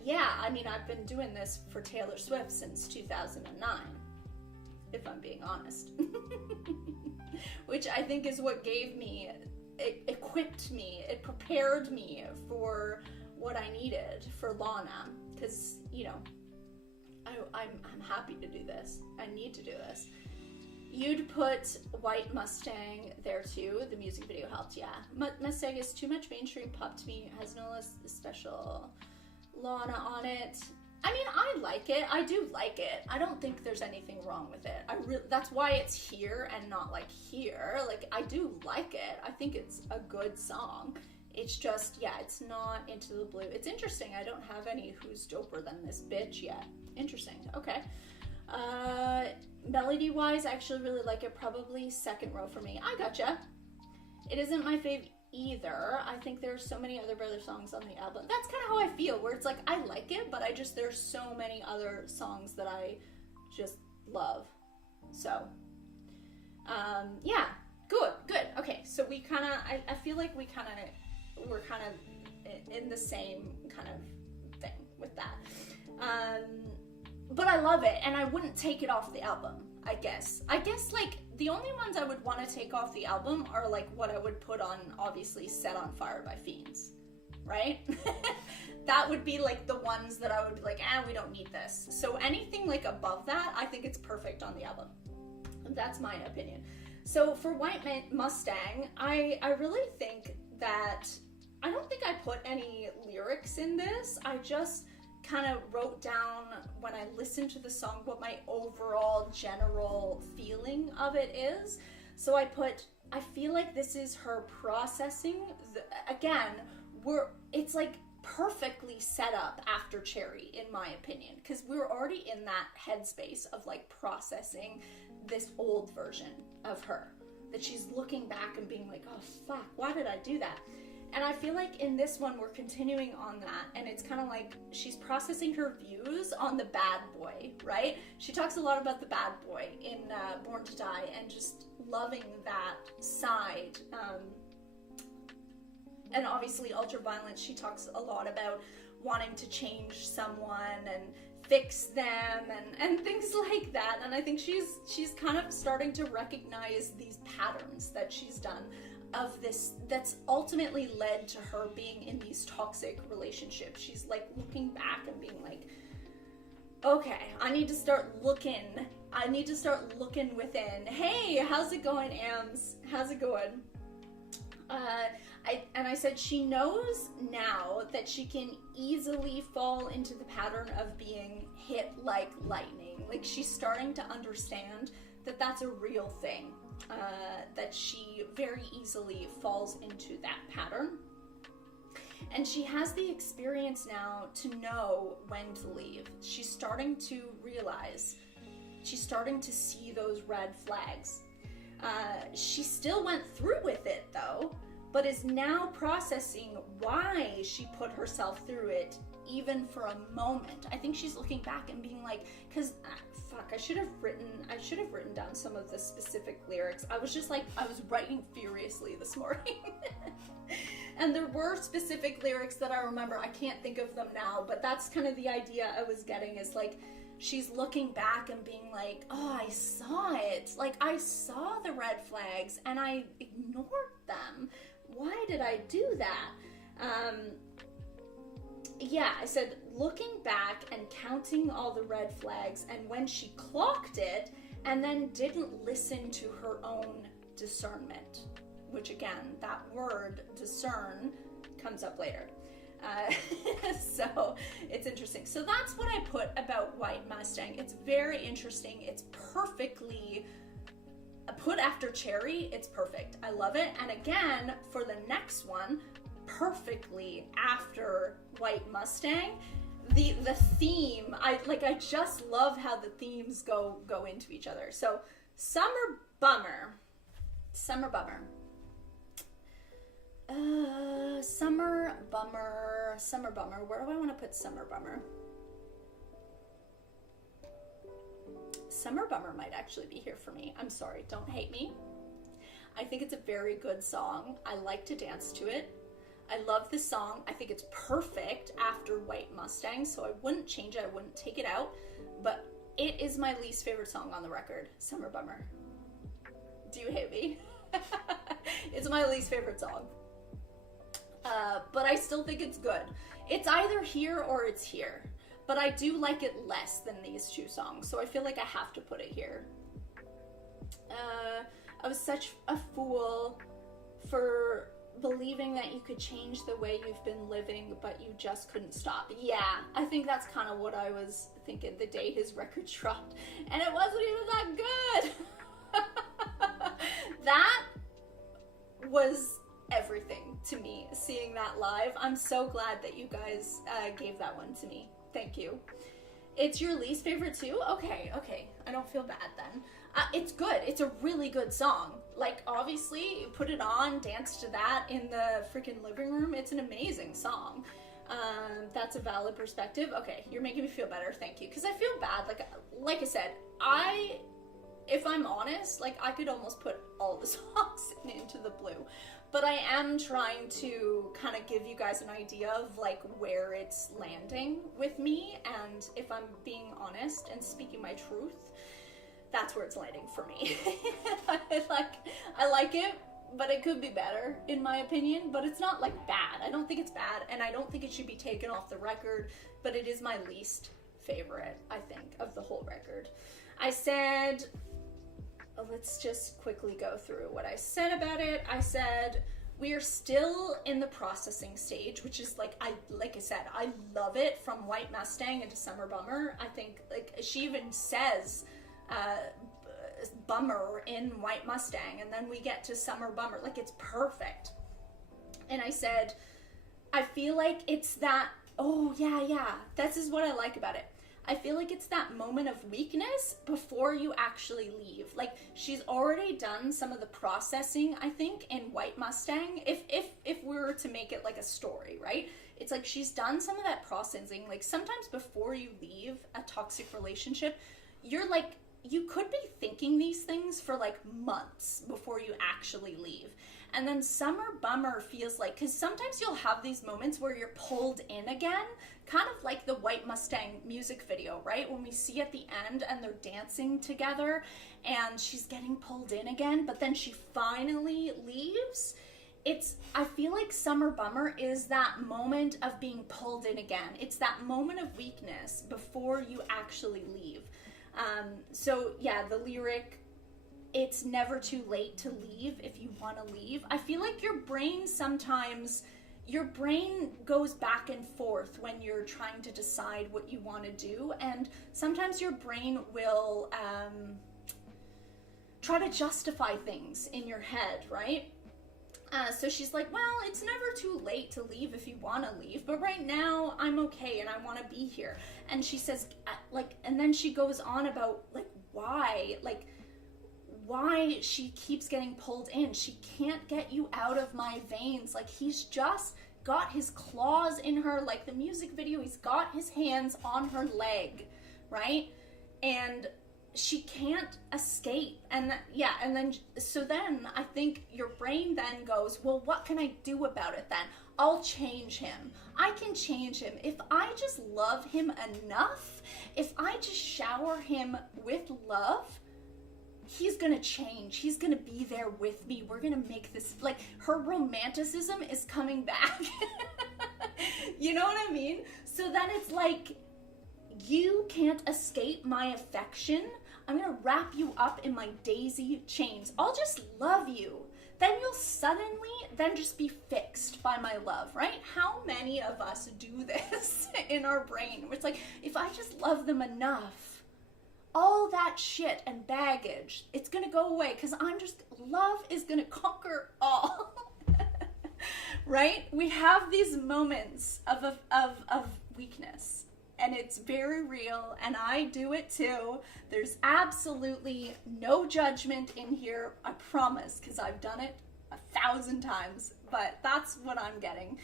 yeah, I mean, I've been doing this for Taylor Swift since 2009, if I'm being honest. Which I think is what gave me, it equipped me, it prepared me for what I needed for Lana. Because, you know, I'm happy to do this. I need to do this. You'd put White Mustang there too. The music video helped, yeah. Mustang is too much mainstream pop to me. Has no special Lana on it. I mean, I like it. I do like it. I don't think there's anything wrong with it. That's why it's here and not like here. Like, I do like it. I think it's a good song. It's just, yeah, it's not Into the Blue. It's interesting. I don't have any Who's Doper Than This Bitch yet. Interesting. Okay. Melody-wise, I actually really like it. Probably second row for me. I gotcha. It isn't my fave either. I think there's so many other better songs on the album. That's kind of how I feel, where it's like, I like it, but there's so many other songs that I just love. So, yeah, good. Okay, so we kind of, I feel like we're kind of in the same kind of thing with that. But I love it, and I wouldn't take it off the album, I guess. Like, the only ones I would want to take off the album are, like, what I would put on, obviously, Set on Fire by Fiends, right? That would be, like, the ones that I would be like, we don't need this. So anything, like, above that, I think it's perfect on the album. That's my opinion. So for White Mustang, I really think that, I don't think I put any lyrics in this. I just kind of wrote down, when I listened to the song, what my overall general feeling of it is. So I feel like this is her processing. It's like perfectly set up after Cherry, in my opinion, because we're already in that headspace of like processing this old version of her, that she's looking back and being like, oh fuck, why did I do that? And I feel like in this one, we're continuing on that, and it's kind of like she's processing her views on the bad boy, right? She talks a lot about the bad boy in Born to Die, and just loving that side. And obviously, Ultraviolence, she talks a lot about wanting to change someone and fix them and things like that. And I think she's kind of starting to recognize these patterns that she's done of this, that's ultimately led to her being in these toxic relationships. She's like looking back and being like, okay, I need to start looking within. Hey, how's it going, Ams? How's it going? I said she knows now that she can easily fall into the pattern of being hit like lightning. Like, she's starting to understand that that's a real thing. That she very easily falls into that pattern. And she has the experience now to know when to leave. She's starting to realize, she's starting to see those red flags. She still went through with it though, but is now processing why she put herself through it, even for a moment. I think she's looking back and being like, because I should have written down some of the specific lyrics. I was writing furiously this morning. And there were specific lyrics that I remember. I can't think of them now, but that's kind of the idea I was getting, is like, she's looking back and being like, oh, I saw it. Like, I saw the red flags and I ignored them. Why did I do that? Yeah, I said, looking back and counting all the red flags, and when she clocked it and then didn't listen to her own discernment, which again, that word discern comes up later. So it's interesting. So that's what I put about White Mustang. It's very interesting. It's perfectly put after Cherry. It's perfect. I love it. And again, for the next one, perfectly after White Mustang. The theme, I just love how the themes go into each other. So Summer Bummer. Summer Bummer. Summer Bummer. Where do I want to put Summer Bummer? Summer Bummer might actually be here for me. I'm sorry, don't hate me. I think it's a very good song. I like to dance to it. I love this song. I think it's perfect after White Mustang, so I wouldn't change it. I wouldn't take it out, but it is my least favorite song on the record, Summer Bummer. Do you hate me? It's my least favorite song. But I still think it's good. It's either here or it's here. But I do like it less than these two songs, so I feel like I have to put it here. I was such a fool for believing that you could change the way you've been living, but you just couldn't stop. Yeah, I think that's kind of what I was thinking the day his record dropped. And it wasn't even that good. That was everything to me, seeing that live. I'm so glad that you guys gave that one to me. Thank you. It's your least favorite too? Okay. I don't feel bad then. It's good. It's a really good song. Like, obviously, you put it on, dance to that in the freaking living room. It's an amazing song. That's a valid perspective. Okay, you're making me feel better. Thank you. Because I feel bad. Like I said, if I'm honest, I could almost put all the songs into the blue. But I am trying to kind of give you guys an idea of where it's landing with me, and if I'm being honest and speaking my truth, that's where it's landing for me. I like it, but it could be better in my opinion, but it's not bad. I don't think it's bad, and I don't think it should be taken off the record, but it is my least favorite, I think, of the whole record. I said, let's just quickly go through what I said about it. I said, we are still in the processing stage, which is like I said, I love it from White Mustang into Summer Bummer. I think she even says bummer in White Mustang, and then we get to Summer Bummer. It's perfect. And I said, I feel like it's that, this is what I like about it. I feel like it's that moment of weakness before you actually leave. She's already done some of the processing, I think, in White Mustang. If we were to make it a story, right? It's she's done some of that processing. Sometimes before you leave a toxic relationship, you're you could be thinking these things for months before you actually leave. And then Summer Bummer feels because sometimes you'll have these moments where you're pulled in again, kind of like the White Mustang music video, right? When we see at the end and they're dancing together and she's getting pulled in again, but then she finally leaves. I feel like Summer Bummer is that moment of being pulled in again. It's that moment of weakness before you actually leave. So yeah, the lyric, it's never too late to leave if you want to leave. I feel like your brain goes back and forth when you're trying to decide what you want to do, and sometimes your brain will try to justify things in your head, right? So she's like, well, it's never too late to leave if you want to leave, but right now I'm okay and I want to be here. And she says, and then she goes on about why she keeps getting pulled in. She can't get you out of my veins. He's just got his claws in her, the music video, he's got his hands on her leg, right? And she can't escape. And then I think your brain then goes, well, what can I do about it then? I'll change him. I can change him. If I just love him enough, if I just shower him with love, he's gonna change. He's gonna be there with me. We're gonna make this, like, her romanticism is coming back. You know what I mean? So then it's like, you can't escape my affection. I'm gonna wrap you up in my daisy chains. I'll just love you. Then you'll suddenly then just be fixed by my love, right? How many of us do this in our brain? It's like, if I just love them enough, all that shit and baggage, it's gonna go away, because love is gonna conquer all. Right? We have these moments of weakness, and it's very real, and I do it too. There's absolutely no judgment in here, I promise, because I've done it 1,000 times, but that's what I'm getting.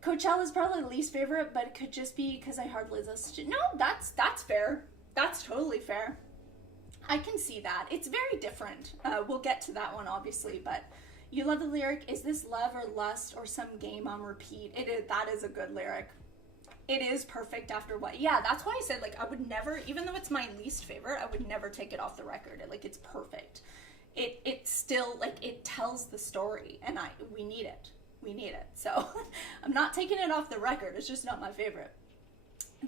Coachella's probably the least favorite, but it could just be because I hardly listen to. No, that's fair. That's totally fair. I can see that. It's very different. We'll get to that one, obviously, but you love the lyric, is this love or lust or some game on repeat? That is a good lyric. It is perfect after what? Yeah, that's why I said, like, I would never, even though it's my least favorite, I would never take it off the record. Like, it's perfect. It still, like, it tells the story, and we need it. We need it. So, I'm not taking it off the record. It's just not my favorite.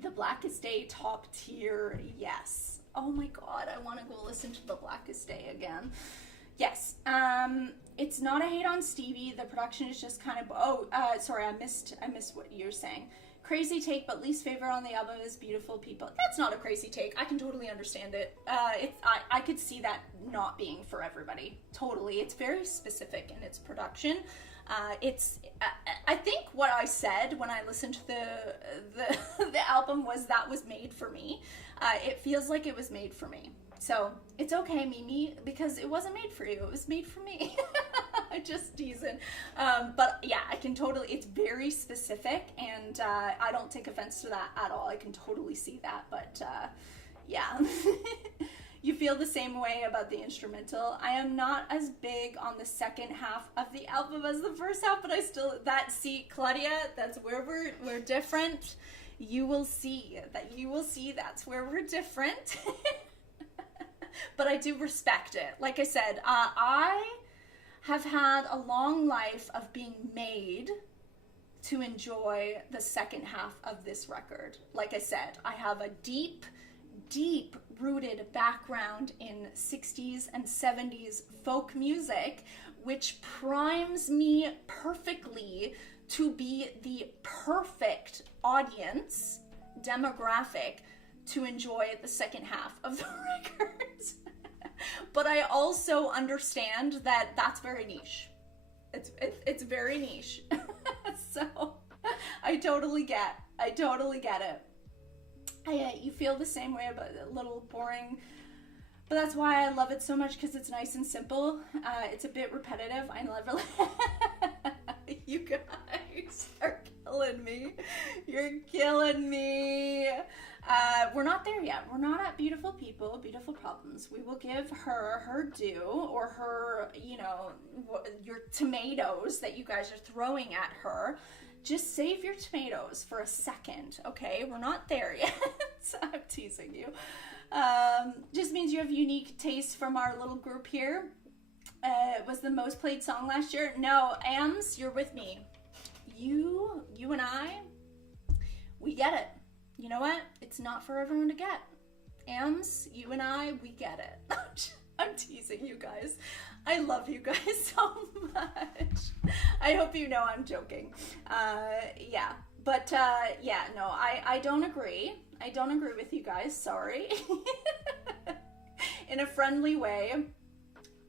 The Blackest Day, top tier, yes. Oh my god, I want to go listen to The Blackest Day again. Yes. It's not a hate on Stevie. The production is just kind of, sorry, I missed what you're saying. Crazy take, but least favorite on the album is Beautiful People. That's not a crazy take. I can totally understand it. I could see that not being for everybody. Totally. It's very specific in its production. I think what I said when I listened to the album was that was made for me. It feels like it was made for me. So it's okay, Mimi, because it wasn't made for you. It was made for me. I'm just teasing. But yeah, I can totally, it's very specific, and I don't take offense to that at all. I can totally see that, but yeah. You feel the same way about the instrumental. I am not as big on the second half of the album as the first half, but I still, Claudia, that's where we're different. You will see that's where we're different. But I do respect it. Like I said, I have had a long life of being made to enjoy the second half of this record. Like I said, I have a deep rooted background in 60s and 70s folk music, which primes me perfectly to be the perfect audience demographic to enjoy the second half of the record. But I also understand that that's very niche. It's very niche. So I totally get it. You feel the same way about a little boring, but that's why I love it so much, because it's nice and simple. It's a bit repetitive. I never. You guys are killing me. You're killing me. We're not there yet. We're not at Beautiful People, Beautiful Problems. We will give her due, or her, your tomatoes that you guys are throwing at her. Just save your tomatoes for a second, okay? We're not there yet. I'm teasing you. Just means you have unique tastes from our little group here. Was the most played song last year? No, Ams, you're with me. You and I, we get it. You know what? It's not for everyone to get. Ams, you and I, we get it. I'm teasing you guys. I love you guys so much. I hope you know I'm joking. Yeah. But, no, I don't agree. I don't agree with you guys. Sorry. In a friendly way.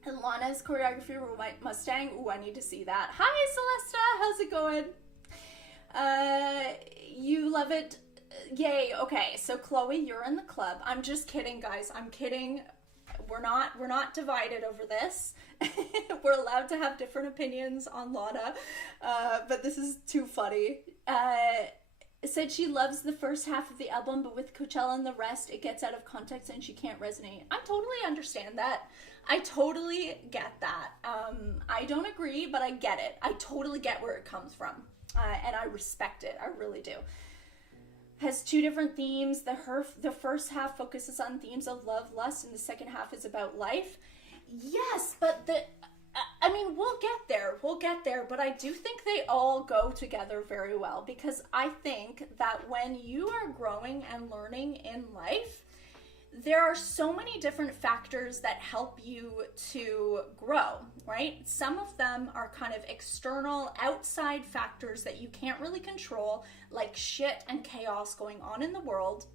Lana's choreography for White Mustang. Ooh, I need to see that. Hi, Celesta. How's it going? You love it. Yay. Okay. So, Chloe, you're in the club. I'm just kidding, guys. I'm kidding. We're not divided over this. We're allowed to have different opinions on Lana, but this is too funny. Said she loves the first half of the album, but with Coachella and the rest, it gets out of context and she can't resonate. I totally understand that. I totally get that. I don't agree, but I get it. I totally get where it comes from, and I respect it. I really do. has two different themes. The first half focuses on themes of love, lust, and the second half is about life. Yes, but we'll get there, but I do think they all go together very well, because I think that when you are growing and learning in life, there are so many different factors that help you to grow, right? Some of them are kind of external, outside factors that you can't really control, like shit and chaos going on in the world.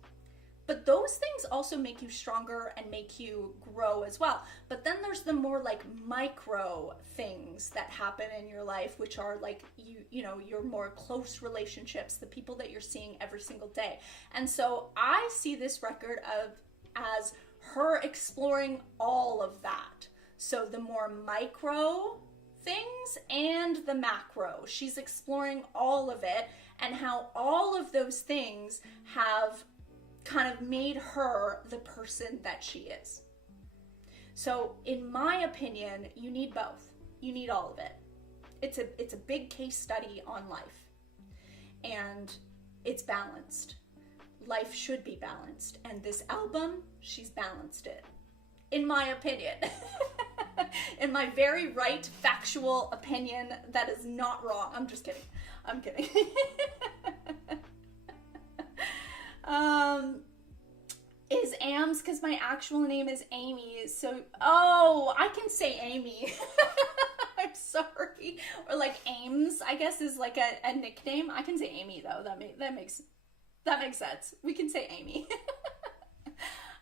But those things also make you stronger and make you grow as well. But then there's the more like micro things that happen in your life, which are like your more close relationships, the people that you're seeing every single day. And so I see this record as her exploring all of that. So the more micro things and the macro, she's exploring all of it, and how all of those things have kind of made her the person that she is. So in my opinion, you need both. You need all of it. It's a big case study on life, and it's balanced. Life should be balanced, and this album, she's balanced it, in my opinion. In my very right, factual opinion that is not wrong. I'm just kidding. I'm kidding. Is Ams, because my actual name is Amy, so, I can say Amy. I'm sorry. Or like Ames, I guess, is like a nickname. I can say Amy, though. That makes sense. We can say Amy.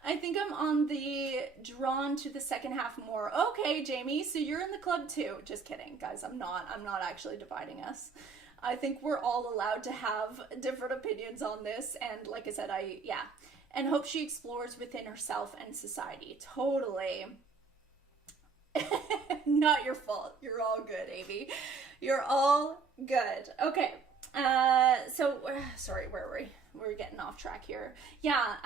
I think I'm on the drawn to the second half more. Okay, Jamie, so you're in the club too. Just kidding, guys. I'm not actually dividing us. I think we're all allowed to have different opinions on this, and like I said, and hope she explores within herself and society. Totally. Not your fault. You're all good, Amy. You're all good. Okay. Sorry, where were we? We're getting off track here. Yeah,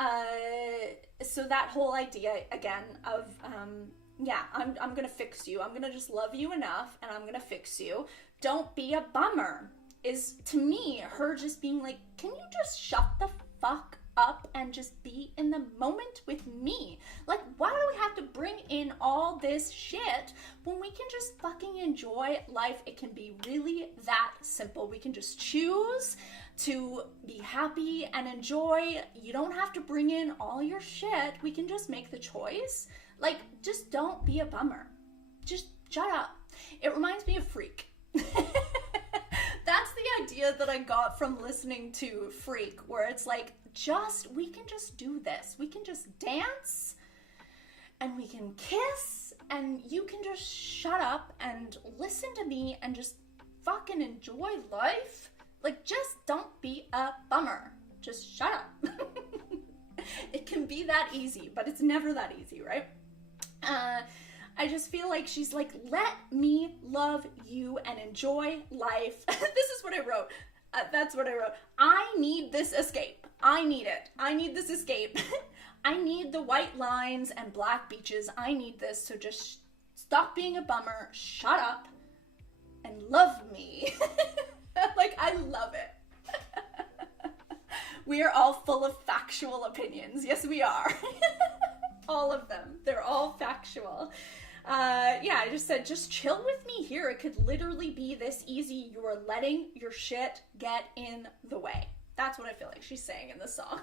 so that whole idea, again, of, I'm gonna fix you. I'm gonna just love you enough, and I'm gonna fix you. Don't be a bummer, is, to me, her just being like, can you just shut the fuck up and just be in the moment with me? Like, why do we have to bring in all this shit when we can just fucking enjoy life? It can be really that simple. We can just choose to be happy and enjoy. You don't have to bring in all your shit. We can just make the choice. Like, just don't be a bummer. Just shut up. It reminds me of Freak. That's the idea that I got from listening to Freak, where it's like, we can just do this. We can just dance, and we can kiss, and you can just shut up and listen to me and just fucking enjoy life. Like, just don't be a bummer. Just shut up. It can be that easy, but it's never that easy, right? I just feel like she's like, let me love you and enjoy life. This is what I wrote. That's what I wrote. I need this escape. I need it. I need this escape. I need the white lines and black beaches. I need this. So just stop being a bummer. Shut up and love me. Like, I love it. We are all full of factual opinions. Yes, we are. All of them. They're all factual. I just said, just chill with me here. It could literally be this easy. You are letting your shit get in the way. That's what I feel like she's saying in the song.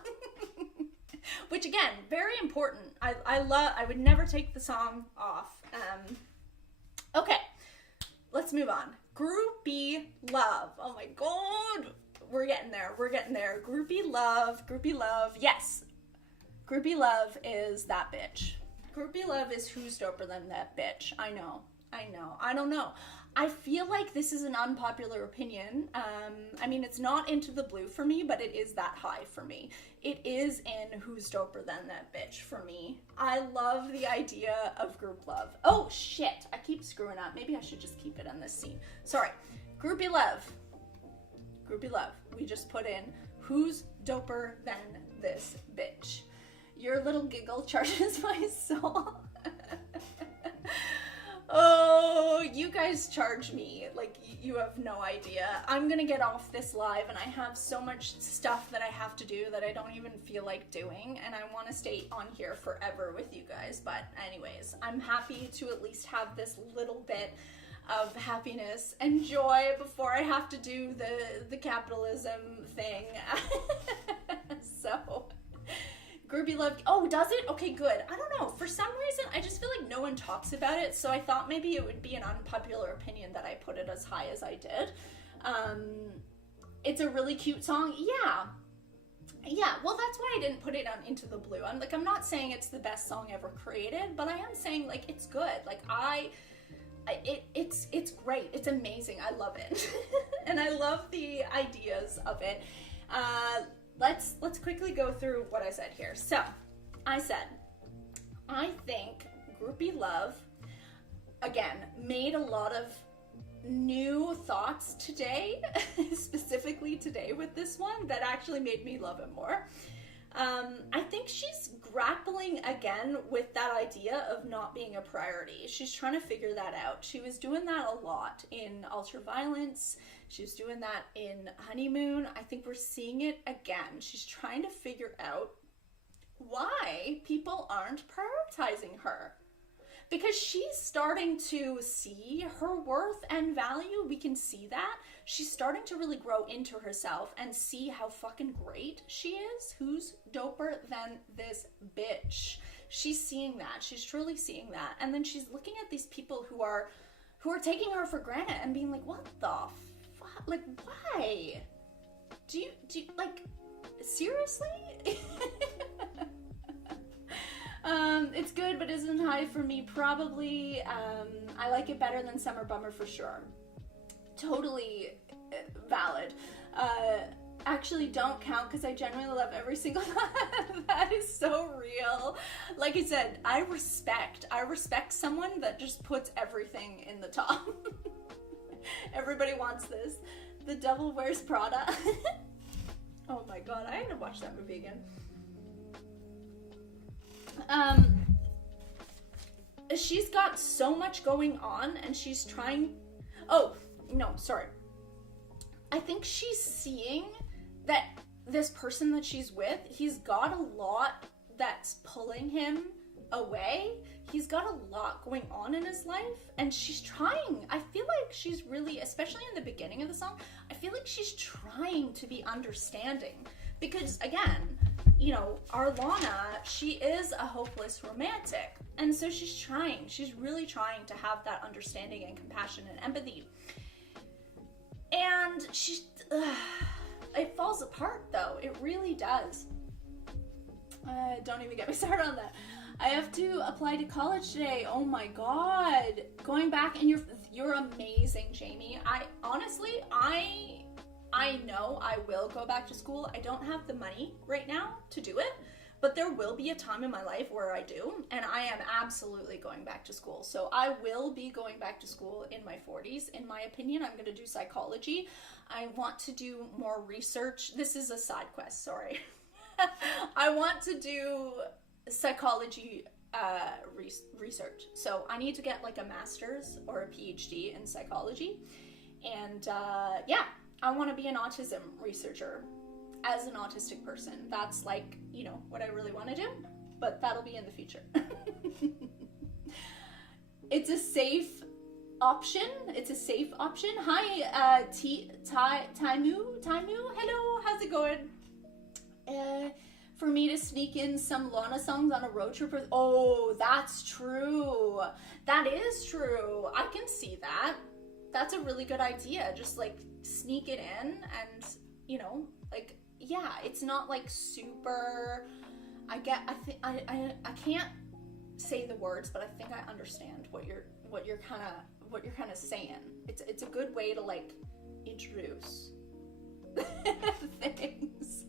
Which, again, very important. I would never take the song off. Okay, let's move on. Groupie love. Oh my god. We're getting there. Groupie love. Yes. Groupie love is that bitch. Groupie love is who's doper than that bitch. I know. I don't know. I feel like this is an unpopular opinion. I mean, it's not Into the Blue for me, but it is that high for me. It is in Who's Doper Than That Bitch for me. I love the idea of group love. Oh, shit. I keep screwing up. Maybe I should just keep it on this scene. Sorry. Groupie love. We just put in Who's Doper Than This Bitch. Your little giggle charges my soul. Oh, you guys charge me, like, you have no idea. I'm gonna get off this live and I have so much stuff that I have to do that I don't even feel like doing, and I want to stay on here forever with you guys. But anyways, I'm happy to at least have this little bit of happiness and joy before I have to do the capitalism thing. So, Groupie Love, oh, does it? Okay, good. I don't know, for some reason, I just feel like no one talks about it, so I thought maybe it would be an unpopular opinion that I put it as high as I did. It's a really cute song, yeah, well, that's why I didn't put it on Into the Blue. I'm not saying it's the best song ever created, but I am saying, like, it's good. Like, it's great. It's amazing. I love it. And I love the ideas of it. Let's quickly go through what I said here. So, I said, I think Groupie Love, again, made a lot of new thoughts today, specifically today with this one, that actually made me love it more. I think she's grappling again with that idea of not being a priority. She's trying to figure that out. She was doing that a lot in Ultraviolence. She was doing that in Honeymoon. I think we're seeing it again. She's trying to figure out why people aren't prioritizing her. Because she's starting to see her worth and value. We can see that. She's starting to really grow into herself and see how fucking great she is. Who's doper than this bitch? She's seeing that. She's truly seeing that. And then she's looking at these people who are taking her for granted and being like, what the fuck? Like, why? Do you like, seriously? It's good, but isn't high for me, probably. I like it better than Summer Bummer for sure. Totally valid. Actually don't count because I genuinely love every single one. That is so real. Like I said, I respect someone that just puts everything in the top. Everybody wants this. The Devil Wears Prada. Oh my god, I had to watch that movie again. She's got so much going on and she's trying, I think she's seeing that this person that she's with, he's got a lot that's pulling him away. He's got a lot going on in his life and she's trying. I feel like she's really, especially in the beginning of the song, I feel like she's trying to be understanding because, again, you know, our Lana, she is a hopeless romantic. And so she's really trying to have that understanding and compassion and empathy. And it falls apart though. It really does. Don't even get me started on that. I have to apply to college today. Oh my god. Going back, and you're amazing, Jamie. I know I will go back to school. I don't have the money right now to do it, but there will be a time in my life where I do, and I am absolutely going back to school. So I will be going back to school in my 40s. In my opinion, I'm going to do psychology. I want to do more research. This is a side quest, sorry. I want to do psychology research. So I need to get like a master's or a PhD in psychology. And yeah, I want to be an autism researcher as an autistic person. That's like, you know, what I really want to do, but that'll be in the future. It's a safe option. It's a safe option. Hi, Taimu. Hello, how's it going? For me to sneak in some Lana songs on a road trip. Oh, that's true. That is true. I can see that. That's a really good idea. Just like sneak it in and, you know, like, yeah, it's not like super, I can't say the words, but I think I understand what you're kind of saying. It's a good way to like introduce things.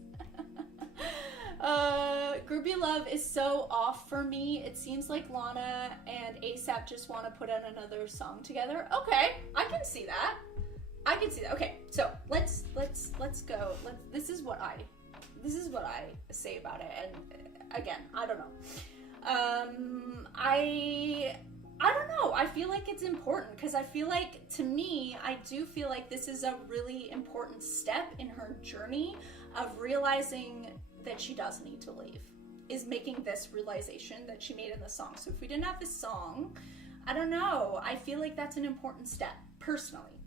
Groupie Love is so off for me. It seems like Lana and ASAP just want to put out another song together. Okay, I can see that. Okay, so let's go. This is what I say about it. And again, I don't know. I I don't know. I feel like it's important because I feel like, to me, I do feel like this is a really important step in her journey of realizing that she does need to leave, is making this realization that she made in the song. So if we didn't have this song, I don't know. I feel like that's an important step, personally.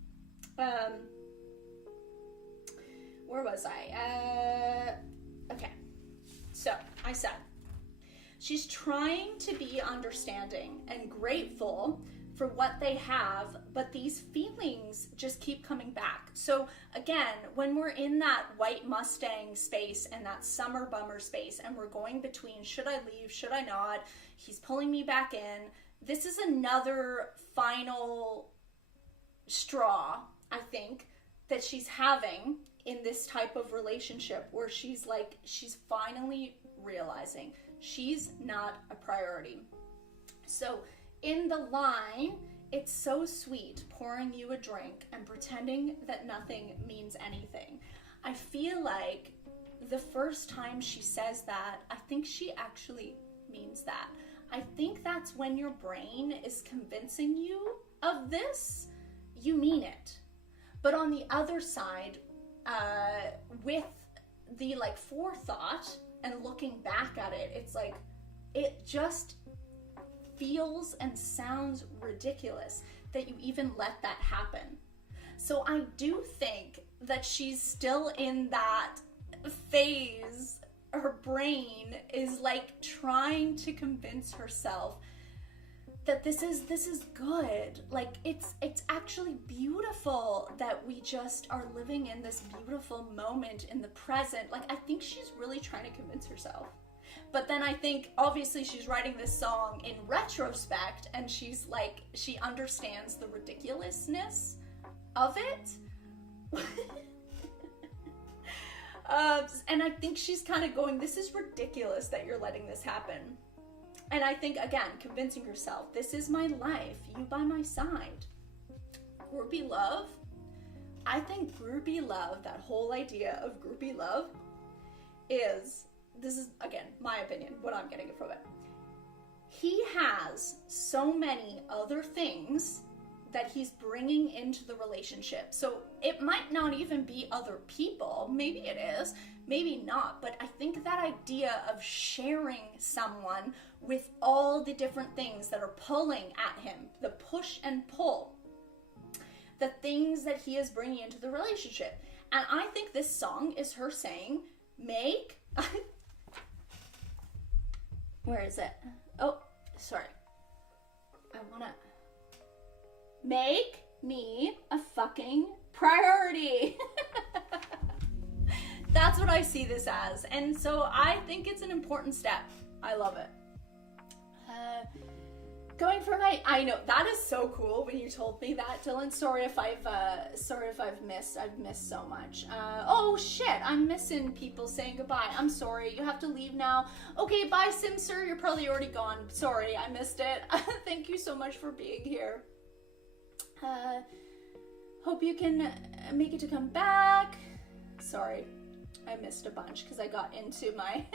Where was I? Okay. So I said, she's trying to be understanding and grateful for what they have, but these feelings just keep coming back. So again, when we're in that white Mustang space and that summer bummer space, and we're going between, should I leave, should I not? He's pulling me back in. This is another final straw, I think, that she's having in this type of relationship where she's finally realizing she's not a priority. So in the line, it's so sweet pouring you a drink and pretending that nothing means anything. I feel like the first time she says that, I think she actually means that. I think that's when your brain is convincing you of this, you mean it. But on the other side, with the forethought and looking back at it, it's like, it just feels and sounds ridiculous that you even let that happen. So I do think that she's still in that phase. Her brain is trying to convince herself that this is good. It's actually beautiful that we just are living in this beautiful moment in the present. I think she's really trying to convince herself. But then I think obviously she's writing this song in retrospect, and she understands the ridiculousness of it. And I think she's kind of going, this is ridiculous that you're letting this happen. And I think, again, convincing herself, this is my life, you by my side. Groupie love, I think groupie love, that whole idea of groupie love this is, again, my opinion, what I'm getting from it. He has so many other things that he's bringing into the relationship. So it might not even be other people. Maybe it is, maybe not. But I think that idea of sharing someone with all the different things that are pulling at him, the push and pull, the things that he is bringing into the relationship. And I think this song is her saying, where is it? Oh, sorry. I want to make me a fucking priority. That's what I see this as. And so I think it's an important step. I love it. Going for I know that is so cool when you told me that, Dylan. Sorry if I've missed so much. Oh shit, I'm missing people saying goodbye. I'm sorry, you have to leave now. Okay, bye Simsir, you're probably already gone. Sorry, I missed it. Thank you so much for being here. Hope you can make it to come back. Sorry, I missed a bunch because I got into my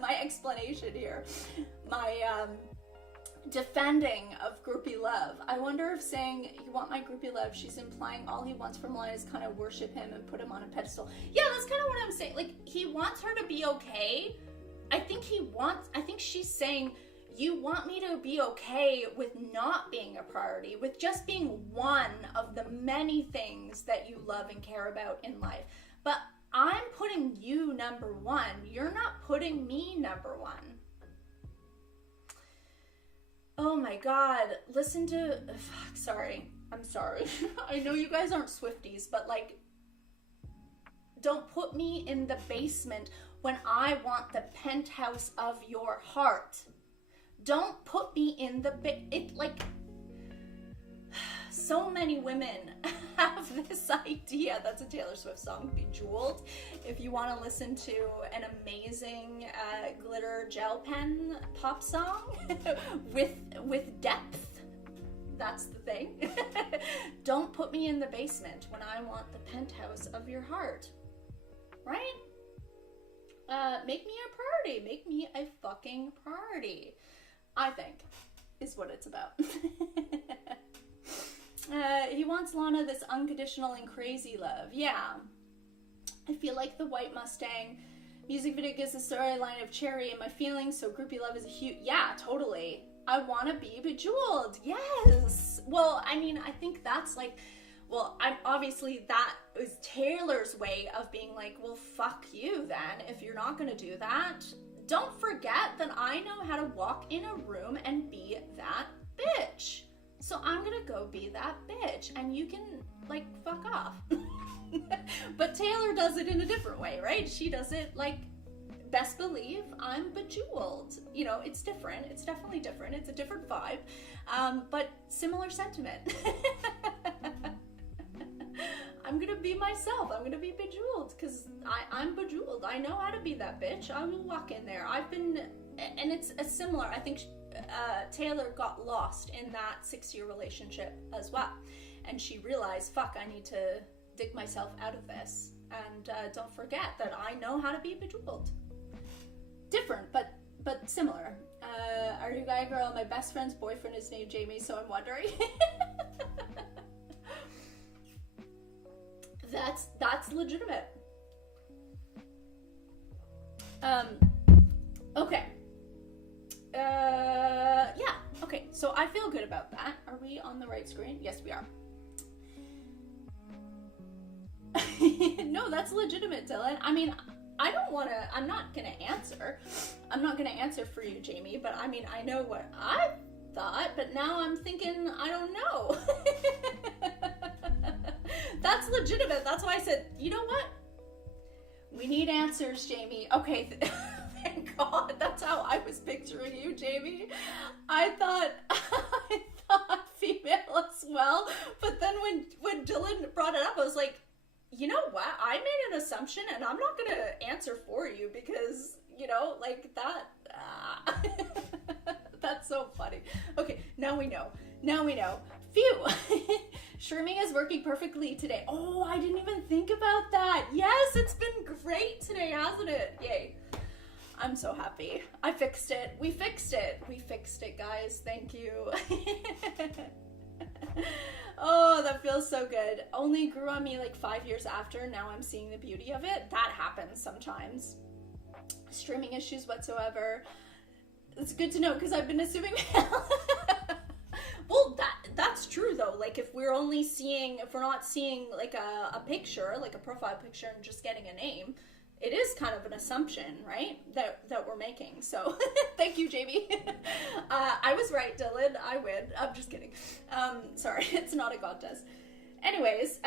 my explanation here. My defending of groupie love. I wonder if saying you want my groupie love, she's implying all he wants from Lana is kind of worship him and put him on a pedestal. Yeah, that's kind of what I'm saying. He wants her to be okay. I think she's saying, you want me to be okay with not being a priority, with just being one of the many things that you love and care about in life. But I'm putting you number one. You're not putting me number one. Oh my God, listen to, sorry, I'm sorry. I know you guys aren't Swifties, but don't put me in the basement when I want the penthouse of your heart. Don't put me in the, so many women have this idea. That's a Taylor Swift song, Bejeweled. If you want to listen to an amazing glitter gel pen pop song with depth, that's the thing. Don't put me in the basement when I want the penthouse of your heart, right? Make me a priority. Make me a fucking priority, I think. is what it's about. He wants Lana this unconditional and crazy love. Yeah. I feel like the White Mustang music video gives the storyline of Cherry and my feelings, so groupie love is a huge... Yeah, totally. I want to be bejeweled. Yes. Well, I mean, I think that's like... Well, I'm obviously that is Taylor's way of being like, well, fuck you then. If you're not going to do that, don't forget that I know how to walk in a room and be that bitch. So I'm going to go be that bitch and you can like fuck off. But Taylor does it in a different way, right? She does it like, best believe I'm bejeweled. You know, it's different. It's definitely different. It's a different vibe, but similar sentiment. I'm gonna be myself. I'm gonna be bejeweled because I'm bejeweled. I know how to be that bitch. I will walk in there. I've been, and it's a similar, I think Taylor got lost in that 6-year relationship as well. And she realized, fuck, I need to dig myself out of this. And don't forget that I know how to be bejeweled. Different, but similar. Are you guy girl? My best friend's boyfriend is named Jamie, so I'm wondering. That's legitimate. Okay. Yeah, okay, so I feel good about that. Are we on the right screen? Yes, we are. No, that's legitimate, Dylan. I mean, I'm not gonna answer for you, Jamie, but I mean, I know what I thought, but now I'm thinking, I don't know. That's legitimate. That's why I said, you know what? We need answers, Jamie. Okay, thank God. That's how I was picturing you, Jamie. I thought female as well, but then when Dylan brought it up, I was like, you know what? I made an assumption, and I'm not gonna answer for you because, you know, like that. That's so funny. Okay, now we know. Phew. Streaming is working perfectly today. Oh, I didn't even think about that. Yes, it's been great today, hasn't it? Yay. I'm so happy. I fixed it. We fixed it, guys. Thank you. Oh, that feels so good. Only grew on me like 5 years after. Now I'm seeing the beauty of it. That happens sometimes. Streaming issues whatsoever. It's good to know because I've been assuming. Well, that's true though. Like if we're not seeing like a picture, like a profile picture and just getting a name, it is kind of an assumption, right? That we're making. So thank you, Jamie. I was right, Dylan. I win. I'm just kidding. Sorry, it's not a contest. Anyways,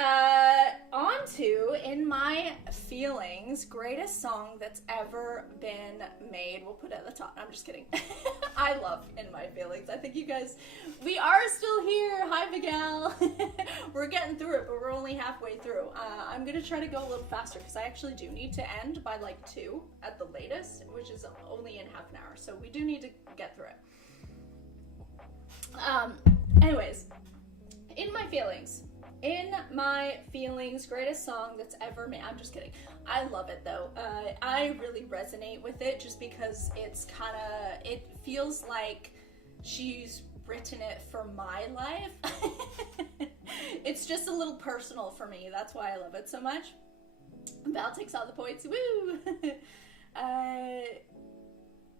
on to In My Feelings, greatest song that's ever been made. We'll put it at the top. I'm just kidding. I love In My Feelings. I think you guys, we are still here. Hi, Miguel. We're getting through it, but we're only halfway through. I'm going to try to go a little faster because I actually do need to end by like 2 at the latest, which is only in half an hour. So we do need to get through it. Anyways, In My Feelings. In My Feelings, greatest song that's ever made. I'm just kidding. I love it though. I really resonate with it just because it feels like she's written it for my life. It's just a little personal for me. That's why I love it so much. Val takes all the points. Woo!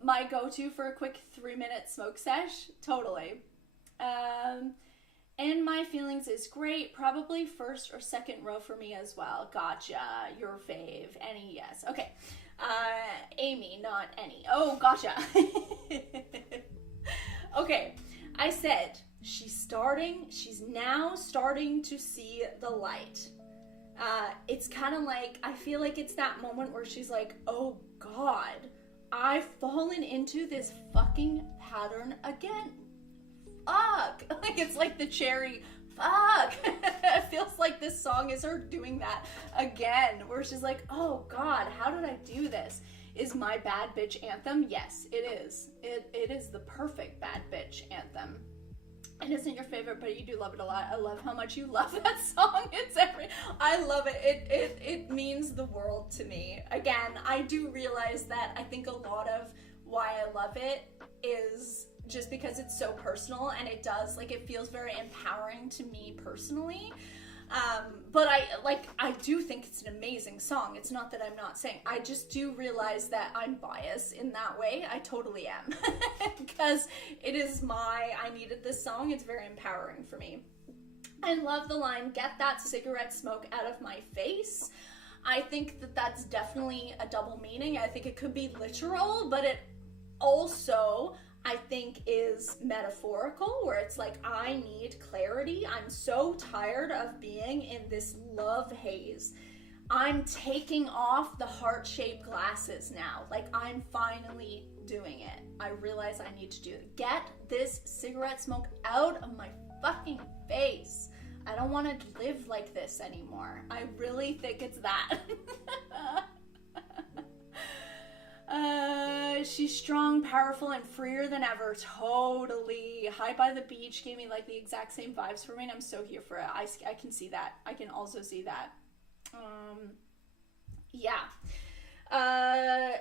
My go-to for a quick 3-minute smoke sesh. Totally. In My Feelings is great. Probably first or second row for me as well. Gotcha. Your fave. Any, yes. Okay. Amy, not any. Oh, gotcha. Okay. I said she's now starting to see the light. It's kind of like, I feel like it's that moment where she's like, oh God, I've fallen into this fucking pattern again. Fuck. Like it's like the Cherry fuck. It feels like this song is her doing that again, where she's like, oh God, how did I do this? Is my bad bitch anthem? Yes, it is. It is the perfect bad bitch anthem. It isn't your favorite, but you do love it a lot. I love how much you love that song. I love it. It means the world to me. Again, I do realize that I think a lot of why I love it is just because it's so personal, and it does, like, it feels very empowering to me personally. But I do think it's an amazing song. It's not that I'm not saying. I just do realize that I'm biased in that way. I totally am. Because it is I needed this song. It's very empowering for me. I love the line, "Get that cigarette smoke out of my face." I think that that's definitely a double meaning. I think it could be literal, but it also, I think, is metaphorical, where it's like, I need clarity. I'm so tired of being in this love haze. I'm taking off the heart-shaped glasses now. Like, I'm finally doing it. I realize I need to do it. Get this cigarette smoke out of my fucking face. I don't want to live like this anymore. I really think it's that. She's strong, powerful, and freer than ever. Totally. High by the Beach gave me like the exact same vibes for me, and I'm so here for it. I can see that. I can also see that. Yeah. And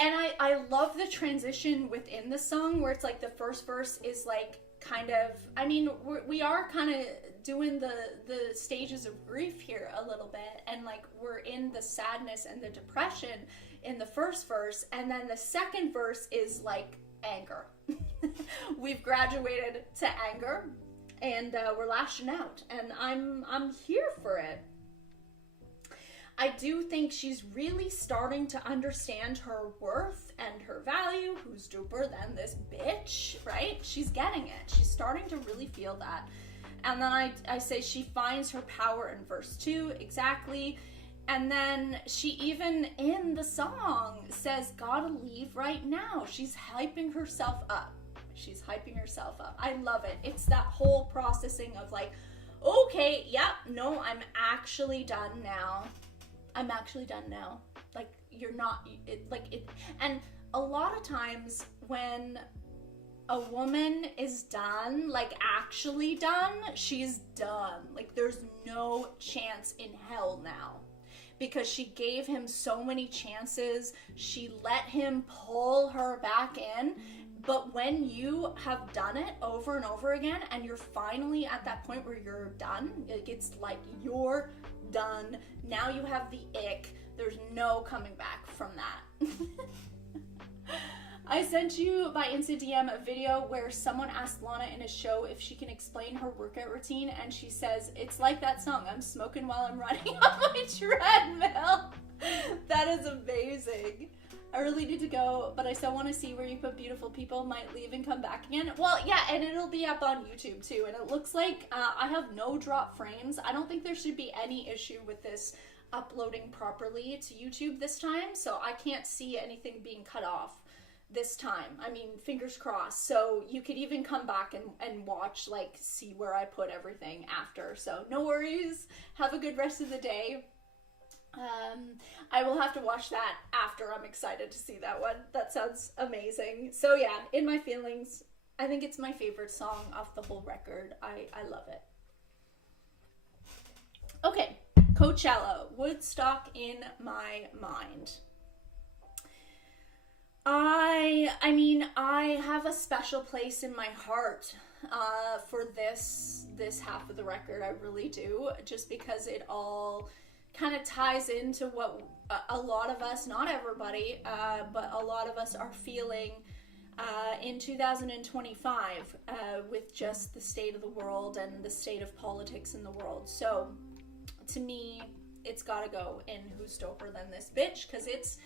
I love the transition within the song, where it's like the first verse is like kind of, I mean, we are kind of doing the stages of grief here a little bit, and like we're in the sadness and the depression in the first verse, and then the second verse is like anger. We've graduated to anger, and we're lashing out, and I'm here for it. I do think she's really starting to understand her worth and her value. Who's duper than this bitch, right? She's getting it. She's starting to really feel that. And then I say she finds her power in verse 2, exactly. And then she even in the song says, "Gotta leave right now." She's hyping herself up. She's hyping herself up. I love it. It's that whole processing of like, okay, yeah, no, I'm actually done now. I'm actually done now. Like, you're not, and a lot of times when a woman is done, like actually done, she's done. Like, there's no chance in hell now. Because she gave him so many chances. She let him pull her back in. But when you have done it over and over again, and you're finally at that point where you're done, it's like you're done. Now you have the ick. There's no coming back from that. I sent you by Insta DM a video where someone asked Lana in a show if she can explain her workout routine, and she says, "It's like that song, I'm smoking while I'm running on my treadmill." That is amazing. I really need to go, but I still want to see where you put beautiful people might leave and come back again. Well, yeah, and it'll be up on YouTube too, and it looks like I have no drop frames. I don't think there should be any issue with this uploading properly to YouTube this time, so I can't see anything being cut off this time. I mean, fingers crossed. So you could even come back and watch, like, see where I put everything after. So no worries. Have a good rest of the day. I will have to watch that after. I'm excited to see that one. That sounds amazing. So yeah, In My Feelings, I think it's my favorite song off the whole record. I love it. Okay, Coachella, Woodstock in my mind. I mean, I have a special place in my heart for this half of the record. I really do, just because it all kind of ties into what a lot of us, not everybody, but a lot of us are feeling in 2025 with just the state of the world and the state of politics in the world. So to me, it's gotta go in Who's Doper Than This Bitch, because it's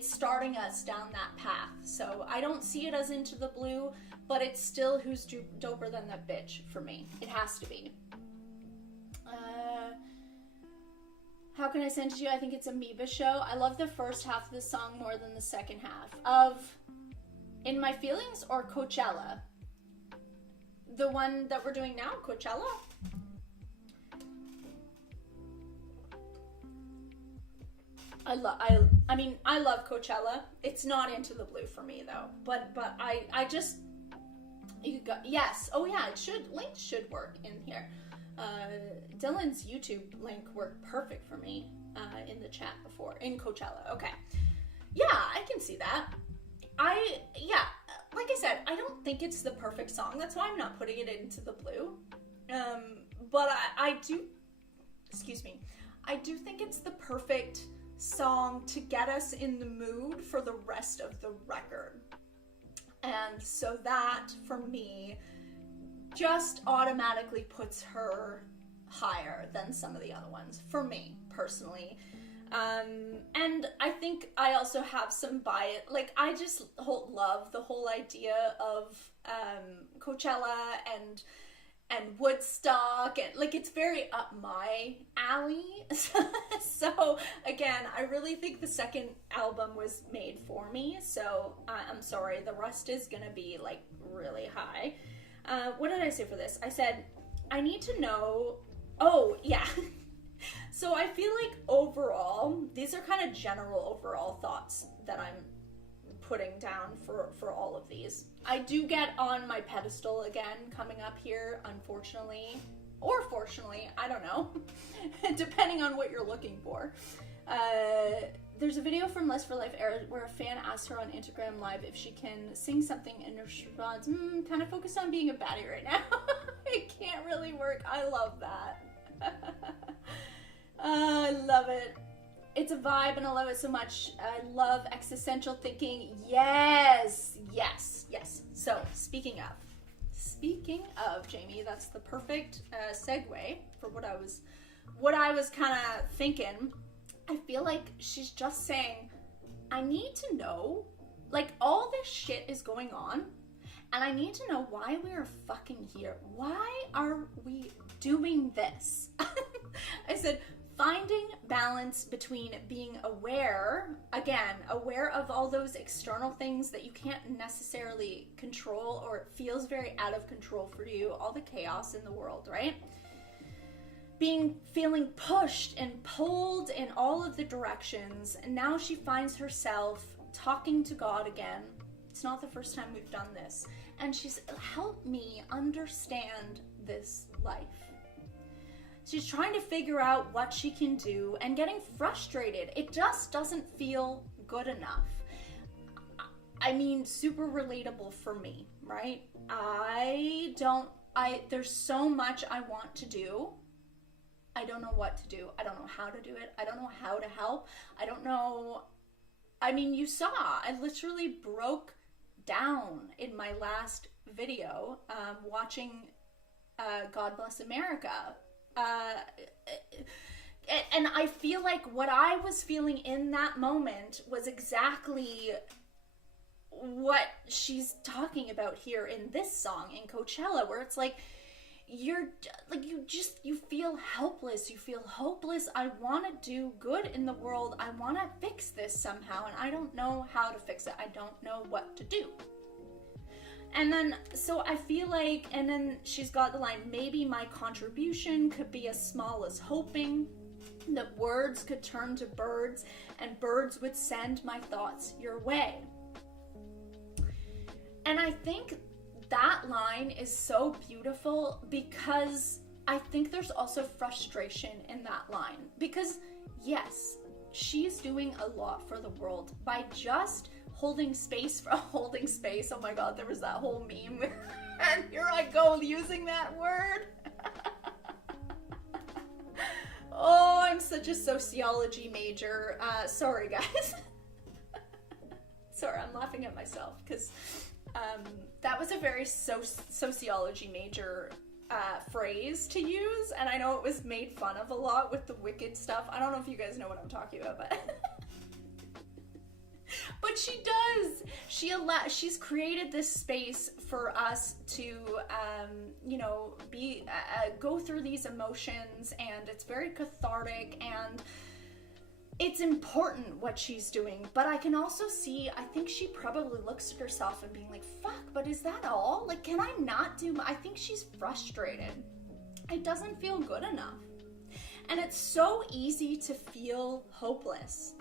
starting us down that path. So I don't see it as Into the Blue, but it's still Who's Doper Than That Bitch for me. It has to be. How Can I Send It to You? I think it's Amoeba Show. I love the first half of the song more than the second half. Of In My Feelings or Coachella? The one that we're doing now, Coachella? I mean, I love Coachella. It's not Into the Blue for me though. But I just, you got, yes. Oh yeah, links should work in here. Dylan's YouTube link worked perfect for me in the chat before, in Coachella. Okay. Yeah, I can see that. like I said, I don't think it's the perfect song. That's why I'm not putting it into the blue. But I do, excuse me, I do think it's the perfect song to get us in the mood for the rest of the record. And so that, for me, just automatically puts her higher than some of the other ones, for me, personally. And I think I also have some bias, like, I just love the whole idea of Coachella and Woodstock, and like, it's very up my alley. So again, I really think the second album was made for me, so I'm sorry, the rest is gonna be like really high. What did I say for this? I said, I need to know, oh yeah. So I feel like overall, these are kind of general overall thoughts that I'm putting down for all of these. I do get on my pedestal again coming up here, unfortunately, or fortunately, I don't know, depending on what you're looking for. There's a video from Less for Life era where a fan asked her on Instagram Live if she can sing something, and her response, kind of focused on being a baddie right now. It can't really work. I love that. I love it. It's a vibe and I love it so much. I love existential thinking. Yes, yes, yes. So speaking of Jamie, that's the perfect segue for what I was kind of thinking. I feel like she's just saying, I need to know, like, all this shit is going on, and I need to know why we are fucking here. Why are we doing this? I said, finding balance between being aware, again, aware of all those external things that you can't necessarily control, or it feels very out of control for you, all the chaos in the world, right? Feeling pushed and pulled in all of the directions, and now she finds herself talking to God again. It's not the first time we've done this. And she's, help me understand this life. She's trying to figure out what she can do and getting frustrated. It just doesn't feel good enough. I mean, super relatable for me, right? There's so much I want to do. I don't know what to do. I don't know how to do it. I don't know how to help. I don't know. I mean, you saw, I literally broke down in my last video watching God Bless America. And I feel like what I was feeling in that moment was exactly what she's talking about here in this song in Coachella, where it's like, you feel helpless, you feel hopeless. I want to do good in the world, I want to fix this somehow, and I don't know how to fix it, I don't know what to do. And then, so I feel like, and then she's got the line, maybe my contribution could be as small as hoping that words could turn to birds, and birds would send my thoughts your way. And I think that line is so beautiful, because I think there's also frustration in that line. Because yes, she's doing a lot for the world by just holding space. Oh my god, there was that whole meme and here I go using that word. Oh, I'm such a sociology major. Sorry guys. Sorry, I'm laughing at myself because that was a very sociology major phrase to use, and I know it was made fun of a lot with the Wicked stuff. I don't know if you guys know what I'm talking about, but she does. She's created this space for us to, go through these emotions, and it's very cathartic, and it's important what she's doing. But I can also see, I think she probably looks at herself and being like, fuck, but is that all? Like, can I not do, I think she's frustrated. It doesn't feel good enough. And it's so easy to feel hopeless.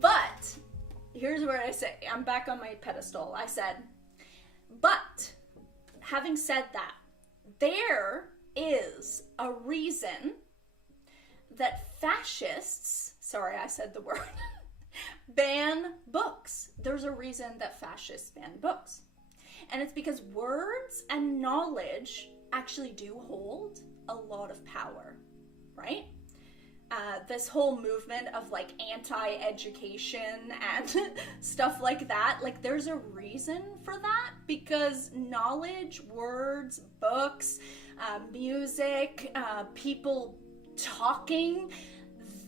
But here's where I say, I'm back on my pedestal. I said, but having said that, there is a reason that fascists, sorry, I said the word, ban books. There's a reason that fascists ban books. And it's because words and knowledge actually do hold a lot of power, right? This whole movement of like anti-education and stuff like that, like there's a reason for that, because knowledge, words, books, music, people talking,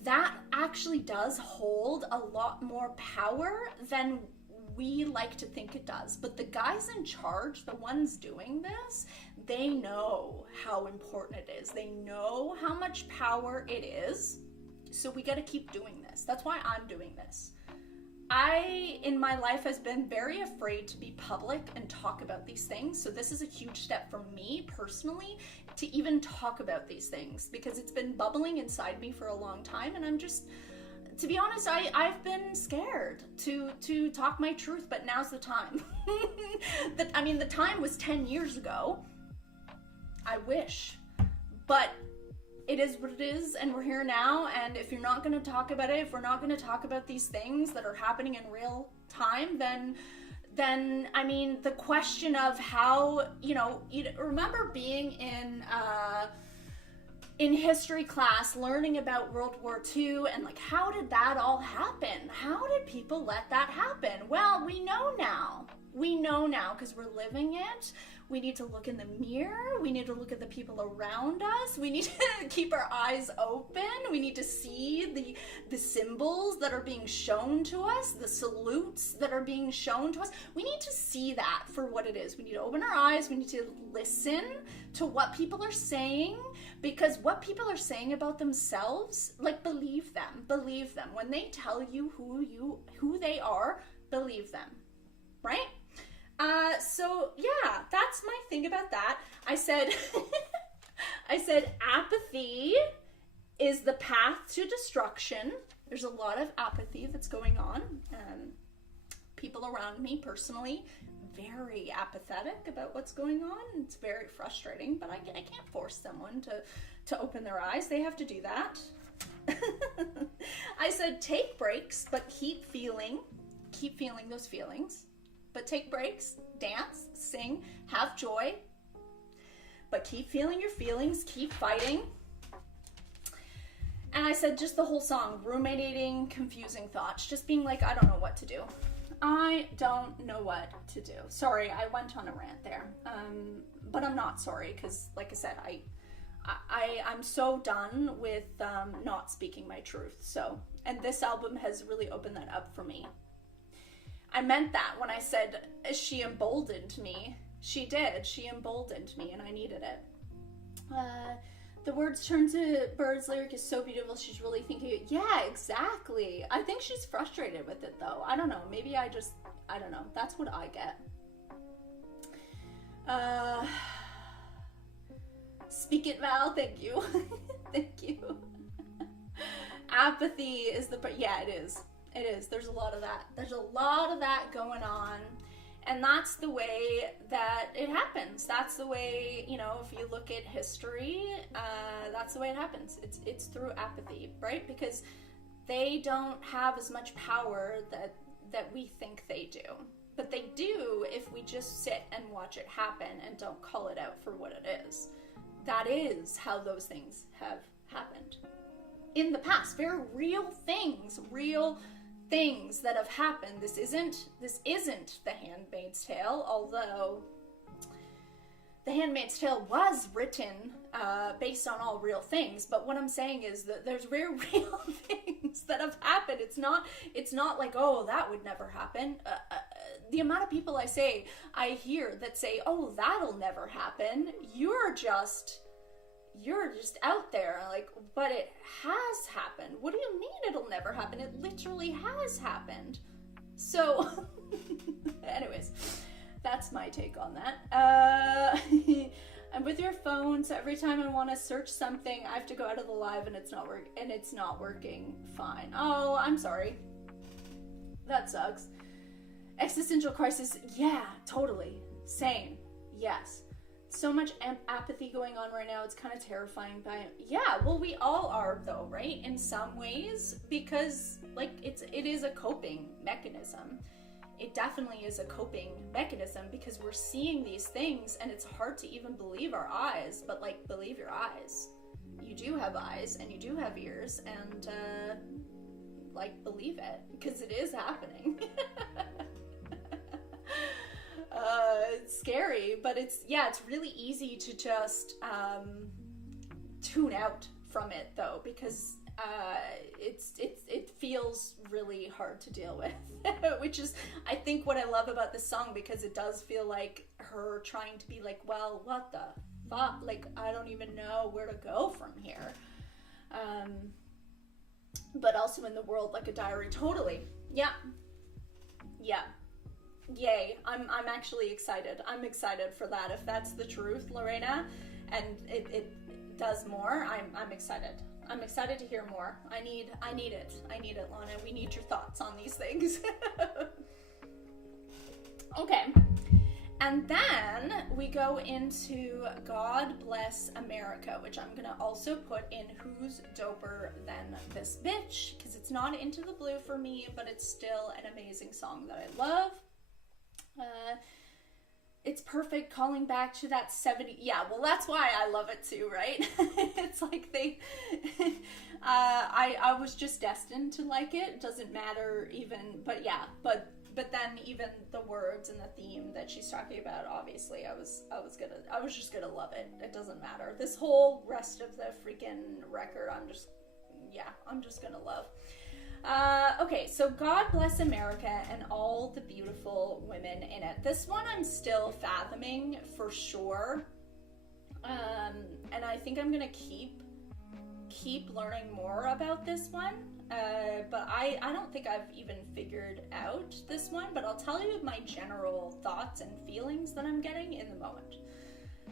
that actually does hold a lot more power than we like to think it does. But the guys in charge, the ones doing this, they know how important it is. They know how much power it is. So we got to keep doing this. That's why I'm doing this. I, in my life, has been very afraid to be public and talk about these things. So this is a huge step for me personally to even talk about these things, because it's been bubbling inside me for a long time. And I'm just, to be honest, I've been scared to talk my truth, but now's the time. The time was 10 years ago. I wish. But it is what it is, and we're here now, and if you're not going to talk about it, if we're not going to talk about these things that are happening in real time, then the question of how, you remember being in history class, learning about World War II, and like, how did that all happen? How did people let that happen? Well, we know now. We know now because we're living it. We need to look in the mirror. We need to look at the people around us. We need to keep our eyes open. We need to see the symbols that are being shown to us, the salutes that are being shown to us. We need to see that for what it is. We need to open our eyes. We need to listen to what people are saying, because what people are saying about themselves, like, believe them. Believe them. When they tell you who they are, believe them, right? So yeah, that's my thing about that. I said apathy is the path to destruction. There's a lot of apathy that's going on. People around me personally, very apathetic about what's going on. It's very frustrating, but I can't force someone to open their eyes. They have to do that. I said take breaks, but keep feeling those feelings. But take breaks, dance, sing, have joy, but keep feeling your feelings, keep fighting. And I said just the whole song, ruminating, confusing thoughts, just being like, I don't know what to do. I don't know what to do. Sorry, I went on a rant there. But I'm not sorry, because like I said, I'm so done with not speaking my truth. So, and this album has really opened that up for me. I meant that when I said she emboldened me. She did. She emboldened me, and I needed it. The words turn to birds lyric is so beautiful. She's really thinking it. Yeah, exactly. I think she's frustrated with it, though. I don't know. Maybe I don't know. That's what I get. Speak it, Val. Thank you. Thank you. Apathy is yeah, it is. It is. There's a lot of that. There's a lot of that going on. And that's the way that it happens. That's the way, if you look at history, that's the way it happens. It's through apathy, right? Because they don't have as much power that we think they do. But they do if we just sit and watch it happen and don't call it out for what it is. That is how those things have happened. In the past, very real things that have happened. This isn't The Handmaid's Tale, although The Handmaid's Tale was written based on all real things. But what I'm saying is that there's very real things that have happened. It's not like, oh, that would never happen. The amount of people I hear that say, oh, that'll never happen. You're just out there, like, but it has happened. What do you mean it'll never happen? It literally has happened. So, anyways, that's my take on that. I'm with your phone, so every time I want to search something, I have to go out of the live, and it's not working fine. Oh, I'm sorry. That sucks. Existential crisis, yeah, totally. Same. Yes. so much apathy going on right now. It's kind of terrifying. But yeah, well, we all are though, right? In some ways, because like it is a coping mechanism. It definitely is a coping mechanism because we're seeing these things and it's hard to even believe our eyes. But like, believe your eyes. You do have eyes and you do have ears, and like, believe it, because it is happening. It's scary, but it's really easy to just tune out from it though, because it feels really hard to deal with. Which is, I think, what I love about this song, because it does feel like her trying to be like, well, what the fuck, like, I don't even know where to go from here. But also in the world like a diary. Totally. Yeah. Yay. I'm actually excited. I'm excited for that. If that's the truth, Lorena, and it does more, I'm excited. I'm excited to hear more. I need it. I need it, Lana. We need your thoughts on these things. Okay. And then we go into God Bless America, which I'm going to also put in Who's Doper Than This Bitch, because it's not Into the Blue for me, but it's still an amazing song that I love. It's perfect, calling back to that 70. Yeah, well, that's why I love it too, right? It's like I was just destined to like it. It doesn't matter even, but yeah, but then even the words and the theme that she's talking about, obviously, I was just gonna love it. It doesn't matter. This whole rest of the freaking record, I'm just gonna love. Okay, so God Bless America and all the beautiful women in it. This one I'm still fathoming for sure. And I think I'm gonna keep learning more about this one. But I don't think I've even figured out this one, but I'll tell you my general thoughts and feelings that I'm getting in the moment.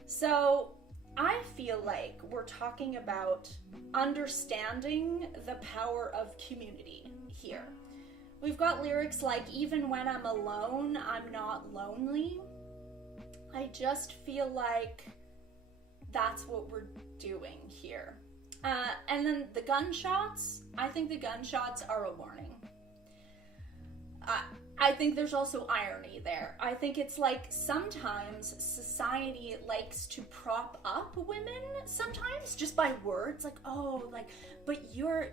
So I feel like we're talking about understanding the power of community here. We've got lyrics like, even when I'm alone, I'm not lonely. I just feel like that's what we're doing here. And then the gunshots, I think the gunshots are a warning. I think there's also irony there. I think it's like sometimes society likes to prop up women sometimes just by words, like, oh, like, but you're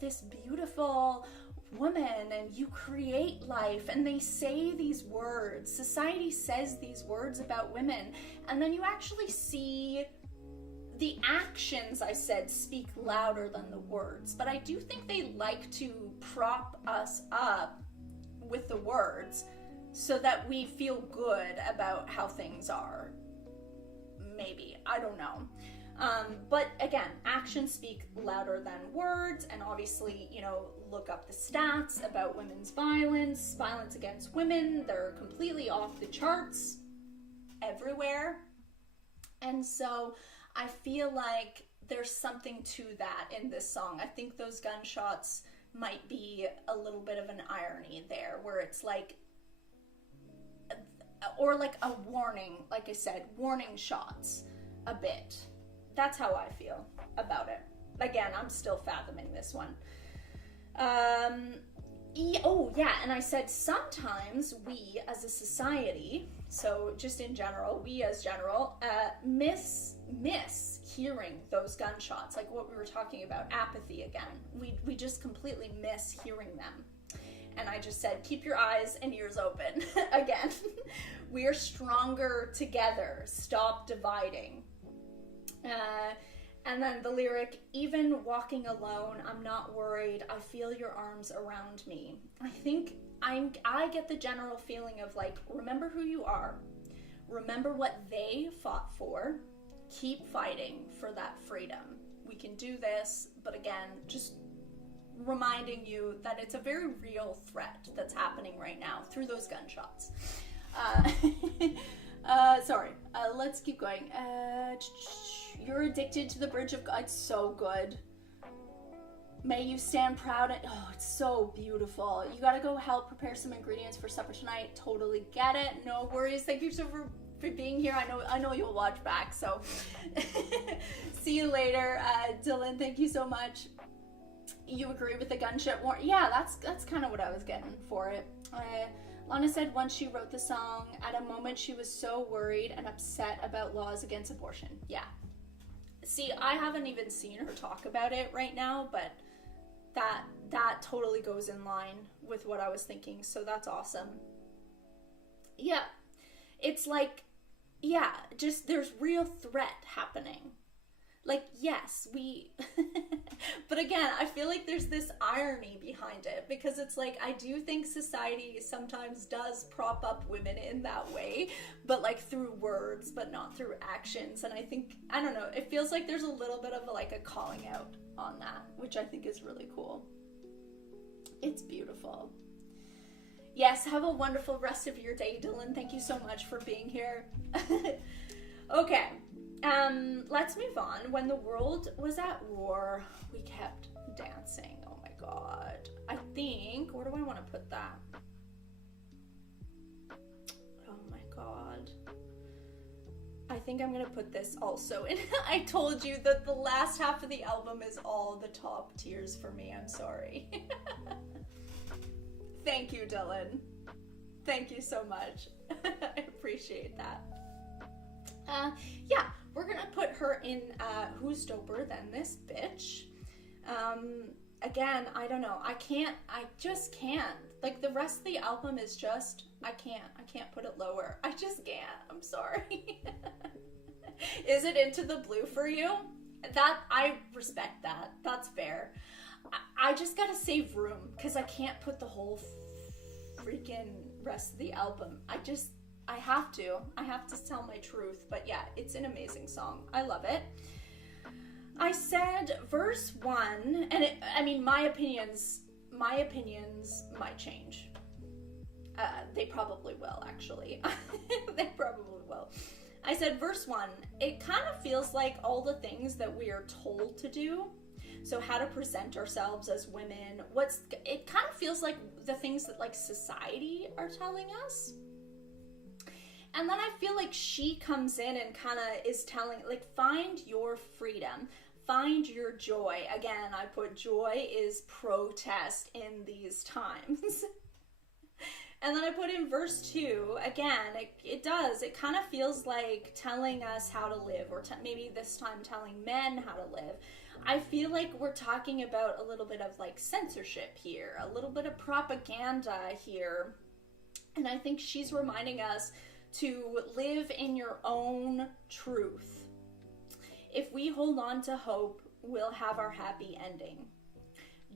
this beautiful woman and you create life, and they say these words. Society says these words about women, and then you actually see the actions, I said, speak louder than the words. But I do think they like to prop us up with the words so that we feel good about how things are. Maybe, I don't know. But again, actions speak louder than words, and obviously, look up the stats about women's violence against women. They're completely off the charts everywhere. And so I feel like there's something to that in this song. I think those gunshots might be a little bit of an irony there, where it's like, or like a warning, like I said, warning shots a bit. That's how I feel about it. Again, I'm still fathoming this one. Oh yeah, and I said sometimes we as a society, so just in general, we as general, miss hearing those gunshots, like what we were talking about, apathy again. We just completely miss hearing them. And I just said, keep your eyes and ears open. Again, we are stronger together. Stop dividing. And then the lyric, even walking alone, I'm not worried. I feel your arms around me. I think I get the general feeling of like, remember who you are. Remember what they fought for. Keep fighting for that freedom. We can do this, but again, just reminding you that it's a very real threat that's happening right now through those gunshots. Sorry, let's keep going. You're addicted to the bridge of God. It's so good. May you stand proud. Oh, it's so beautiful. You gotta go help prepare some ingredients for supper tonight. Totally get it. No worries. Thank you for being here. I know you'll watch back, so see you later. Dylan, thank you so much. You agree with the gunship warrant? Yeah, that's kind of what I was getting for it. Lana said once she wrote the song, at a moment she was so worried and upset about laws against abortion. Yeah. See, I haven't even seen her talk about it right now, but that totally goes in line with what I was thinking, so that's awesome. Yeah. It's like, yeah, just there's real threat happening. Like, yes, but again, I feel like there's this irony behind it, because it's like, I do think society sometimes does prop up women in that way, but like through words, but not through actions. And I think, I don't know, it feels like there's a little bit of like a calling out on that, which I think is really cool. It's beautiful. Yes, have a wonderful rest of your day, Dylan. Thank you so much for being here. Okay. Let's move on. When the world was at war, we kept dancing. Oh my god. I think, where do I want to put that? Oh my god. I think I'm gonna put this also in. I told you that the last half of the album is all the top tiers for me. I'm sorry. Thank you, Dylan. Thank you so much. I appreciate that. Yeah, we're gonna put her in Who's Doper Than This Bitch. Again, I don't know. I just can't. Like, the rest of the album is just, I can't put it lower. I just can't. I'm sorry. Is it Into the Blue for you? That, I respect that. That's fair. I just gotta save room, because I can't put the whole freaking rest of the album. I have to tell my truth. But yeah, it's an amazing song. I love it. I said verse 1, and my opinions might change. They probably will, actually. They probably will. I said verse 1, it kind of feels like all the things that we are told to do. So how to present ourselves as women. It kind of feels like the things that like society are telling us. And then I feel like she comes in and kind of is telling, like, find your freedom. Find your joy. Again, I put joy is protest in these times. And then I put in verse 2, again, it does. It kind of feels like telling us how to live, or maybe this time telling men how to live. I feel like we're talking about a little bit of like censorship here, a little bit of propaganda here. And I think she's reminding us to live in your own truth. If we hold on to hope, we'll have our happy ending.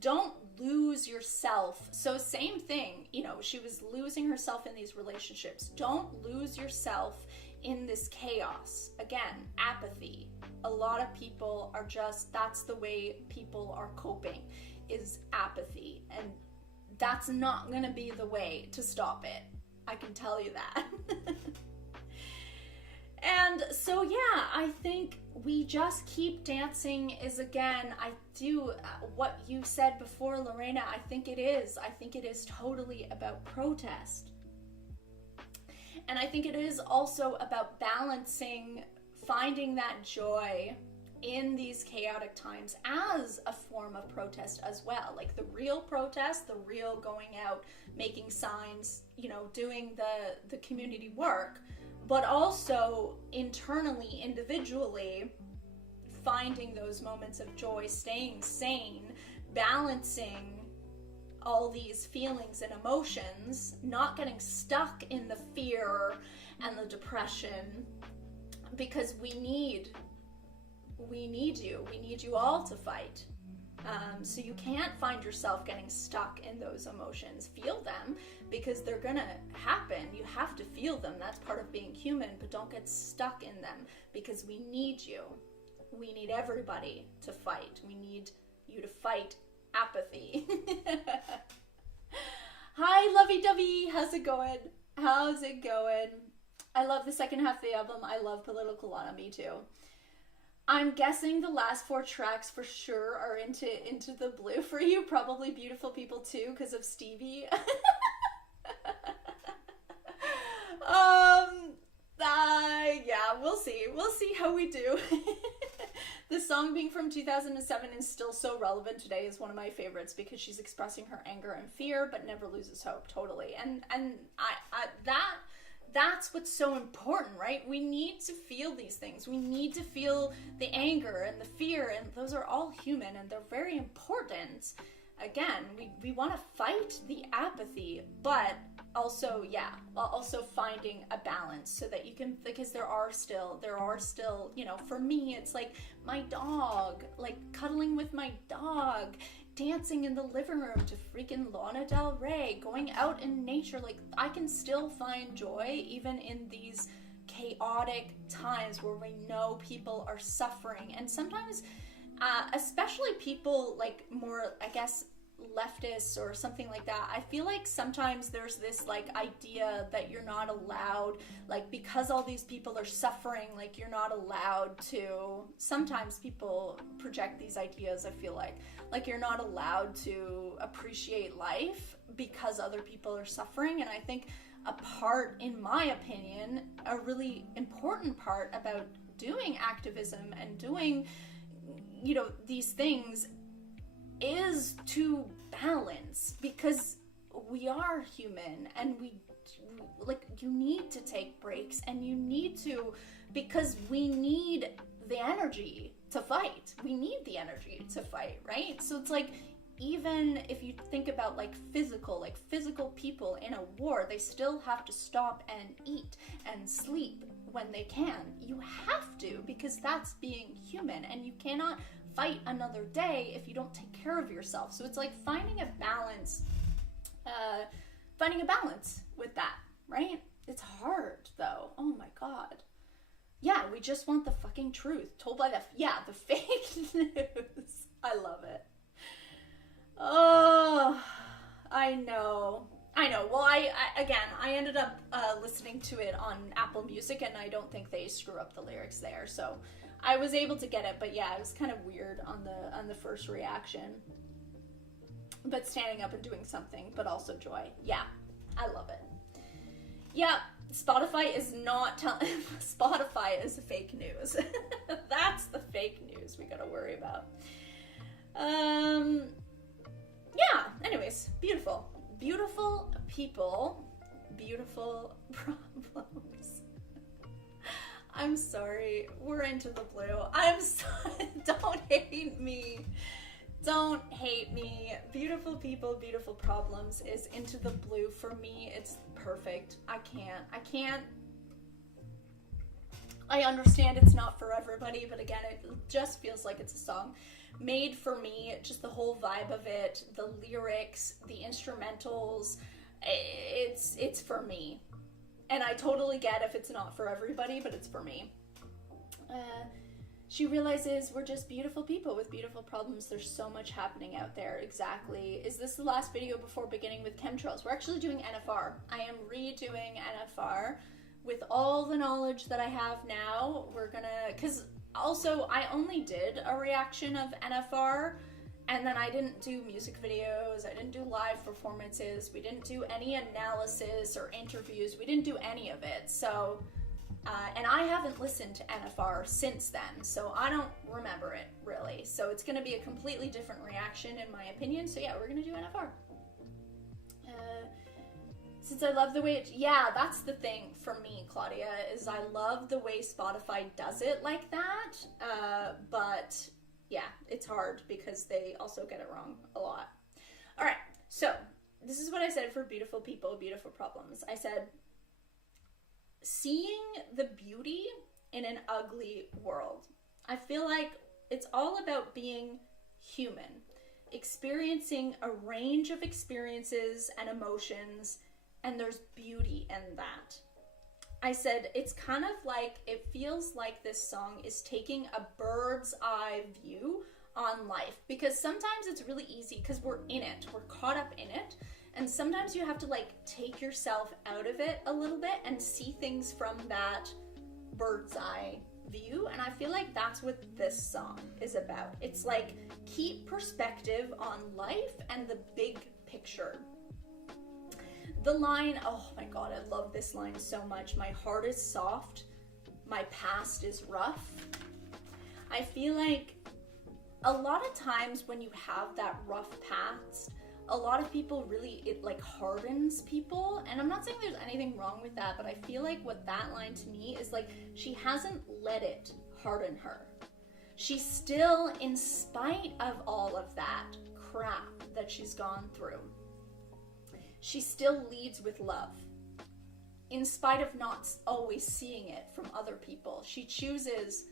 Don't lose yourself. So same thing, she was losing herself in these relationships. Don't lose yourself in this chaos. Again, apathy. A lot of people are just, that's the way people are coping, is apathy. And that's not going to be the way to stop it. I can tell you that. And so, yeah, I think we just keep dancing is, again, what you said before, Lorena, I think it is totally about protest. And I think it is also about balancing, finding that joy in these chaotic times as a form of protest as well. Like the real protest, the real going out, making signs, doing the community work, but also internally, individually, finding those moments of joy, staying sane, balancing all these feelings and emotions, not getting stuck in the fear and the depression, because we need you all to fight. So you can't find yourself getting stuck in those emotions. Feel them, because they're gonna happen. You have to feel them. That's part of being human, but don't get stuck in them, because we need you. We need everybody to fight. We need you to fight apathy. Hi, lovey-dovey. How's it going? I love the second half of the album. I love Political Lana. Me too. I'm guessing the last 4 tracks for sure are into the blue for you. Probably Beautiful People too, because of Stevie. Yeah, we'll see. We'll see how we do. The song being from 2007 is still so relevant today is one of my favorites because she's expressing her anger and fear, but never loses hope. Totally. And that's what's so important, right? We need to feel these things. We need to feel the anger and the fear, and those are all human and they're very important. Again, we want to fight the apathy, but also, also finding a balance so that you can, because there are still, you know, for me, it's like my dog, like cuddling with my dog, dancing in the living room to freaking Lana Del Rey, going out in nature. Like, I can still find joy even in these chaotic times where we know people are suffering. And sometimes, especially people like more, I guess, leftists or something like that, I feel like sometimes there's this like idea that you're not allowed, like because all these people are suffering, like you're not allowed to, sometimes people project these ideas, I feel like you're not allowed to appreciate life because other people are suffering. And I think a part, in my opinion, a really important part about doing activism and doing, you know, these things is to balance, because we are human and we, like, you need to take breaks and you need to, because we need the energy to fight. We need the energy to fight, right? So it's like, even if you think about like physical people in a war, they still have to stop and eat and sleep when they can. You have to, because that's being human, and you cannot fight another day if you don't take care of yourself. So it's like finding a balance with that, right? It's hard though. Oh my God. Yeah, we just want the fucking truth told by the fake news. I love it. Oh, I know. Well, I ended up listening to it on Apple Music, and I don't think they screw up the lyrics there, so I was able to get it. But yeah, it was kind of weird on the first reaction. But standing up and doing something, but also joy. Yeah, I love it. Yeah, Spotify is not Spotify is fake news. That's the fake news we gotta worry about. Yeah, anyways, beautiful people, beautiful problems. I'm sorry, we're into the blue. I'm sorry, don't hate me. Don't hate me. Beautiful people, beautiful problems is Into the Blue. For me, it's perfect. I can't. I understand it's not for everybody, but again, it just feels like it's a song made for me. Just the whole vibe of it, the lyrics, the instrumentals, it's for me. And I totally get if it's not for everybody, but it's for me. She realizes we're just beautiful people with beautiful problems. There's so much happening out there. Exactly. Is this the last video before beginning with chemtrails? We're actually doing NFR. I am redoing NFR with all the knowledge that I have now. We're gonna, because also I only did a reaction of NFR, and then I didn't do music videos, I didn't do live performances, we didn't do any analysis or interviews, we didn't do any of it. So, and I haven't listened to NFR since then, so I don't remember it really. So it's gonna be a completely different reaction in my opinion. So yeah, we're gonna do NFR. Since I love the way yeah, that's the thing for me, Claudia, is I love the way Spotify does it like that, but yeah, it's hard because they also get it wrong a lot. All right, so this is what I said for beautiful people, beautiful problems. I said, seeing the beauty in an ugly world. I feel like it's all about being human, experiencing a range of experiences and emotions, and there's beauty in that. I said, it's kind of like, it feels like this song is taking a bird's eye view on life, because sometimes it's really easy because we're in it, we're caught up in it, and sometimes you have to like take yourself out of it a little bit and see things from that bird's eye view. And I feel like that's what this song is about. It's like, keep perspective on life and the big picture. The line, oh my God, I love this line so much. My heart is soft, my past is rough. I feel like a lot of times when you have that rough past, a lot of people really, it like hardens people. And I'm not saying there's anything wrong with that, but I feel like what that line to me is like, she hasn't let it harden her. She's still, in spite of all of that crap that she's gone through, she still leads with love. In spite of not always seeing it from other people, she chooses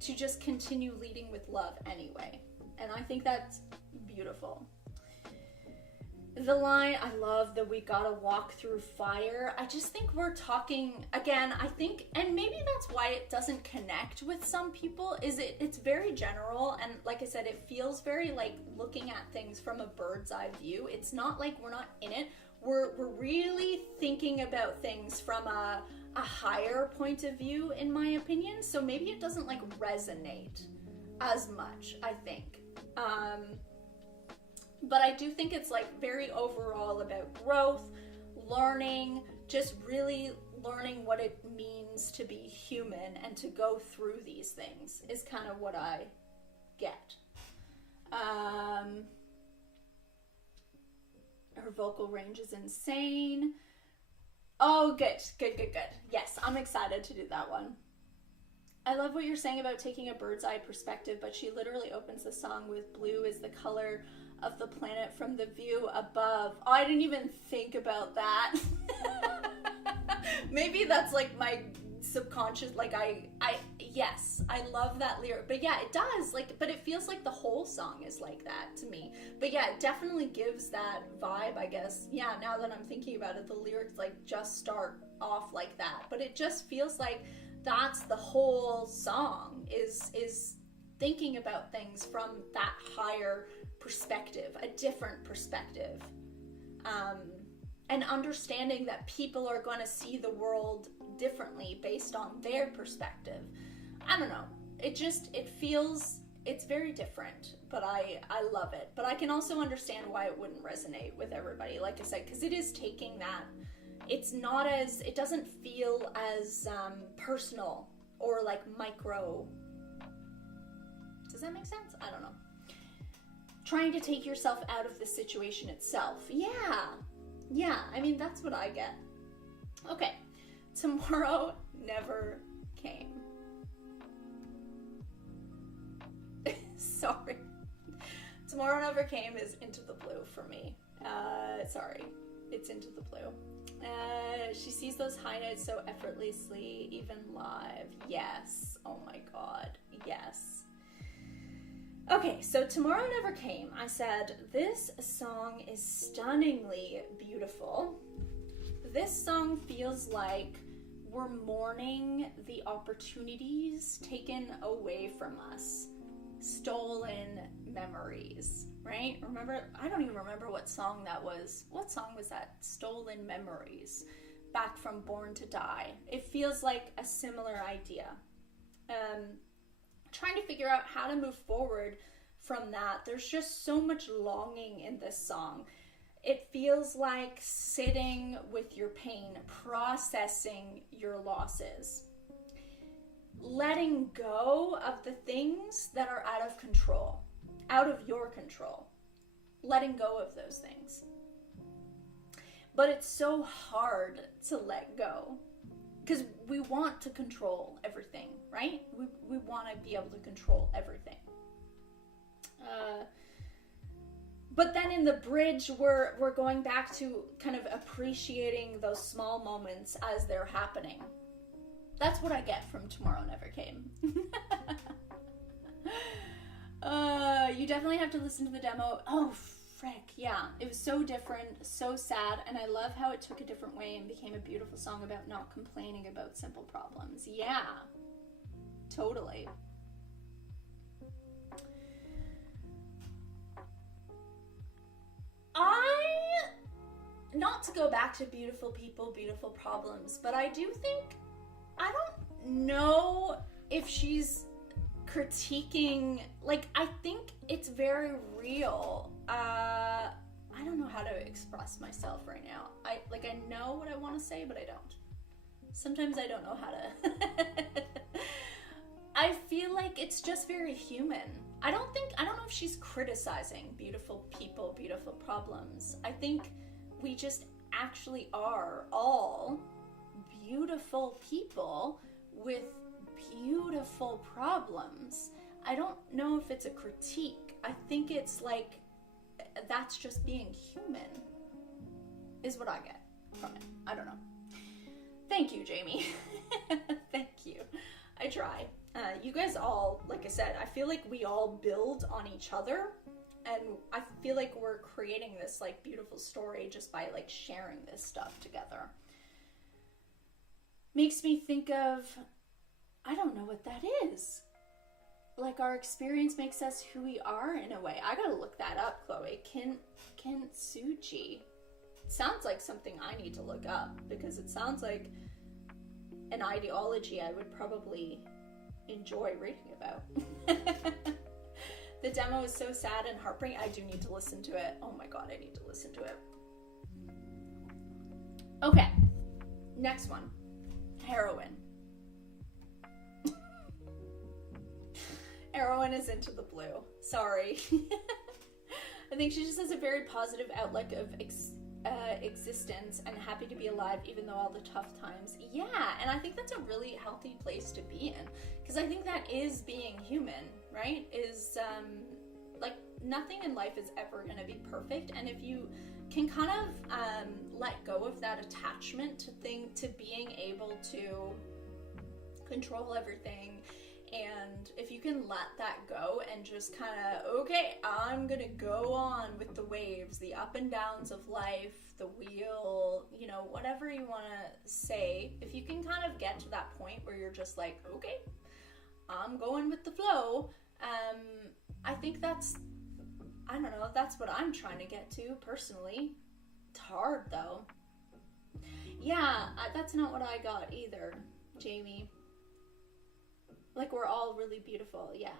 to just continue leading with love anyway. And I think that's beautiful. The line, I love that we gotta walk through fire. I just think we're talking, again, I think, and maybe that's why it doesn't connect with some people, is it's very general, and like I said, it feels very like looking at things from a bird's eye view. It's not like we're not in it. We're really thinking about things from a higher point of view, in my opinion, so maybe it doesn't like resonate as much, I think. But I do think it's like very overall about growth, learning, just really learning what it means to be human and to go through these things is kind of what I get. Her vocal range is insane. Oh, good. Yes, I'm excited to do that one. I love what you're saying about taking a bird's eye perspective, but she literally opens the song with blue is the color of the planet from the view above. Oh, I didn't even think about that. Maybe that's like my subconscious, like yes, I love that lyric. But yeah, it does, like, but it feels like the whole song is like that to me. But yeah, it definitely gives that vibe, I guess. Yeah, now that I'm thinking about it, the lyrics like just start off like that. But it just feels like that's the whole song, is thinking about things from that higher perspective, a different perspective, and understanding that people are going to see the world differently based on their perspective. I don't know, it feels, it's very different, but I love it. But I can also understand why it wouldn't resonate with everybody, like I said, because it is taking that, it's not as, it doesn't feel as personal or like micro. Does that make sense? I don't know. Trying to take yourself out of the situation itself. Yeah, I mean, that's what I get. Okay, Tomorrow Never Came. Sorry. Tomorrow Never Came is Into the Blue for me. Sorry, it's Into the Blue. She sees those high notes so effortlessly, even live. Yes. Oh my God. Yes. Okay, so Tomorrow Never Came. I said, this song is stunningly beautiful. This song feels like we're mourning the opportunities taken away from us. Stolen memories, right? Remember, I don't even remember what song that was. What song was that? Stolen Memories, back from Born to Die. It feels like a similar idea. Trying to figure out how to move forward from that. There's just so much longing in this song. It feels like sitting with your pain, processing your losses, letting go of the things that are out of control, out of your control, letting go of those things. But it's so hard to let go because we want to control everything, right? We want to be able to control everything. But then in the bridge, we're going back to kind of appreciating those small moments as they're happening. That's what I get from Tomorrow Never Came. You definitely have to listen to the demo. Oh, frick, yeah. It was so different, so sad, and I love how it took a different way and became a beautiful song about not complaining about simple problems. Yeah, totally. Not to go back to beautiful people, beautiful problems, but I do think, I don't know if she's critiquing, like, I think it's very real. I don't know how to express myself right now. I know what I want to say, but I don't. Sometimes I don't know how to I feel like it's just very human. I don't know if she's criticizing beautiful people, beautiful problems. I think we just actually are all beautiful people with beautiful problems. I don't know if it's a critique. I think it's like, that's just being human, is what I get from it. I don't know. Thank you, Jamie. Thank you. I try. You guys all, like I said, I feel like we all build on each other, and I feel like we're creating this like beautiful story just by like sharing this stuff together. Makes me think of, I don't know what that is. Like, our experience makes us who we are in a way. I gotta look that up, Chloe. Kintsugi. Sounds like something I need to look up, because it sounds like an ideology I would probably enjoy reading about. The demo is so sad and heartbreaking. I do need to listen to it. Oh my god, I need to listen to it. Okay, next one. Heroine. Heroine is into the blue. Sorry. I think she just has a very positive outlook of existence and happy to be alive even though all the tough times. Yeah, and I think that's a really healthy place to be in, because I think that is being human, right? Is like, nothing in life is ever going to be perfect, and if you can kind of let go of that attachment to being able to control everything, and if you can let that go and just kind of, okay, I'm gonna go on with the waves, the up and downs of life, the wheel, you know, whatever you want to say, if you can kind of get to that point where you're just like, okay, I'm going with the flow, I think that's, I don't know, that's what I'm trying to get to personally. It's hard though. Yeah, that's not what I got either, Jamie. Like, we're all really beautiful, yeah.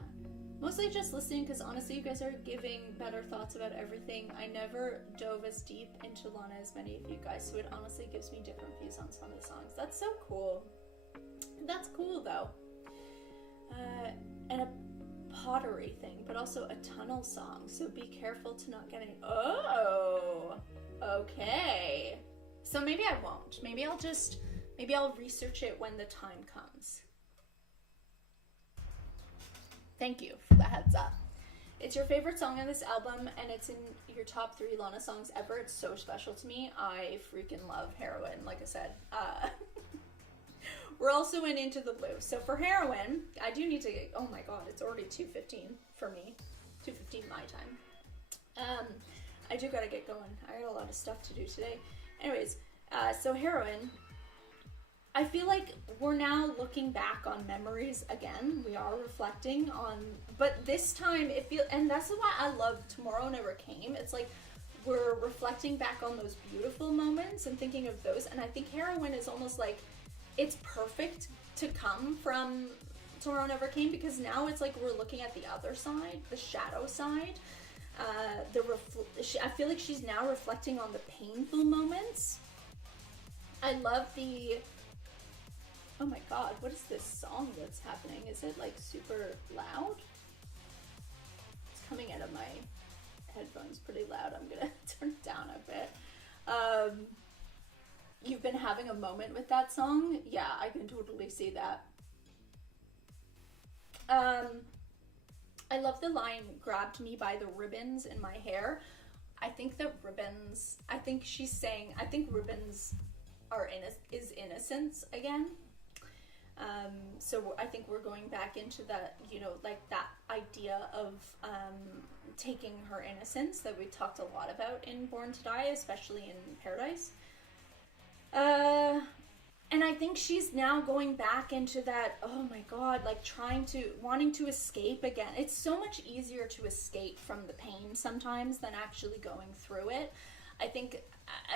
Mostly just listening, because honestly, you guys are giving better thoughts about everything. I never dove as deep into Lana as many of you guys, so it honestly gives me different views on some of the songs. That's so cool. That's cool, though. And a pottery thing, but also a tunnel song, so be careful to not get any... Oh! Okay. So maybe I won't. Maybe I'll research it when the time comes. Thank you for the heads up. It's your favorite song on this album, and it's in your top 3 Lana songs ever. It's so special to me. I freaking love Heroine, like I said. We're also in Into the Blue. So for Heroine, I do need to get, oh my god, it's already 2:15 for me. 2:15 my time. I do gotta get going. I got a lot of stuff to do today. Anyways, so Heroine, I feel like we're now looking back on memories again. We are reflecting on, but this time it feels, and that's why I love Tomorrow Never Came. It's like we're reflecting back on those beautiful moments and thinking of those. And I think Heroine is almost like, it's perfect to come from Tomorrow Never Came, because now it's like we're looking at the other side, the shadow side. I feel like she's now reflecting on the painful moments. I love the... Oh my god, what is this song that's happening? Is it like super loud? It's coming out of my headphones pretty loud. I'm gonna turn it down a bit. You've been having a moment with that song? Yeah, I can totally see that. I love the line, grabbed me by the ribbons in my hair. I think that ribbons, I think she's saying, I think ribbons are is innocence again. So I think we're going back into that, you know, like that idea of taking her innocence that we talked a lot about in Born to Die, especially in Paradise. And I think she's now going back into that, oh my god, like wanting to escape again. It's so much easier to escape from the pain sometimes than actually going through it. I think,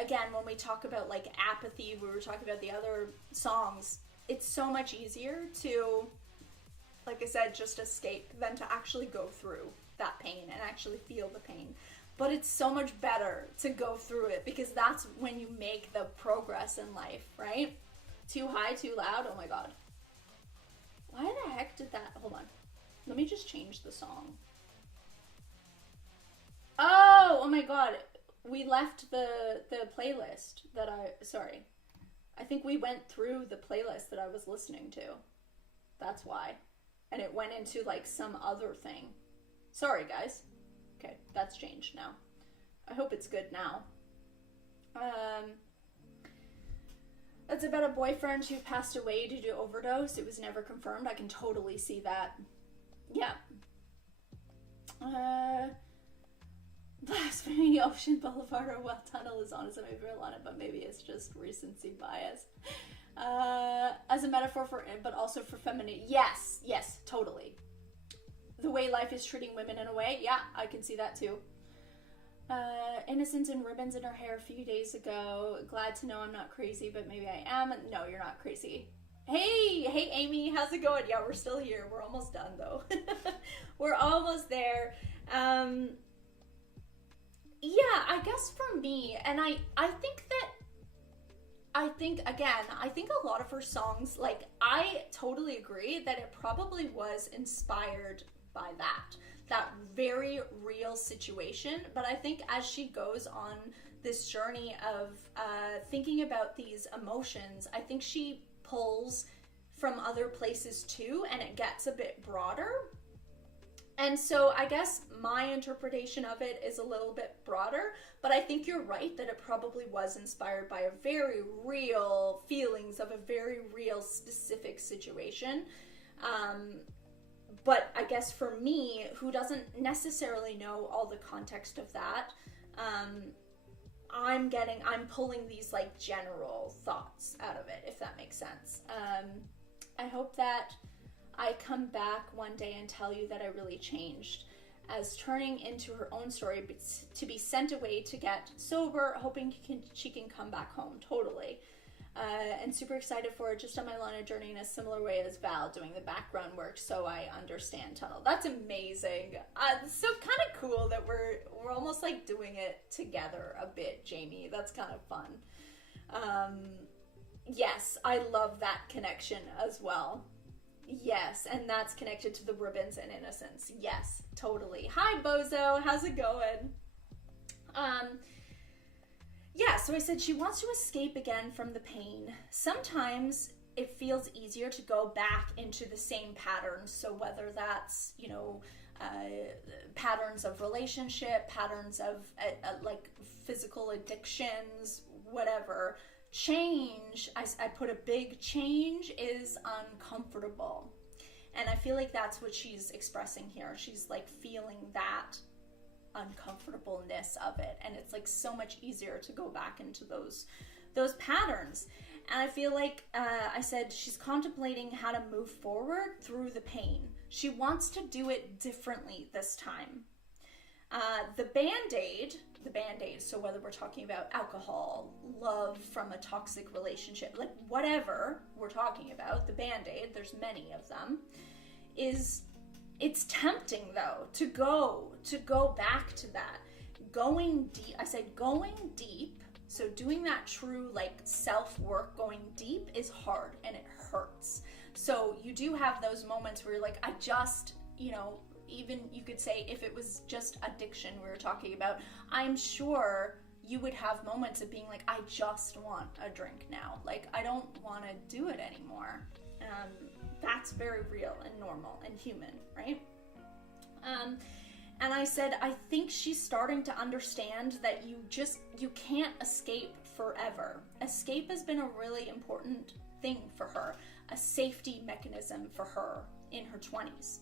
again, when we talk about like apathy, we were talking about the other songs, it's so much easier to, like I said, just escape than to actually go through that pain and actually feel the pain. But it's so much better to go through it, because that's when you make the progress in life, right? Too high, too loud, oh my god. Why the heck did that? Hold on. Let me just change the song. Oh my god. We left the playlist that sorry. I think we went through the playlist that I was listening to. That's why. And it went into like some other thing. Sorry, guys. Okay, that's changed now. I hope it's good now. It's about a boyfriend who passed away due to overdose. It was never confirmed. I can totally see that. Yeah. Blasphemy, Ocean Boulevard or Well Tunnel is honestly my favorite on it, but maybe it's just recency bias. As a metaphor for, but also for femininity. Yes, totally. The way life is treating women in a way. Yeah, I can see that too. Innocence and ribbons in her hair a few days ago. Glad to know I'm not crazy, but maybe I am. No, you're not crazy. Hey Amy, how's it going? Yeah, we're still here. We're almost done though. We're almost there. Yeah, I guess for me, and I think a lot of her songs, like, I totally agree that it probably was inspired by that very real situation. But I think as she goes on this journey of thinking about these emotions, I think she pulls from other places too, and it gets a bit broader. And so I guess my interpretation of it is a little bit broader, but I think you're right that it probably was inspired by a very real feelings of a very real specific situation. But I guess for me, who doesn't necessarily know all the context of that, I'm pulling these like general thoughts out of it, if that makes sense. I hope that I come back one day and tell you that I really changed, as turning into her own story to be sent away to get sober, hoping she can come back home. Totally. And super excited for it, just on my Lana journey in a similar way as Val, doing the background work so I understand tunnel. That's amazing. It's so kind of cool that we're almost like doing it together a bit, Jamie. That's kind of fun. Yes, I love that connection as well. Yes, and that's connected to the ribbons and innocence. Yes, totally. Hi, Bozo. How's it going? Yeah, so I said she wants to escape again from the pain. Sometimes it feels easier to go back into the same patterns. So whether that's, patterns of relationship, patterns of like physical addictions, whatever. Change, I put a big change, is uncomfortable. And I feel like that's what she's expressing here. She's like feeling that uncomfortableness of it, and it's like so much easier to go back into those patterns. And I feel like I said she's contemplating how to move forward through the pain. She wants to do it differently this time. The band-aid, so whether we're talking about alcohol, love from a toxic relationship, like whatever we're talking about, the band-aid, there's many of them, it's tempting though to go back to that. Going deep, I said going deep, so doing that true like self-work, going deep is hard and it hurts. So you do have those moments where you're like, I just, even you could say if it was just addiction we were talking about, I'm sure you would have moments of being like, I just want a drink now. Like, I don't want to do it anymore. That's very real and normal and human, right? And I said, I think she's starting to understand that you can't escape forever. Escape has been a really important thing for her, a safety mechanism for her in her 20s.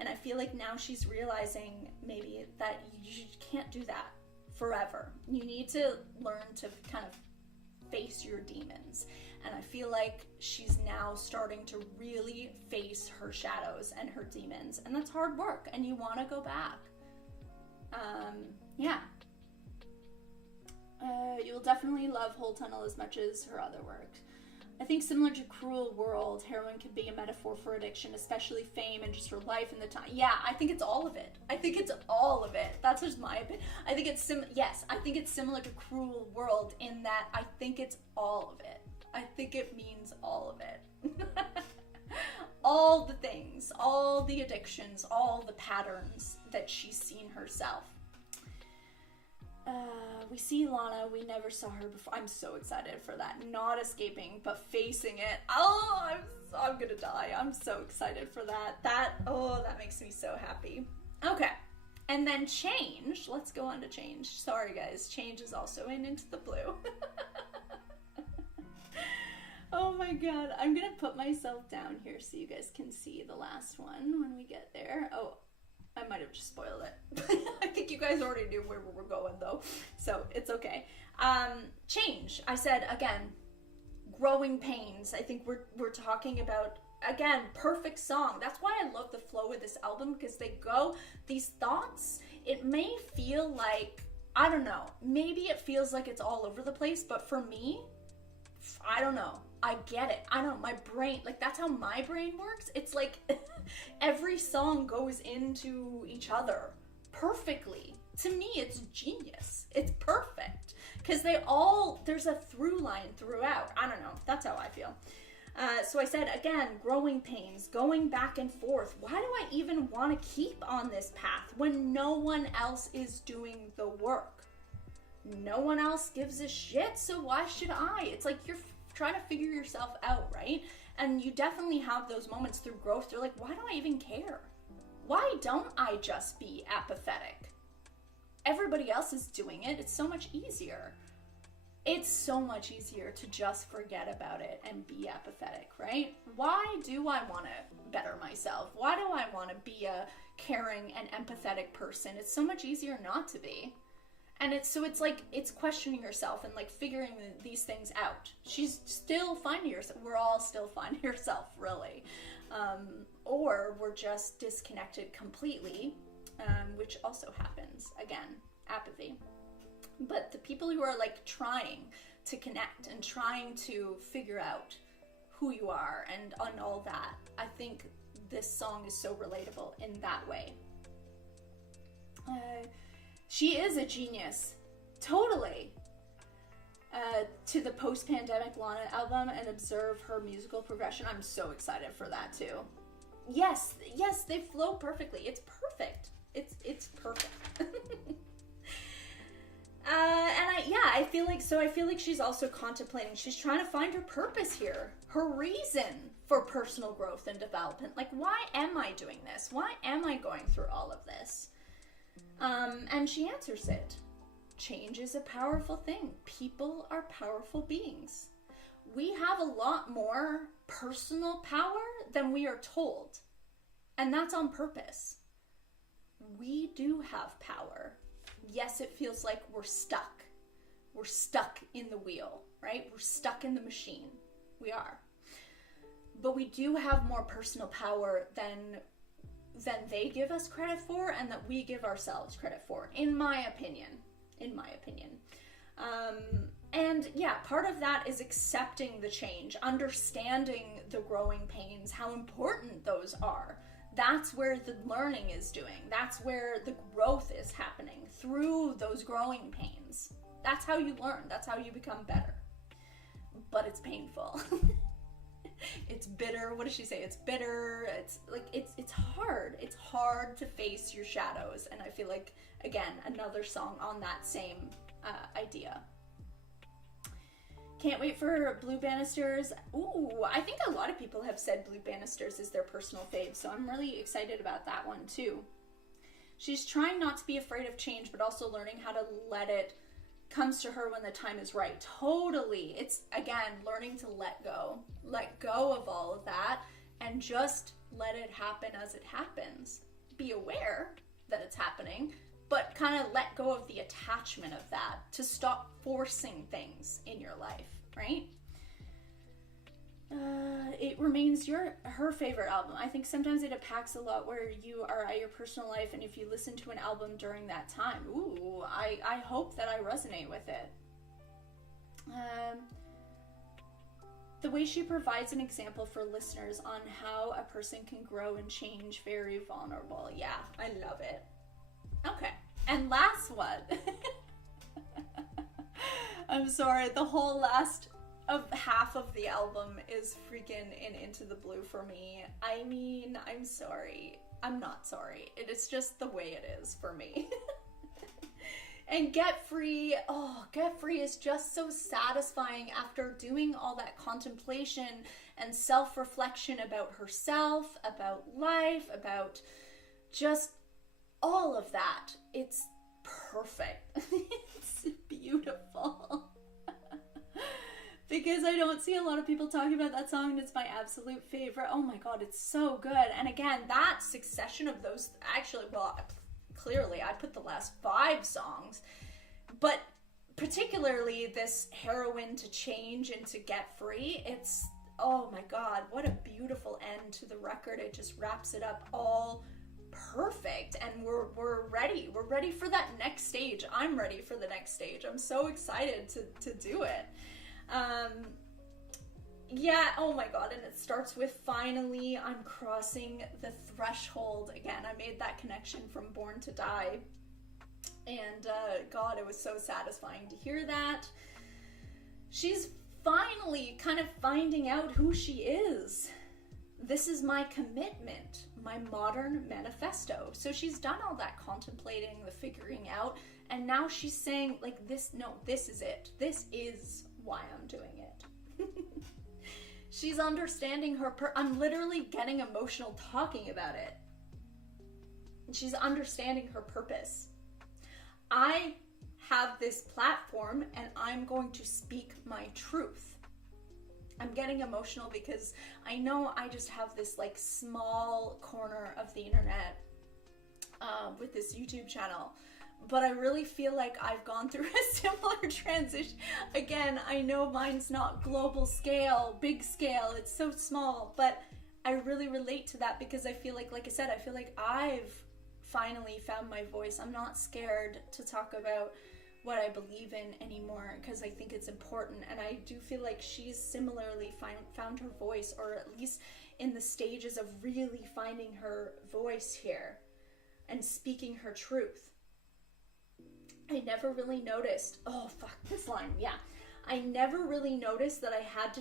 And I feel like now she's realizing maybe that you can't do that forever. You need to learn to kind of face your demons. And I feel like she's now starting to really face her shadows and her demons. And that's hard work, and you want to go back. Yeah. You'll definitely love Whole Tunnel as much as her other work. I think similar to Cruel World, heroin can be a metaphor for addiction, especially fame and just her life in the time. Yeah, I think it's all of it. That's just my opinion. I think it's similar to Cruel World in that I think it's all of it. I think it means all of it. all the things, all the addictions, all the patterns that she's seen herself. We see Lana, we never saw her before. I'm so excited for that. Not escaping, but facing it. Oh, I'm gonna die. I'm so excited for that. That makes me so happy. Okay, and then Change. Let's go on to Change. Sorry guys, Change is also in Into the Blue. Oh my god, I'm gonna put myself down here so you guys can see the last one when we get there. Oh, I might have just spoiled it. I think you guys already knew where we're going though, so it's okay. Change. I said, again, growing pains. I think we're talking about, again, perfect song. That's why I love the flow of this album, because these thoughts, it may feel like, I don't know, maybe it feels like it's all over the place, but for me, I don't know. I get it. I don't know, my brain, like that's how my brain works. It's like every song goes into each other perfectly. To me, it's genius. It's perfect. Because there's a through line throughout. I don't know. That's how I feel. So I said, again, growing pains, going back and forth. Why do I even want to keep on this path when no one else is doing the work? No one else gives a shit, so why should I? It's like you're trying to figure yourself out, right? And you definitely have those moments through growth. You're like, why do I even care? Why don't I just be apathetic? Everybody else is doing it. It's so much easier. It's so much easier to just forget about it and be apathetic, right? Why do I want to better myself? Why do I want to be a caring and empathetic person? It's so much easier not to be. And it's like, it's questioning yourself and like figuring these things out. She's still finding herself. We're all still finding herself, really. Or we're just disconnected completely, which also happens. Again, apathy. But the people who are like trying to connect and trying to figure out who you are and on all that, I think this song is so relatable in that way. She is a genius, totally. To the post-pandemic Lana album and observe her musical progression. I'm so excited for that too. Yes, they flow perfectly. It's perfect. It's perfect. I feel like she's also contemplating. She's trying to find her purpose here, her reason for personal growth and development. Like, why am I doing this? Why am I going through all of this? And she answers it. Change is a powerful thing. People are powerful beings. We have a lot more personal power than we are told. And that's on purpose. We do have power. Yes, it feels like we're stuck. We're stuck in the wheel, right? We're stuck in the machine. We are. But we do have more personal power than they give us credit for and that we give ourselves credit for, in my opinion. And yeah, part of that is accepting the change, understanding the growing pains, how important those are. That's where the learning is doing. That's where the growth is happening, through those growing pains. That's how you learn. That's how you become better. But it's painful. It's bitter. What does she say? It's bitter. It's like, it's hard. It's hard to face your shadows. And I feel like, again, another song on that same idea. Can't wait for Blue Banisters. Ooh, I think a lot of people have said Blue Banisters is their personal fave, so I'm really excited about that one too. She's trying not to be afraid of change, but also learning how to let it comes to her when the time is right. Totally. It's, again, learning to let go of all of that and just let it happen as it happens. Be aware that it's happening, but kind of let go of the attachment of that to stop forcing things in your life, right? It remains her favorite album. I think sometimes it impacts a lot where you are at your personal life, and if you listen to an album during that time, ooh, I hope that I resonate with it. The way she provides an example for listeners on how a person can grow and change, very vulnerable. Yeah, I love it. Okay, and last one. I'm sorry, the whole last of half of the album is freaking in Into the Blue for me. I mean, I'm sorry. I'm not sorry. It is just the way it is for me. And Get Free, Get Free is just so satisfying after doing all that contemplation and self-reflection about herself, about life, about just all of that. It's perfect. It's beautiful. Because I don't see a lot of people talking about that song, and it's my absolute favorite. Oh my god, it's so good. And again, that succession of those, actually, well, clearly I put the last 5 songs, but particularly this Heroin to Change and to Get Free, it's, oh my god, what a beautiful end to the record. It just wraps it up all perfect, and we're ready. We're ready for that next stage. I'm ready for the next stage. I'm so excited to do it. Yeah, oh my god, and it starts with finally I'm crossing the threshold again. I made that connection from Born to Die, and god, it was so satisfying to hear that. She's finally kind of finding out who she is. This is my commitment, my modern manifesto. So she's done all that contemplating, the figuring out, and now she's saying, like, this is it. This is why I'm doing it. She's understanding her I'm literally getting emotional talking about it. She's understanding her purpose. I have this platform and I'm going to speak my truth. I'm getting emotional because I know I just have this like small corner of the internet with this YouTube channel. But I really feel like I've gone through a similar transition. Again, I know mine's not global scale, big scale, it's so small, but I really relate to that because I feel like I said, I feel like I've finally found my voice. I'm not scared to talk about what I believe in anymore because I think it's important, and I do feel like she's similarly found her voice, or at least in the stages of really finding her voice here and speaking her truth. I never really noticed, this line, yeah. I never really noticed that I had to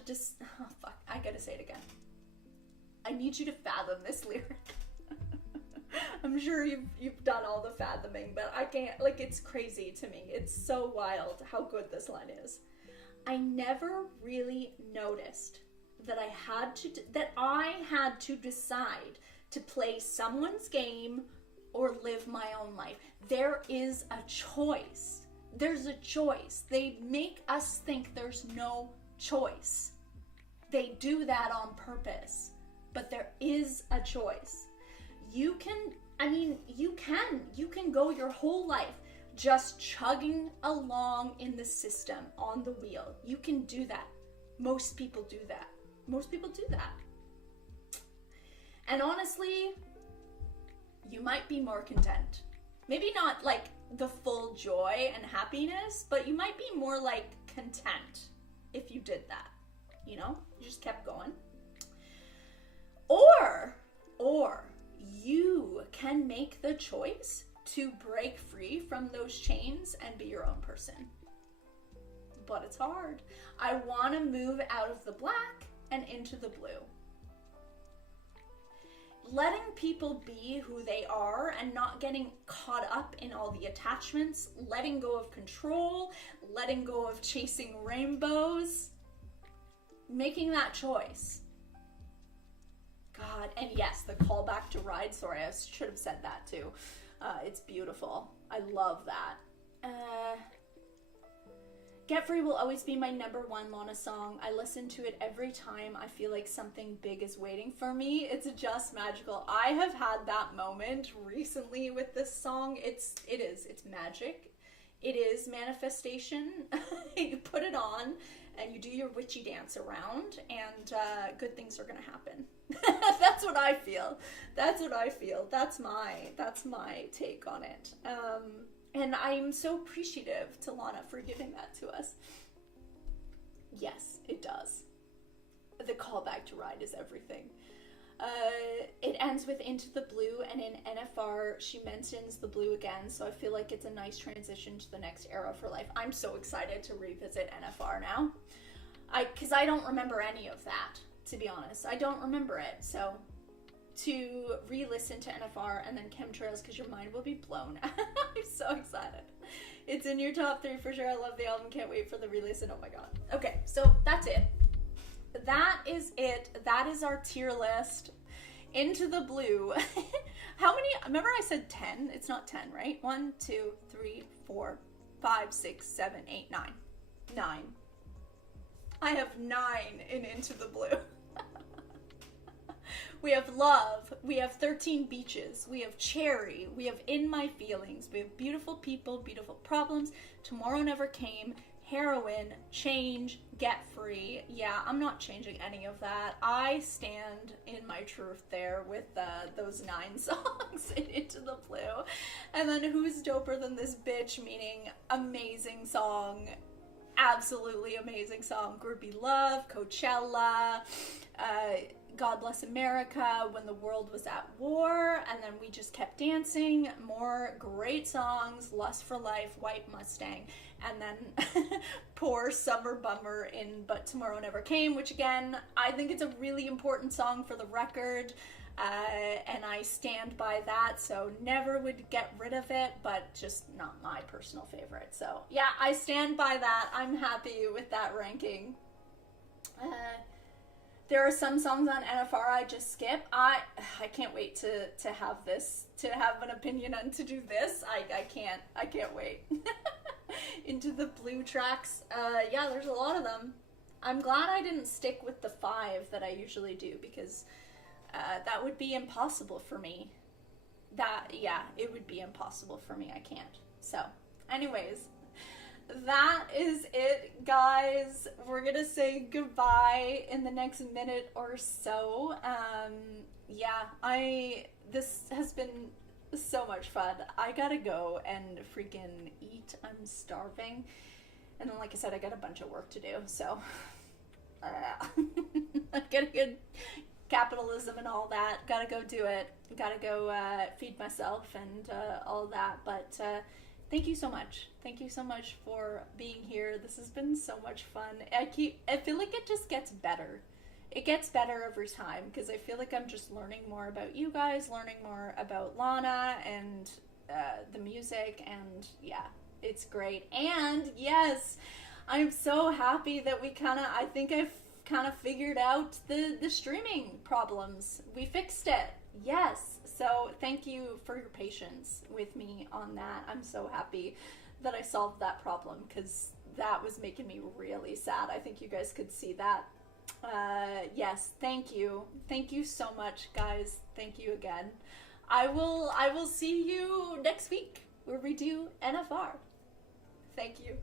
I gotta say it again. I need you to fathom this lyric. I'm sure you've done all the fathoming, but I can't, like, it's crazy to me. It's so wild how good this line is. I never really noticed that I had to decide to play someone's game or live my own life. There is a choice. There's a choice. They make us think there's no choice. They do that on purpose, but there is a choice. You can go your whole life just chugging along in the system on the wheel. You can do that. Most people do that. And honestly, you might be more content. Maybe not like the full joy and happiness, but you might be more like content if you did that. You know, you just kept going. Or you can make the choice to break free from those chains and be your own person. But it's hard. I want to move out of the black and into the blue. Letting people be who they are and not getting caught up in all the attachments, letting go of control, letting go of chasing rainbows, making that choice. God, and yes, the callback to Ride, sorry, I should have said that too. It's beautiful. I love that. Get Free will always be my #1 Lana song. I listen to it every time I feel like something big is waiting for me. It's just magical. I have had that moment recently with this song. It's magic. It is manifestation. You put it on and you do your witchy dance around, and good things are gonna happen. That's what I feel. That's my take on it. And I'm so appreciative to Lana for giving that to us. Yes, it does. The callback to Ride is everything. It ends with Into the Blue, and in NFR, she mentions the blue again, so I feel like it's a nice transition to the next era of her life. I'm so excited to revisit NFR now. Because I don't remember any of that, to be honest. I don't remember it, so to re-listen to NFR and then Chemtrails, because your mind will be blown. I'm so excited. It's in your top 3 for sure. I love the album. Can't wait for the re-listen. Oh my god. Okay, so that's it. That is it. That is our tier list. Into the Blue. How many? Remember I said 10? It's not 10, right? 1, 2, 3, 4, 5, 6, 7, 8, 9. 9. I have 9 in Into the Blue. We have Love. We have 13 Beaches. We have Cherry. We have In My Feelings. We have Beautiful People, Beautiful Problems, Tomorrow Never Came, Heroin, Change, Get Free. Yeah, I'm not changing any of that. I stand in my truth there with those 9 songs in Into the Blue. And then Who's Doper Than This Bitch, meaning amazing song. Absolutely amazing song. Groupie Love, Coachella, God Bless America, When the World Was at War, and then We Just Kept Dancing. More great songs. Lust for Life, White Mustang, and then Poor Summer Bummer in But Tomorrow Never Came, which again, I think it's a really important song for the record, and I stand by that, so never would get rid of it, but just not my personal favorite. So yeah, I stand by that. I'm happy with that ranking. There are some songs on NFR I just skip. I can't wait to have this, to have an opinion and to do this. I can't wait. Into the Blue tracks. Yeah, there's a lot of them. I'm glad I didn't stick with the 5 that I usually do, because that would be impossible for me. It would be impossible for me. I can't. So, anyways, that is it, guys. We're gonna say goodbye in the next minute or so. This has been so much fun. I gotta go and freaking eat. I'm starving. And then, like I said, I got a bunch of work to do, so I gotta go. Capitalism and all that. Gotta go do it. Gotta go feed myself and all that. But thank you so much. Thank you so much for being here. This has been so much fun. I feel like it just gets better. It gets better every time, because I feel like I'm just learning more about you guys, learning more about Lana and the music, and yeah, it's great. And yes, I'm so happy that I think I've kind of figured out the streaming problems. We fixed it. Yes. So thank you for your patience with me on that. I'm so happy that I solved that problem, because that was making me really sad. I think you guys could see that. Yes, thank you. Thank you so much, guys. Thank you again. I will see you next week where we do NFR. Thank you.